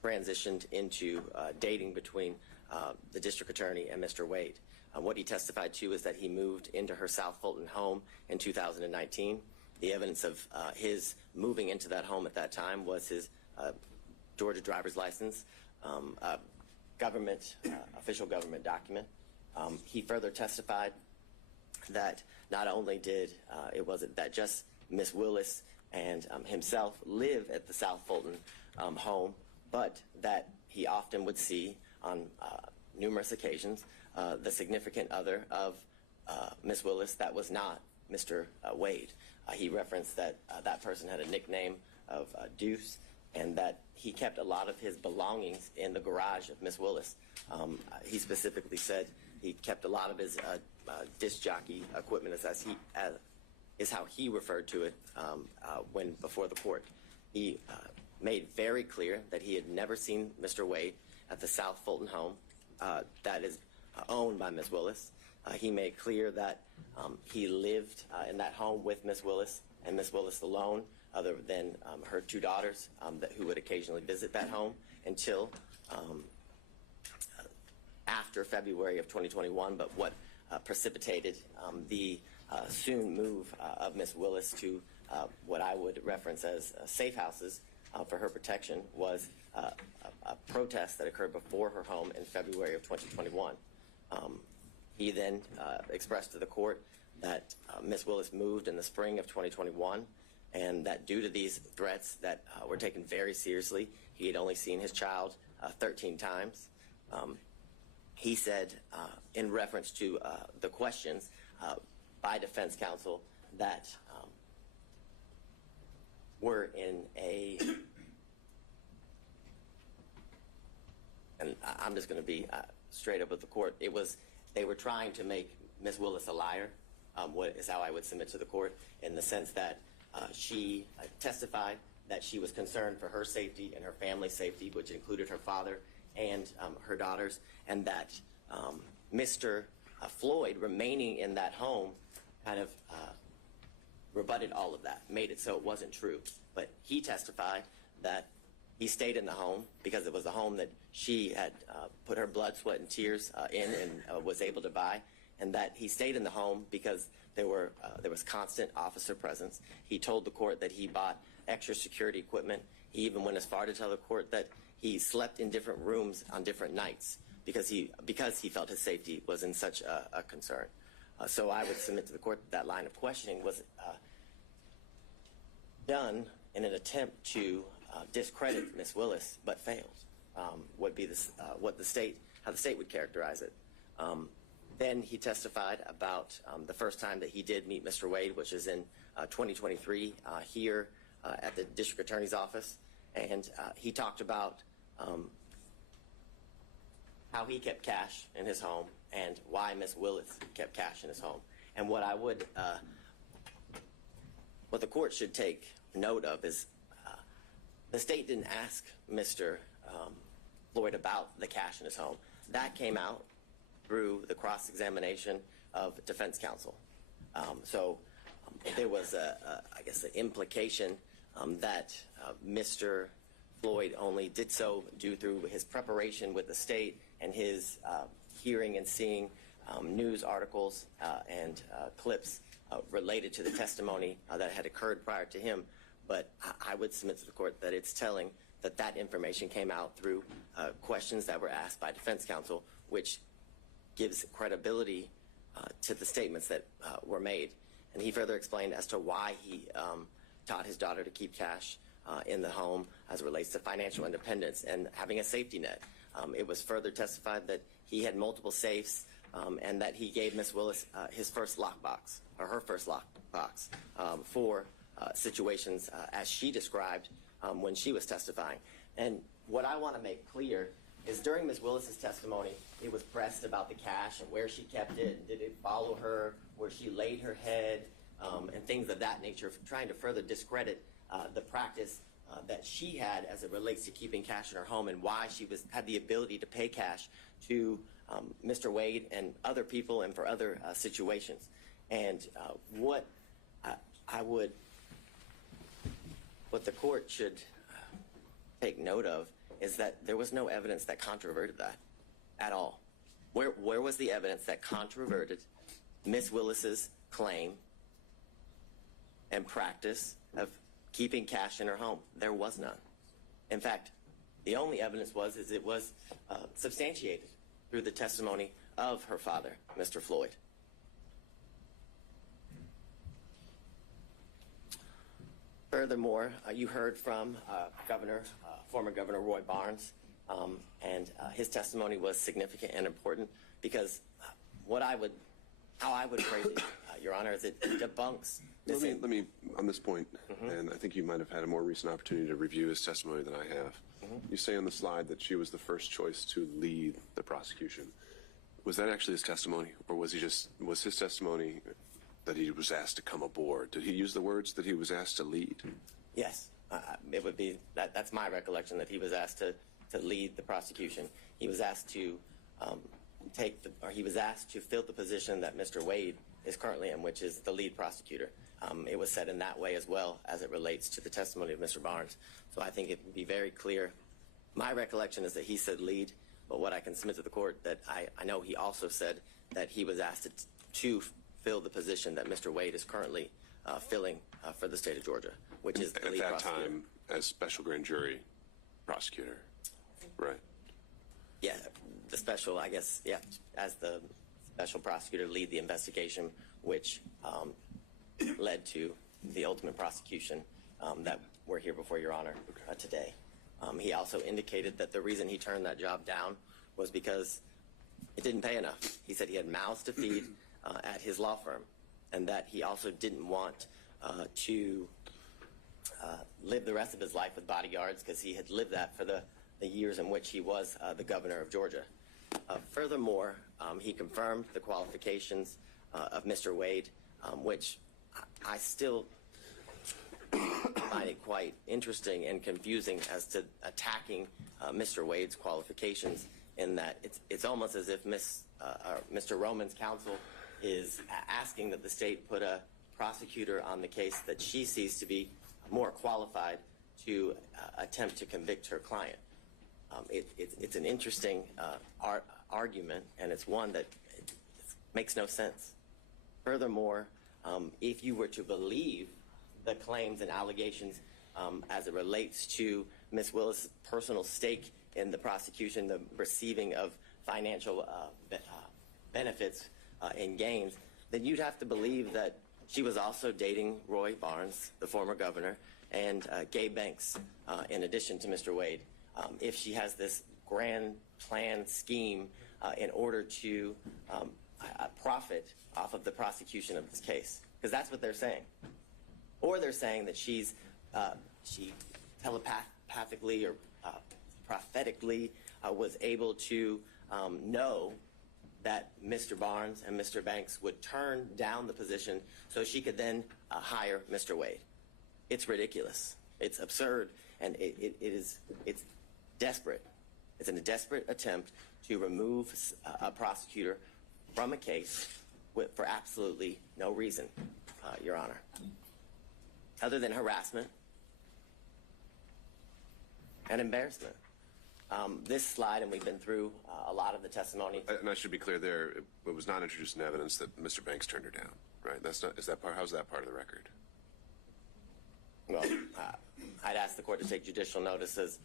transitioned into dating between the district attorney and Mr. Wade. What he testified to is that he moved into her South Fulton home in 2019. The evidence of his moving into that home at that time was his Georgia driver's license, official government document. He further testified that not only did it wasn't that just Ms. Willis and himself live at the South Fulton home, but that he often would see on numerous occasions the significant other of Ms. Willis that was not Mr. Wade. He referenced that that person had a nickname of Deuce, and that he kept a lot of his belongings in the garage of Ms. Willis. He specifically said he kept a lot of his disc jockey equipment, is how he referred to it when before the court. He made very clear that he had never seen Mr. Wade at the South Fulton home that is owned by Ms. Willis. He made clear that he lived in that home with Ms. Willis and Ms. Willis alone, other than her two daughters who would occasionally visit that home until after February of 2021. But what precipitated the soon move of Ms. Willis to what I would reference as safe houses for her protection was a protest that occurred before her home in February of 2021. He then expressed to the court that Ms. Willis moved in the spring of 2021, and that due to these threats that were taken very seriously, he had only seen his child 13 times. He said, in reference to the questions by defense counsel that were in a, and I'm just going to be straight up with the court, they were trying to make Ms. Willis a liar, what is how I would submit to the court, in the sense that she testified that she was concerned for her safety and her family's safety, which included her father and her daughters, and that Mr. Floyd remaining in that home kind of rebutted all of that, made it so it wasn't true. But he testified that he stayed in the home because it was a home that she had put her blood, sweat, and tears in and was able to buy, and that he stayed in the home because there was constant officer presence. He told the court that he bought extra security equipment. He even went as far to tell the court that he slept in different rooms on different nights because he felt his safety was in such a concern. So I would submit to the court that line of questioning was done in an attempt to discredit Ms. Willis, but failed. Would be how the state would characterize it. Then he testified about the first time that he did meet Mr. Wade, which is in 2023 here at the district attorney's office, and he talked about how he kept cash in his home and why Ms. Willis kept cash in his home. And what the court should take note of is the state didn't ask Mr. Floyd about the cash in his home. That came out through the cross-examination of defense counsel. So there was, I guess, the implication that Mr. Floyd only did so due through his preparation with the state and his hearing and seeing news articles and clips related to the testimony that had occurred prior to him. But I would submit to the court that it's telling that that information came out through questions that were asked by defense counsel, which gives credibility to the statements that were made. And he further explained as to why he taught his daughter to keep cash in the home as it relates to financial independence and having a safety net. It was further testified that he had multiple safes and that he gave Ms. Willis his first lockbox, or her first lockbox, for situations as she described when she was testifying. And what I want to make clear is during Ms. Willis's testimony, it was pressed about the cash and where she kept it, and did it follow her, where she laid her head, and things of that nature, trying to further discredit the practice that she had as it relates to keeping cash in her home and why she had the ability to pay cash to Mr. Wade and other people and for other situations. And what the court should take note of is that there was no evidence that controverted that at all. Where was the evidence that controverted Ms. Willis's claim and practice of keeping cash in her home? There was none. In fact, the only evidence was it was substantiated through the testimony of her father, Mr. Floyd. Furthermore, you heard from former Governor Roy Barnes, and his testimony was significant and important because how I would phrase it, Your Honor, is it debunks. Let me on this point, and I think you might have had a more recent opportunity to review his testimony than I have. You say on the slide that she was the first choice to lead the prosecution. Was that actually his testimony, or was his testimony that he was asked to come aboard? Did he use the words that he was asked to lead? Yes, it would be that's my recollection, that he was asked to lead the prosecution. He was asked to he was asked to fill the position that Mr. Wade is currently in, which is the lead prosecutor. It was said in that way as well as it relates to the testimony of Mr. Barnes. So I think it would be very clear. My recollection is that he said lead, but what I can submit to the court, that I know he also said that he was asked to fill the position that Mr. Wade is currently filling for the state of Georgia, which is the lead prosecutor. At that time, as special grand jury prosecutor, right? Yeah, the special, I guess, yeah, as the special prosecutor, lead the investigation, which led to the ultimate prosecution that we're here before Your Honor today. He also indicated that the reason he turned that job down was because it didn't pay enough. He said he had mouths to feed at his law firm, and that he also didn't want to live the rest of his life with bodyguards, because he had lived that for the years in which he was the governor of Georgia. Furthermore, he confirmed the qualifications of Mr. Wade, which I still find it quite interesting and confusing as to attacking Mr. Wade's qualifications, in that it's almost as if Mr. Roman's counsel is asking that the state put a prosecutor on the case that she sees to be more qualified to attempt to convict her client. It's an interesting argument, and it's one that makes no sense. Furthermore, if you were to believe the claims and allegations as it relates to Ms. Willis' personal stake in the prosecution, the receiving of financial benefits and gains, then you'd have to believe that she was also dating Roy Barnes, the former governor, and Gay Banks, in addition to Mr. Wade. If she has this grand plan scheme in order to profit off of the prosecution of this case, because that's what they're saying. Or they're saying that she telepathically or prophetically was able to know that Mr. Barnes and Mr. Banks would turn down the position so she could then hire Mr. Wade. It's ridiculous. It's absurd, and it's desperate. It's a desperate attempt to remove a prosecutor from a case for absolutely no reason, Your Honor, other than harassment and embarrassment. This slide, and we've been through a lot of the testimony. And I should be clear there, it was not introduced in evidence that Mr. Banks turned her down, right? How's that part of the record? Well, I'd ask the court to take judicial notice, as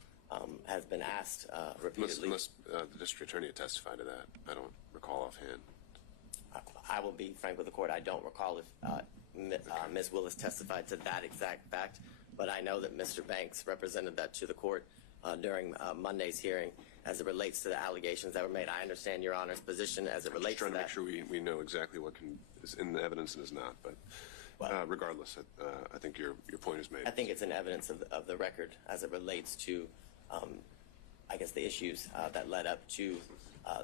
has been asked repeatedly. Unless the district attorney had testified to that. I don't recall offhand. I will be frank with the court. I don't recall if Ms. Willis testified to that exact fact, but I know that Mr. Banks represented that to the court during Monday's hearing as it relates to the allegations that were made. I understand Your Honor's position as it relates to that. I'm just trying to make sure we know exactly what is in the evidence and is not, but regardless, I think your point is made. I think it's an evidence of the record as it relates to, I guess, the issues that led up to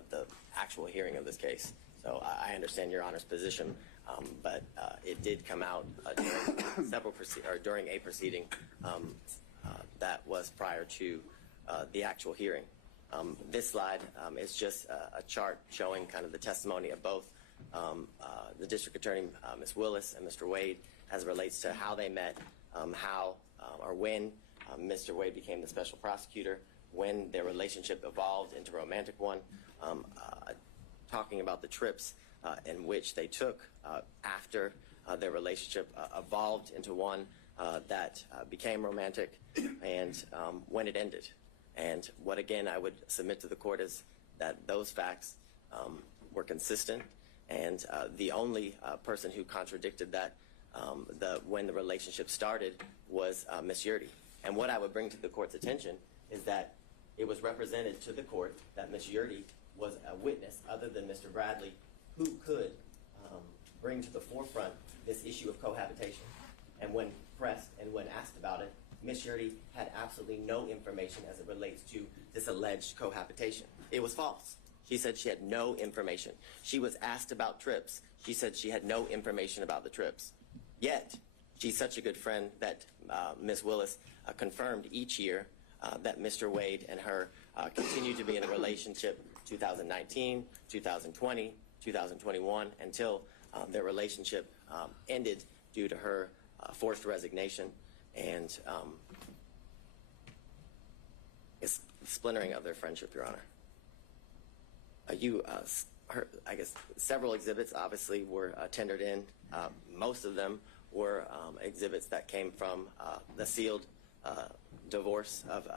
the actual hearing of this case. So I understand Your Honor's position, but it did come out during a proceeding that was prior to the actual hearing. This slide is just a chart showing kind of the testimony of both the district attorney, Ms. Willis, and Mr. Wade, as it relates to how they met, how or when Mr. Wade became the special prosecutor, when their relationship evolved into a romantic one, talking about the trips in which they took after their relationship evolved into one that became romantic, and when it ended. And what, again, I would submit to the court is that those facts were consistent, and the only person who contradicted that when the relationship started was Ms. Yurdy. And what I would bring to the court's attention is that it was represented to the court that Ms. Yurdy was a witness other than Mr. Bradley who could bring to the forefront this issue of cohabitation. And when pressed and when asked about it, Ms. Yurdy had absolutely no information as it relates to this alleged cohabitation. It was false. She said she had no information. She was asked about trips. She said she had no information about the trips. Yet, she's such a good friend that Ms. Willis confirmed each year that Mr. Wade and her continue to be in a relationship 2019, 2020, 2021, until their relationship ended due to her forced resignation and splintering of their friendship, Your Honor. I guess several exhibits obviously were tendered in. Most of them were exhibits that came from the sealed divorce of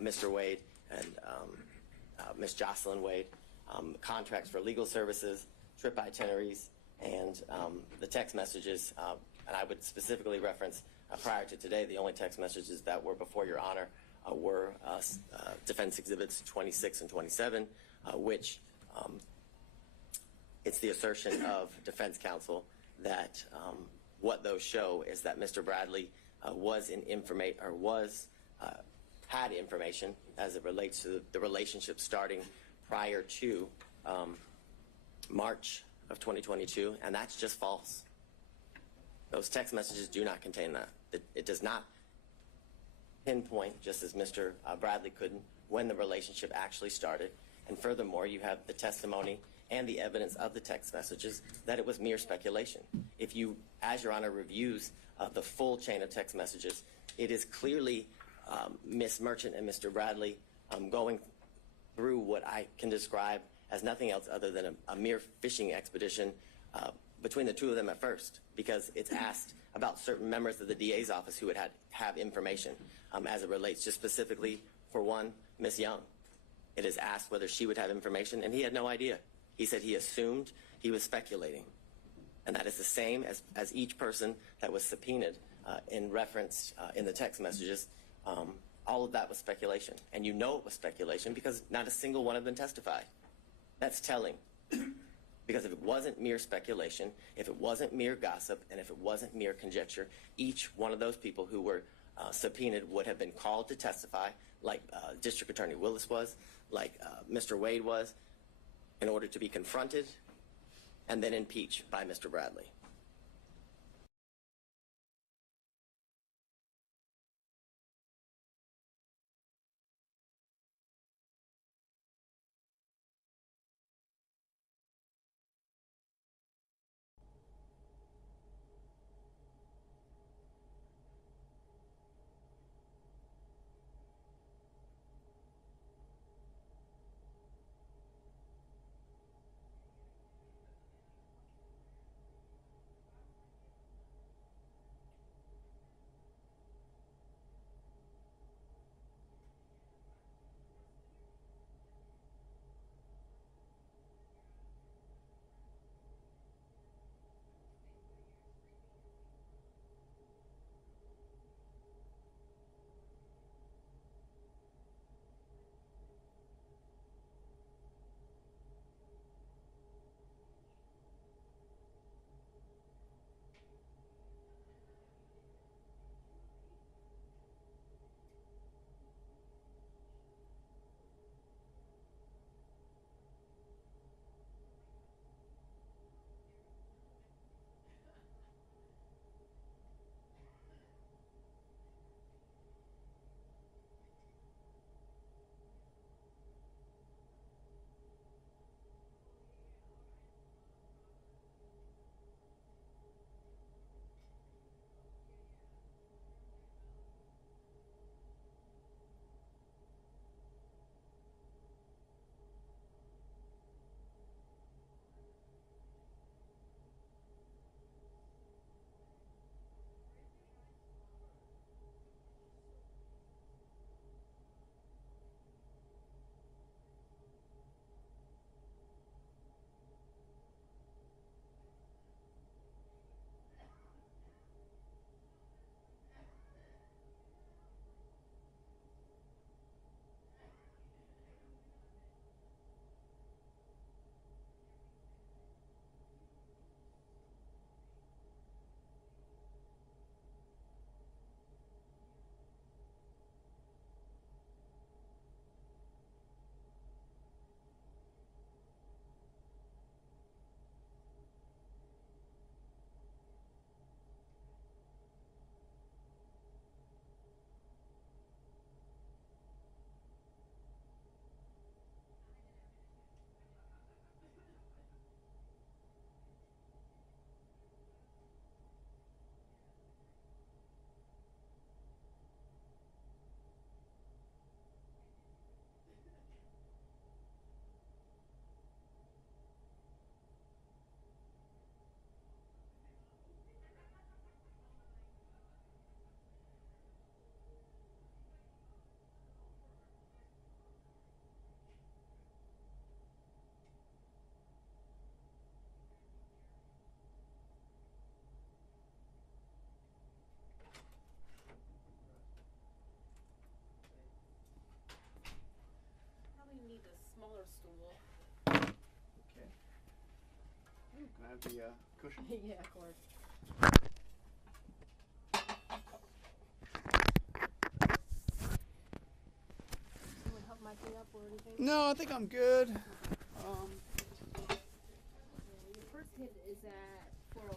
Mr. Wade and Ms. Jocelyn Wade, contracts for legal services, trip itineraries, and the text messages. And I would specifically reference prior to today, the only text messages that were before Your Honor were defense exhibits 26 and 27, which it's the assertion of defense counsel that what those show is that Mr. Bradley had information as it relates to the relationship starting prior to March of 2022, and that's just false. Those text messages do not contain that. It does not pinpoint, just as Mr. Bradley couldn't, when the relationship actually started. And furthermore, you have the testimony and the evidence of the text messages that it was mere speculation. If you, as Your Honor reviews the full chain of text messages, it is clearly Ms. Merchant and Mr. Bradley going through what I can describe as nothing else other than a mere fishing expedition between the two of them at first, because it's asked about certain members of the DA's office who would have information as it relates just specifically, for one, Ms. Young. It is asked whether she would have information, and he had no idea. He said he assumed, he was speculating. And that is the same as each person that was subpoenaed in reference in the text messages. All of that was speculation. And you know it was speculation because not a single one of them testified. That's telling. Because if it wasn't mere speculation, if it wasn't mere gossip, and if it wasn't mere conjecture, each one of those people who were subpoenaed would have been called to testify, like District Attorney Willis was, like Mr. Wade was, in order to be confronted and then impeached by Mr. Bradley. Can I have the cushion? Yeah, of course. Someone help my thing up or anything? No, I think I'm good. Your first hit is at 4:05.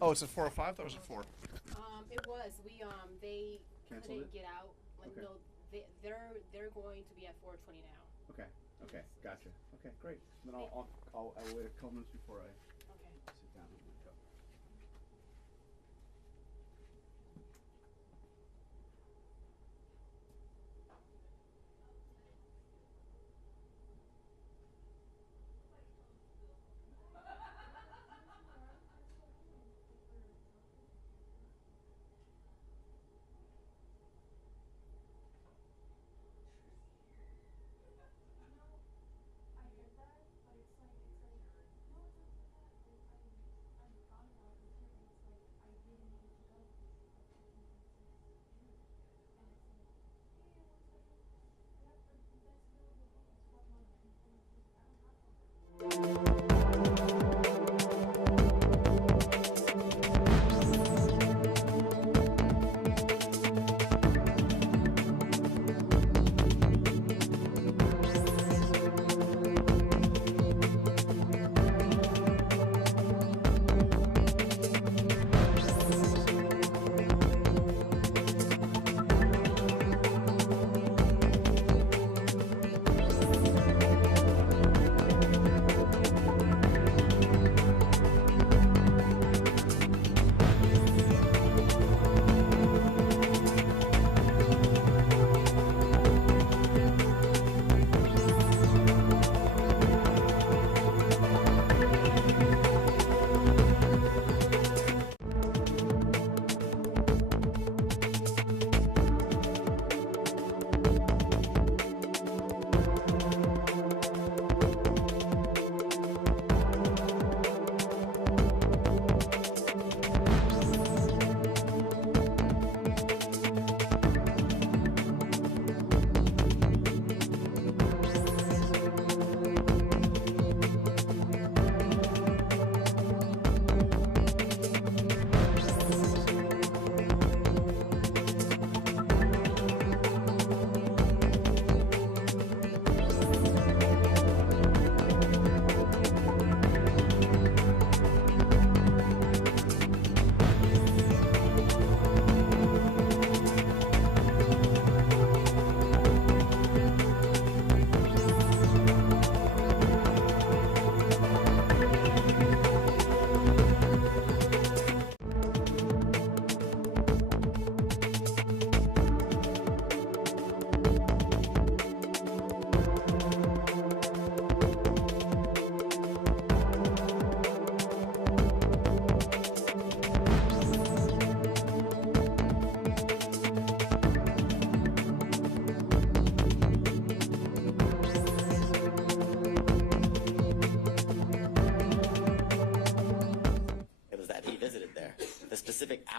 Oh, it's at 4:05. That was at 4. It was. They Canceled couldn't it? get out. Like Okay. no, they're going to be at 4:20 now. Okay. Okay. Gotcha. Okay. Great. Then I'll wait a couple minutes before I Okay. sit down and go.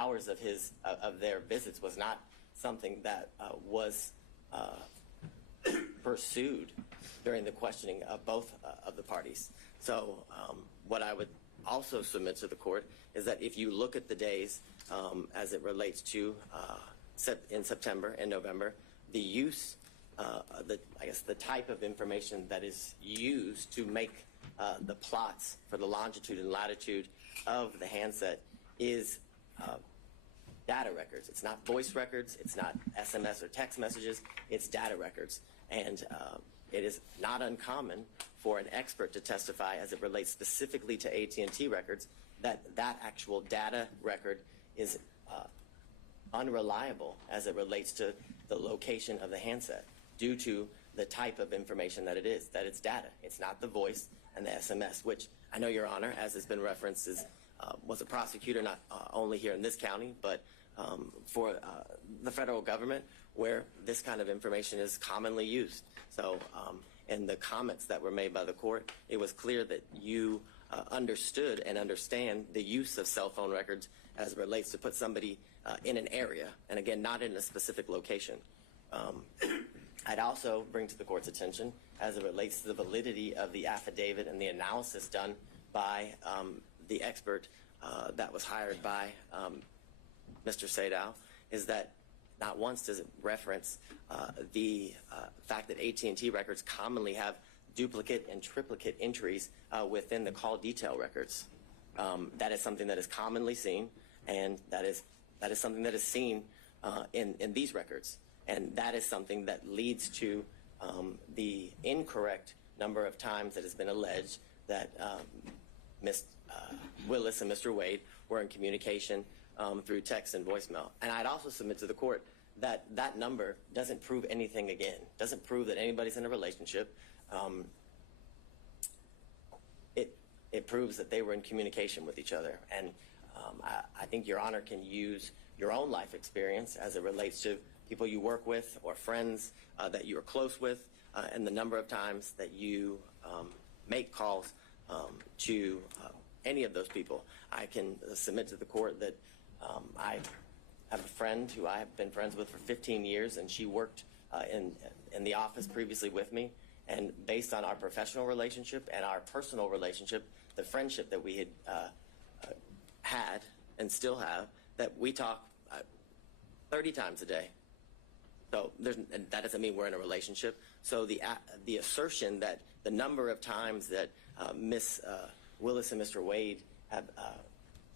hours of their visits was not something that was pursued during the questioning of both of the parties. So what I would also submit to the court is that if you look at the days as it relates to in September and November, the use, the type of information that is used to make the plots for the longitude and latitude of the handset is data records. It's not voice records. It's not SMS or text messages. It's data records. And it is not uncommon for an expert to testify as it relates specifically to AT&T records that actual data record is unreliable as it relates to the location of the handset due to the type of information that it is, that it's data. It's not the voice and the SMS, which I know, Your Honor, as has been referenced, was a prosecutor not only here in this county, but for the federal government where this kind of information is commonly used. So in the comments that were made by the court, it was clear that you understood and understand the use of cell phone records as it relates to put somebody in an area, and again, not in a specific location. I'd also bring to the court's attention as it relates to the validity of the affidavit and the analysis done by the expert that was hired by Mr. Sadow is that not once does it reference the fact that AT&T records commonly have duplicate and triplicate entries within the call detail records. That is something that is commonly seen, and that is something that is seen in these records. And that is something that leads to the incorrect number of times that has been alleged that Ms. Willis and Mr. Wade were in communication through text and voicemail. And I'd also submit to the court that that number doesn't prove anything again, doesn't prove that anybody's in a relationship. It proves that they were in communication with each other. And I think Your Honor can use your own life experience as it relates to people you work with or friends that you are close with, and the number of times that you make calls to any of those people. I can submit to the court that I have a friend who I have been friends with for 15 years, and she worked in the office previously with me. And based on our professional relationship and our personal relationship, the friendship that we had had and still have, that we talk 30 times a day. So and that doesn't mean we're in a relationship. So the assertion that the number of times that Ms. Willis and Mr. Wade have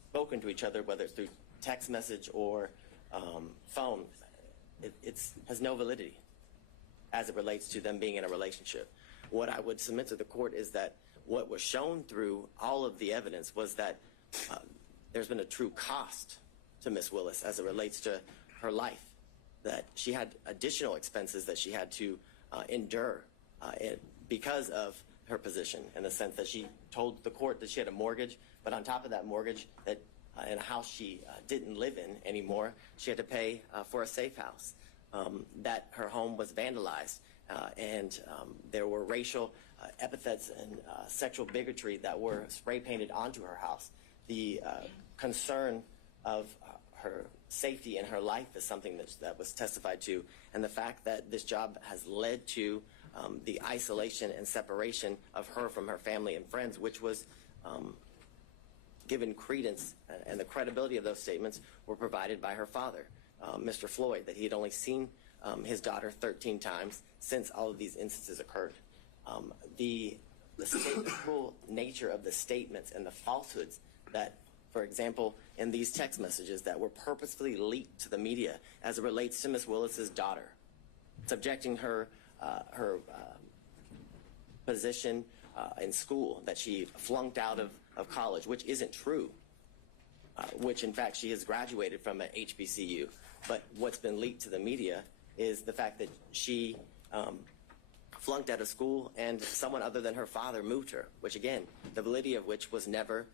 spoken to each other, whether it's through text message or phone, it has no validity as it relates to them being in a relationship. What I would submit to the court is that what was shown through all of the evidence was that there's been a true cost to Ms. Willis as it relates to her life, that she had additional expenses that she had to endure because of her position, in the sense that she told the court that she had a mortgage, but on top of that mortgage, that in a house she didn't live in anymore, she had to pay for a safe house, that her home was vandalized, and there were racial epithets and sexual bigotry that were spray painted onto her house. The concern of her safety in her life is something that was testified to, and the fact that this job has led to the isolation and separation of her from her family and friends, which was given credence, and the credibility of those statements were provided by her father, Mr. Floyd, that he had only seen his daughter 13 times since all of these instances occurred. The full nature of the statements and the falsehoods that, for example, in these text messages that were purposefully leaked to the media as it relates to Ms. Willis's daughter, subjecting her position in school, that she flunked out of college, which isn't true, which in fact she has graduated from an HBCU. But what's been leaked to the media is the fact that she flunked out of school and someone other than her father moved her, which again, the validity of which was never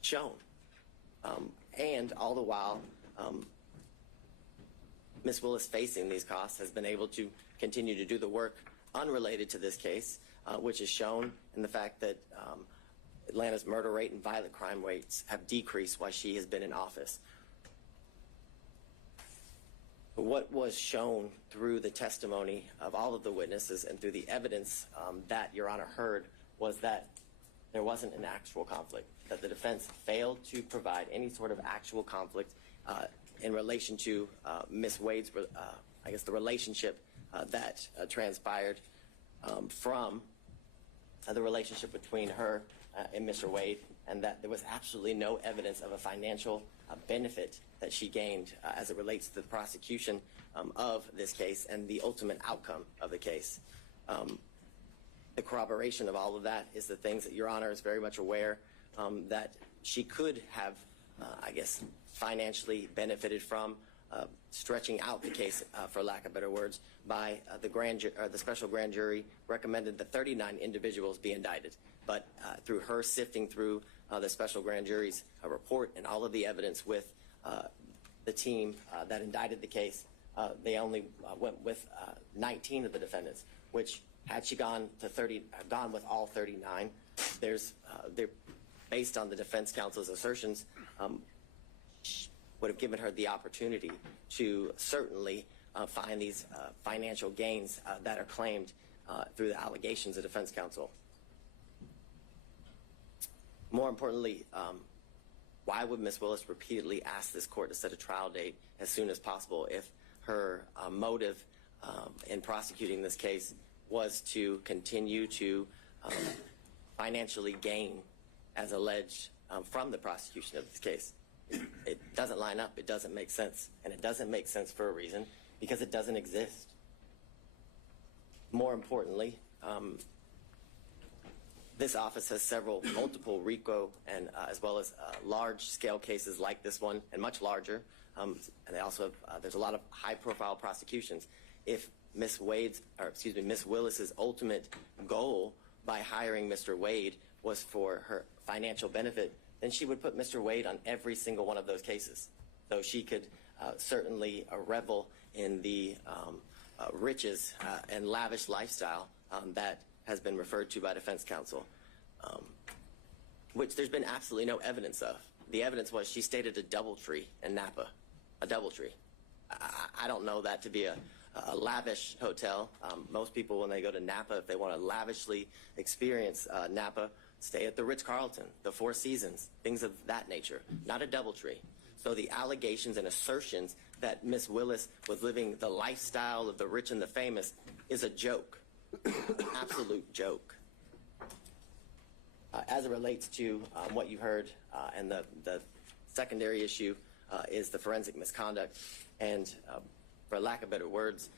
shown. And all the while, Ms. Willis, facing these costs, has been able to continue to do the work unrelated to this case, which is shown in the fact that Atlanta's murder rate and violent crime rates have decreased while she has been in office. What was shown through the testimony of all of the witnesses and through the evidence that Your Honor heard was that there wasn't an actual conflict, that the defense failed to provide any sort of actual conflict in relation to Ms. Wade's, I guess, the relationship that transpired from the relationship between her and Mr. Wade, and that there was absolutely no evidence of a financial benefit that she gained as it relates to the prosecution of this case and the ultimate outcome of the case. The corroboration of all of that is the things that Your Honor is very much aware that she could have, I guess, financially benefited from, stretching out the case, for lack of better words, by the special grand jury recommended that 39 individuals be indicted. But through her sifting through the special grand jury's report and all of the evidence with the team that indicted the case, they only went with 19 of the defendants, which had she gone with all 39, they're based on the defense counsel's assertions, would have given her the opportunity to certainly find these financial gains that are claimed through the allegations of defense counsel. More importantly, why would Ms. Willis repeatedly ask this court to set a trial date as soon as possible if her motive in prosecuting this case was to continue to financially gain, as alleged, from the prosecution of this case? It doesn't line up. It doesn't make sense. And it doesn't make sense for a reason, because it doesn't exist. More importantly, this office has multiple RICO and as well as large-scale cases like this one, and much larger. And they also have, there's a lot of high-profile prosecutions. If Ms. Willis's ultimate goal by hiring Mr. Wade was for her financial benefit, then she would put Mr. Wade on every single one of those cases. So she could certainly revel in the riches and lavish lifestyle that has been referred to by defense counsel, which there's been absolutely no evidence of. The evidence was she stayed at a DoubleTree in Napa, a DoubleTree. I don't know that to be a lavish hotel. Most people, when they go to Napa, if they want to lavishly experience Napa, stay at the Ritz-Carlton, the Four Seasons, things of that nature, not a DoubleTree. So the allegations and assertions that Ms. Willis was living the lifestyle of the rich and the famous is a joke, absolute joke. As it relates to what you heard, and the secondary issue is the forensic misconduct. And for lack of better words,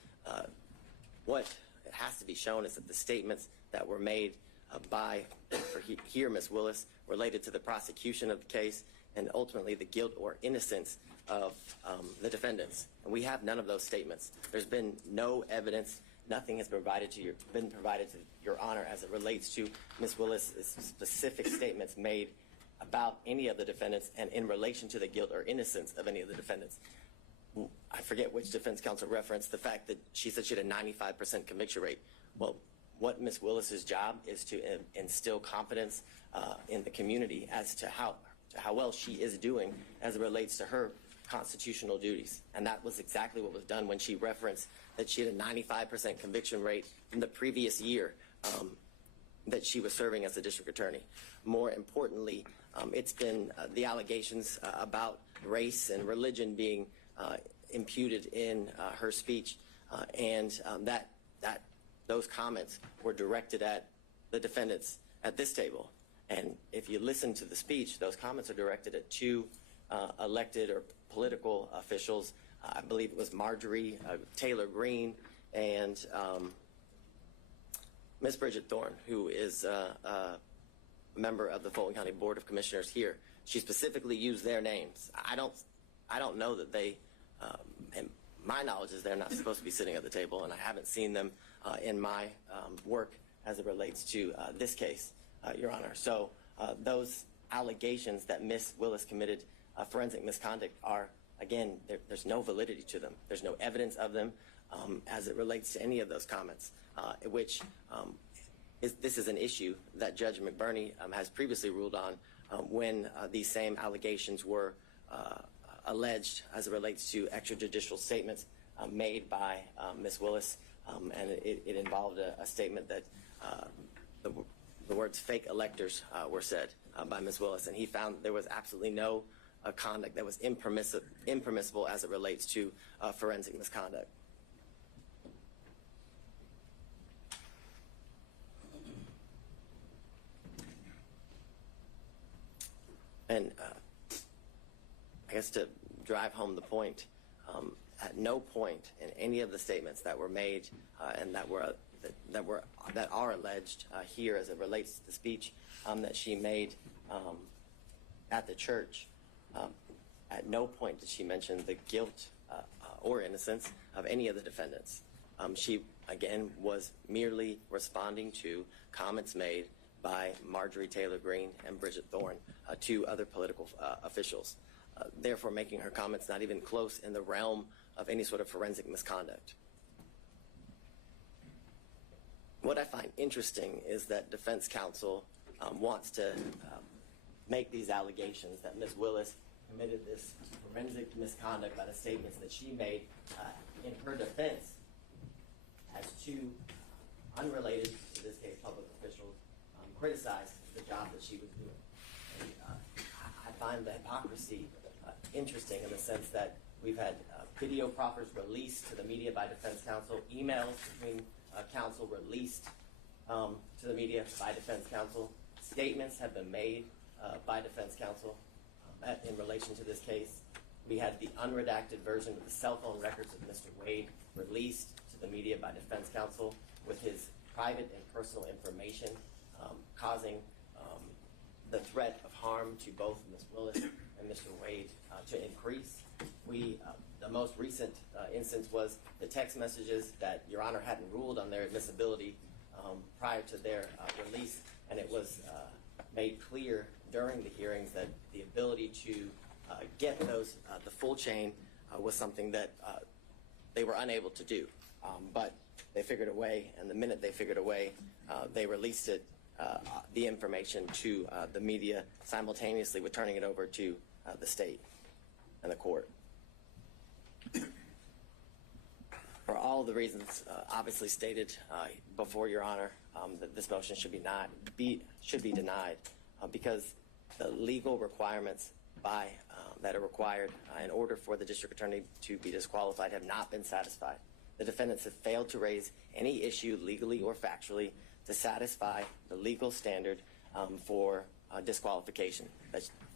what has to be shown is that the statements that were made by Ms. Willis related to the prosecution of the case and ultimately the guilt or innocence of the defendants. And we have none of those statements. There's been no evidence. Nothing has been provided to Your Honor as it relates to Ms. Willis' specific statements made about any of the defendants and in relation to the guilt or innocence of any of the defendants. I forget which defense counsel referenced the fact that she said she had a 95% conviction rate. Well, what Ms. Willis's job is to instill confidence in the community as to how well she is doing as it relates to her constitutional duties. And that was exactly what was done when she referenced that she had a 95% conviction rate in the previous year that she was serving as a district attorney. More importantly, it's been the allegations about race and religion being imputed in her speech, and that those comments were directed at the defendants at this table. And if you listen to the speech, those comments are directed at two elected or political officials. I believe it was Marjorie Taylor Greene and Ms. Bridget Thorne, who is a member of the Fulton County Board of Commissioners here. She specifically used their names. I don't know that they, and my knowledge is they're not supposed to be sitting at the table, and I haven't seen them in my work as it relates to this case, Your Honor. So those allegations that Ms. Willis committed forensic misconduct are, again, there's no validity to them. There's no evidence of them as it relates to any of those comments, which this is an issue that Judge McBurney has previously ruled on when these same allegations were alleged as it relates to extrajudicial statements made by Ms. Willis, and it involved a statement that the words fake electors were said by Ms. Willis, and he found there was absolutely no conduct that was impermissible as it relates to forensic misconduct. And I guess to drive home the point, at no point in any of the statements that were made and that are alleged here as it relates to the speech that she made at the church, at no point did she mention the guilt or innocence of any of the defendants. She, again, was merely responding to comments made by Marjorie Taylor Greene and Bridget Thorne, two other political officials, therefore making her comments not even close in the realm of any sort of forensic misconduct. What I find interesting is that defense counsel wants to make these allegations that Ms. Willis committed this forensic misconduct by the statements that she made in her defense as two unrelated, to this case, public officials criticized the job that she was doing. find the hypocrisy interesting in the sense that we've had video proffers released to the media by defense counsel, emails between counsel released to the media by defense counsel, statements have been made by defense counsel in relation to this case. We had the unredacted version of the cell phone records of Mr. Wade released to the media by defense counsel with his private and personal information causing the threat of harm to both Ms. Willis and Mr. Wade to increase. The most recent instance was the text messages that Your Honor hadn't ruled on their admissibility prior to their release, and it was made clear during the hearings that the ability to get those, the full chain, was something that they were unable to do. But they figured a way, and the minute they figured a way, they released it, the information to the media simultaneously with turning it over to the state and the court. For all the reasons obviously stated before Your Honor, that this motion should be denied because the legal requirements that are required in order for the district attorney to be disqualified have not been satisfied. The defendants have failed to raise any issue legally or factually to satisfy the legal standard for disqualification.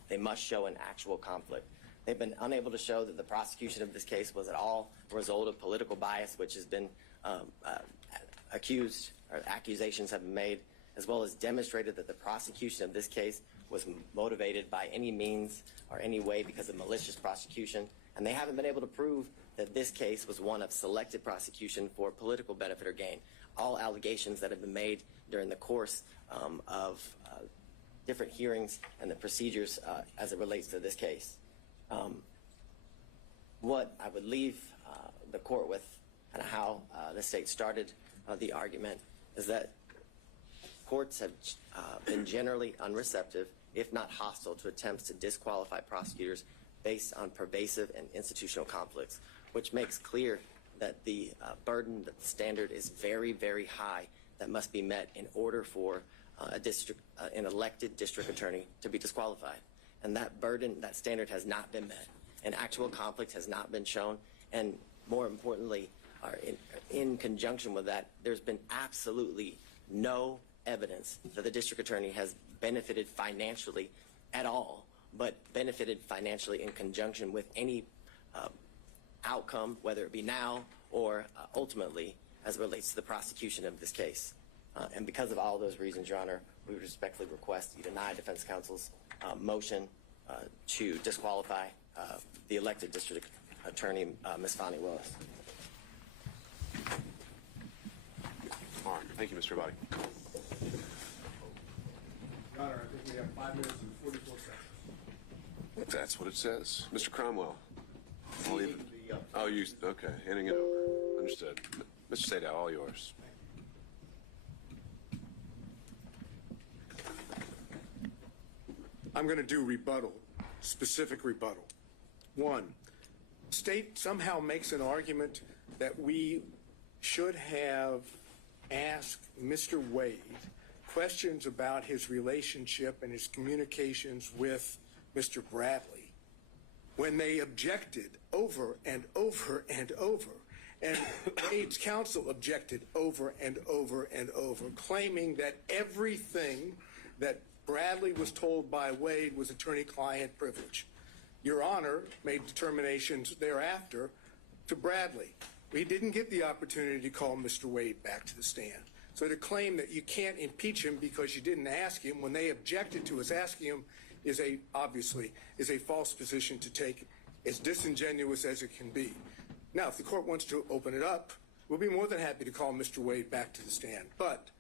They must show an actual conflict. They've been unable to show that the prosecution of this case was at all a result of political bias, which has been accused, or accusations have been made, as well as demonstrated that the prosecution of this case was motivated by any means or any way because of malicious prosecution. And they haven't been able to prove that this case was one of selective prosecution for political benefit or gain. All allegations that have been made during the course of different hearings and the procedures as it relates to this case. What I would leave the court with and how the state started the argument is that courts have been generally unreceptive, if not hostile, to attempts to disqualify prosecutors based on pervasive and institutional conflicts, which makes clear that the burden, that the standard is very, very high that must be met in order for an elected district attorney to be disqualified. And that burden, that standard has not been met. An actual conflict has not been shown. And more importantly, in conjunction with that, there's been absolutely no evidence that the district attorney has benefited financially at all, but benefited financially in conjunction with any outcome, whether it be now or ultimately as it relates to the prosecution of this case. And because of all those reasons, Your Honor, we would respectfully request you deny defense counsel's motion to disqualify the elected district attorney, Ms. Fani Willis. All right. Thank you, Mr. Abadi. Your Honor, I think we have 5 minutes and 44 seconds. That's what it says. Mr. Cromwell. Oh, you, okay, handing it over. Understood. Mr. Sadow, all yours. I'm going to do rebuttal, specific rebuttal. One, state somehow makes an argument that we should have asked Mr. Wade questions about his relationship and his communications with Mr. Bradley when they objected over and over and over. And Wade's counsel objected over and over and over, claiming that everything that Bradley was told by Wade was attorney-client privilege. Your Honor made determinations thereafter to Bradley. We didn't get the opportunity to call Mr. Wade back to the stand. So to claim that you can't impeach him because you didn't ask him when they objected to us asking him obviously is a false position to take, as disingenuous as it can be. Now, if the court wants to open it up, we'll be more than happy to call Mr. Wade back to the stand. But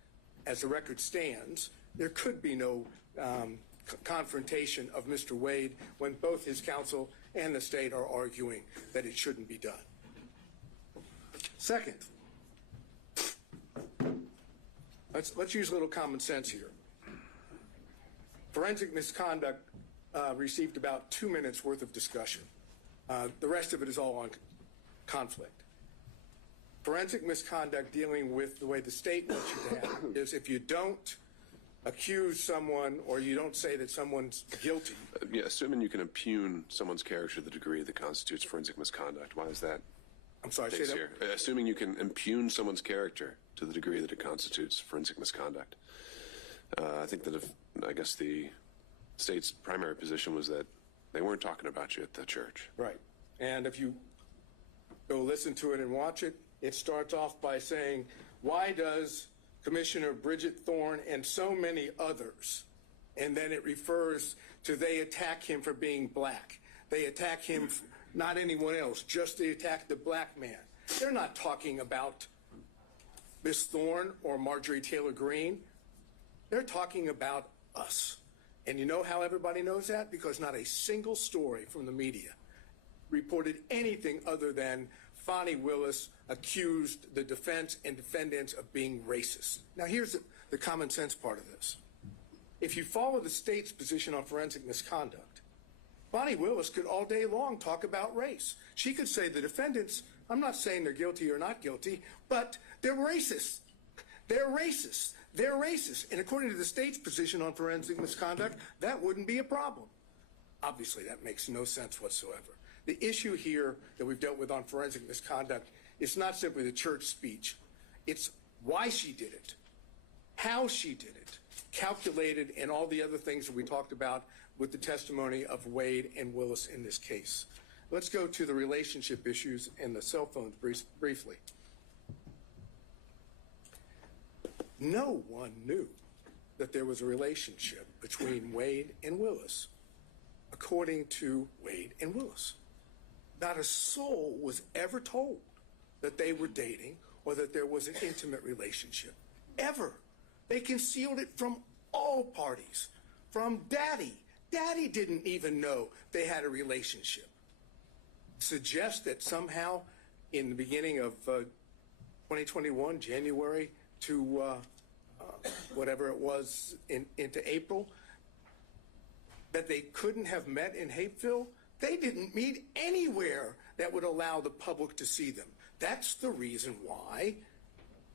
as the record stands, there could be no confrontation of Mr. Wade when both his counsel and the state are arguing that it shouldn't be done. Second, let's use a little common sense here. Forensic misconduct received about 2 minutes worth of discussion. The rest of it is all on conflict. Forensic misconduct dealing with the way the state wants you to have is if you don't accuse someone or you don't say that someone's guilty. Yeah, assuming you can impugn someone's character to the degree that constitutes forensic misconduct. Why is that? I'm sorry, say Case that. here? Assuming you can impugn someone's character to the degree that it constitutes forensic misconduct. I think that I guess the state's primary position was that they weren't talking about you at the church. Right. And if you go listen to it and watch it, it starts off by saying, why does Commissioner Bridget Thorne and so many others, and then it refers to they attack him for being black. They attack him, not anyone else, just they attack the black man. They're not talking about Miss Thorne or Marjorie Taylor Greene. They're talking about us. And you know how everybody knows that? Because not a single story from the media reported anything other than Fani Willis accused the defense and defendants of being racist. Now, here's the common sense part of this. If you follow the state's position on forensic misconduct, Fani Willis could all day long talk about race. She could say the defendants, I'm not saying they're guilty or not guilty, but they're racist. They're racist. They're racist. And according to the state's position on forensic misconduct, that wouldn't be a problem. Obviously, that makes no sense whatsoever. The issue here that we've dealt with on forensic misconduct is not simply the church speech. It's why she did it, how she did it, calculated, and all the other things that we talked about with the testimony of Wade and Willis in this case. Let's go to the relationship issues and the cell phones briefly. No one knew that there was a relationship between Wade and Willis, according to Wade and Willis. Not a soul was ever told that they were dating or that there was an intimate relationship. Ever. They concealed it from all parties. From Daddy. Daddy didn't even know they had a relationship. Suggest that somehow in the beginning of 2021, January to whatever it was into April, that they couldn't have met in Hapeville. They didn't meet anywhere that would allow the public to see them. That's the reason why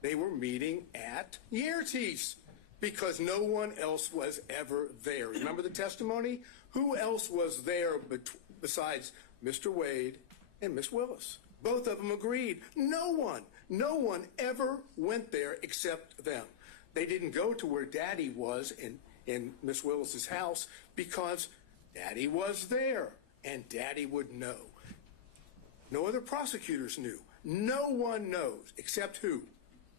they were meeting at Yertes, because no one else was ever there. Remember the testimony? Who else was there besides Mr. Wade and Miss Willis? Both of them agreed. No one ever went there except them. They didn't go to where Daddy was in Miss Willis's house because Daddy was there and Daddy would know. No other prosecutors knew. No one knows except who?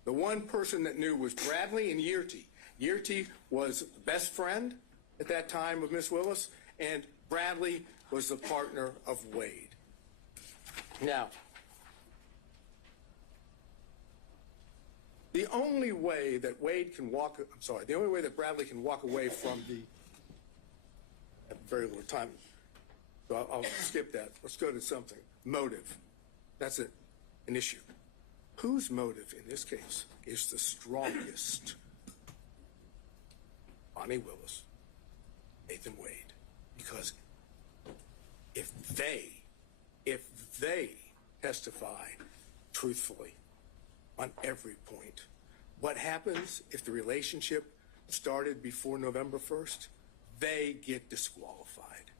The one person that knew was Bradley and Yerty. Yerty was the best friend at that time of Miss Willis, and Bradley was the partner of Wade. Now, the only way that the only way that Bradley can walk away from I have very little time, so I'll skip that. Let's go to something. Motive. That's an issue. Whose motive in this case is the strongest? Fani Willis, Nathan Wade. Because if they testify truthfully on every point, what happens if the relationship started before November 1st? They get disqualified.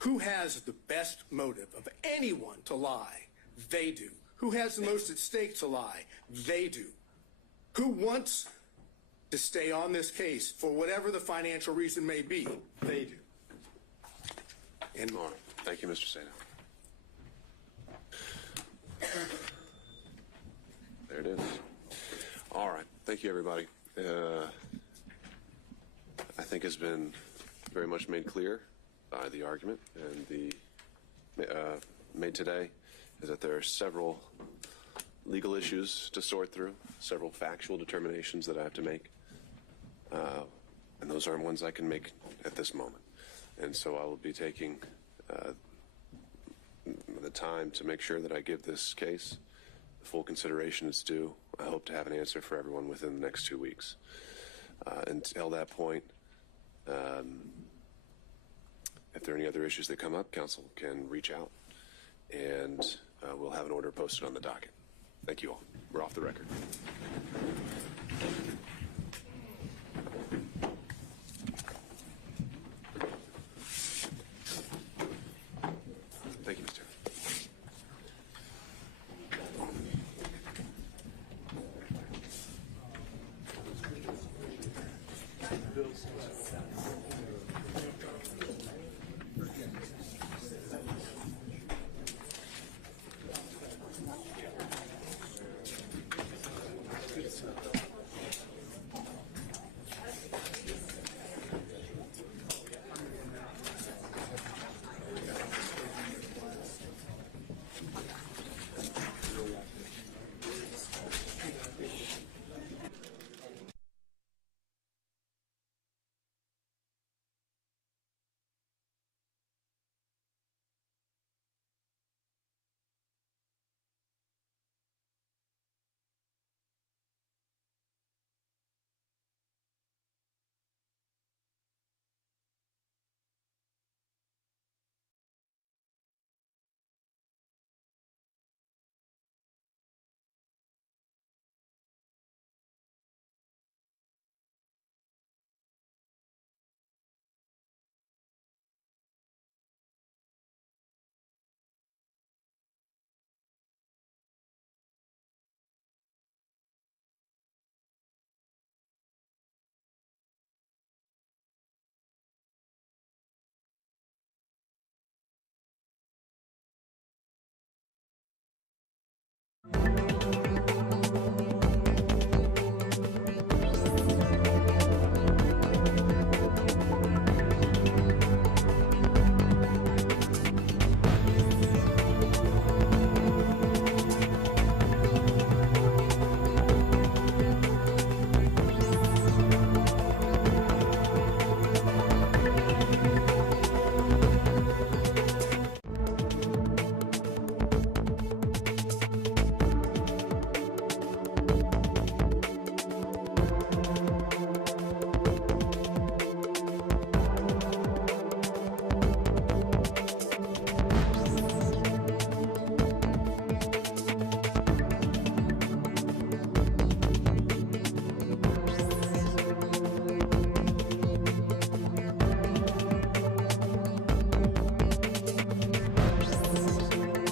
Who has the best motive of anyone to lie? They do. Who has the most at stake to lie? They do. Who wants to stay on this case for whatever the financial reason may be? They do. And All right. Thank you, Mr. Sato. There it is. All right. Thank you, everybody. I think has been very much made clear by the argument and the made today is that there are several legal issues to sort through, several factual determinations that I have to make, and those aren't ones I can make at this moment. And so I will be taking the time to make sure that I give this case the full consideration it's due. I hope to have an answer for everyone within the next 2 weeks. Until that point, if there are any other issues that come up, counsel can reach out, and we'll have an order posted on the docket. Thank you all. We're off the record. 7.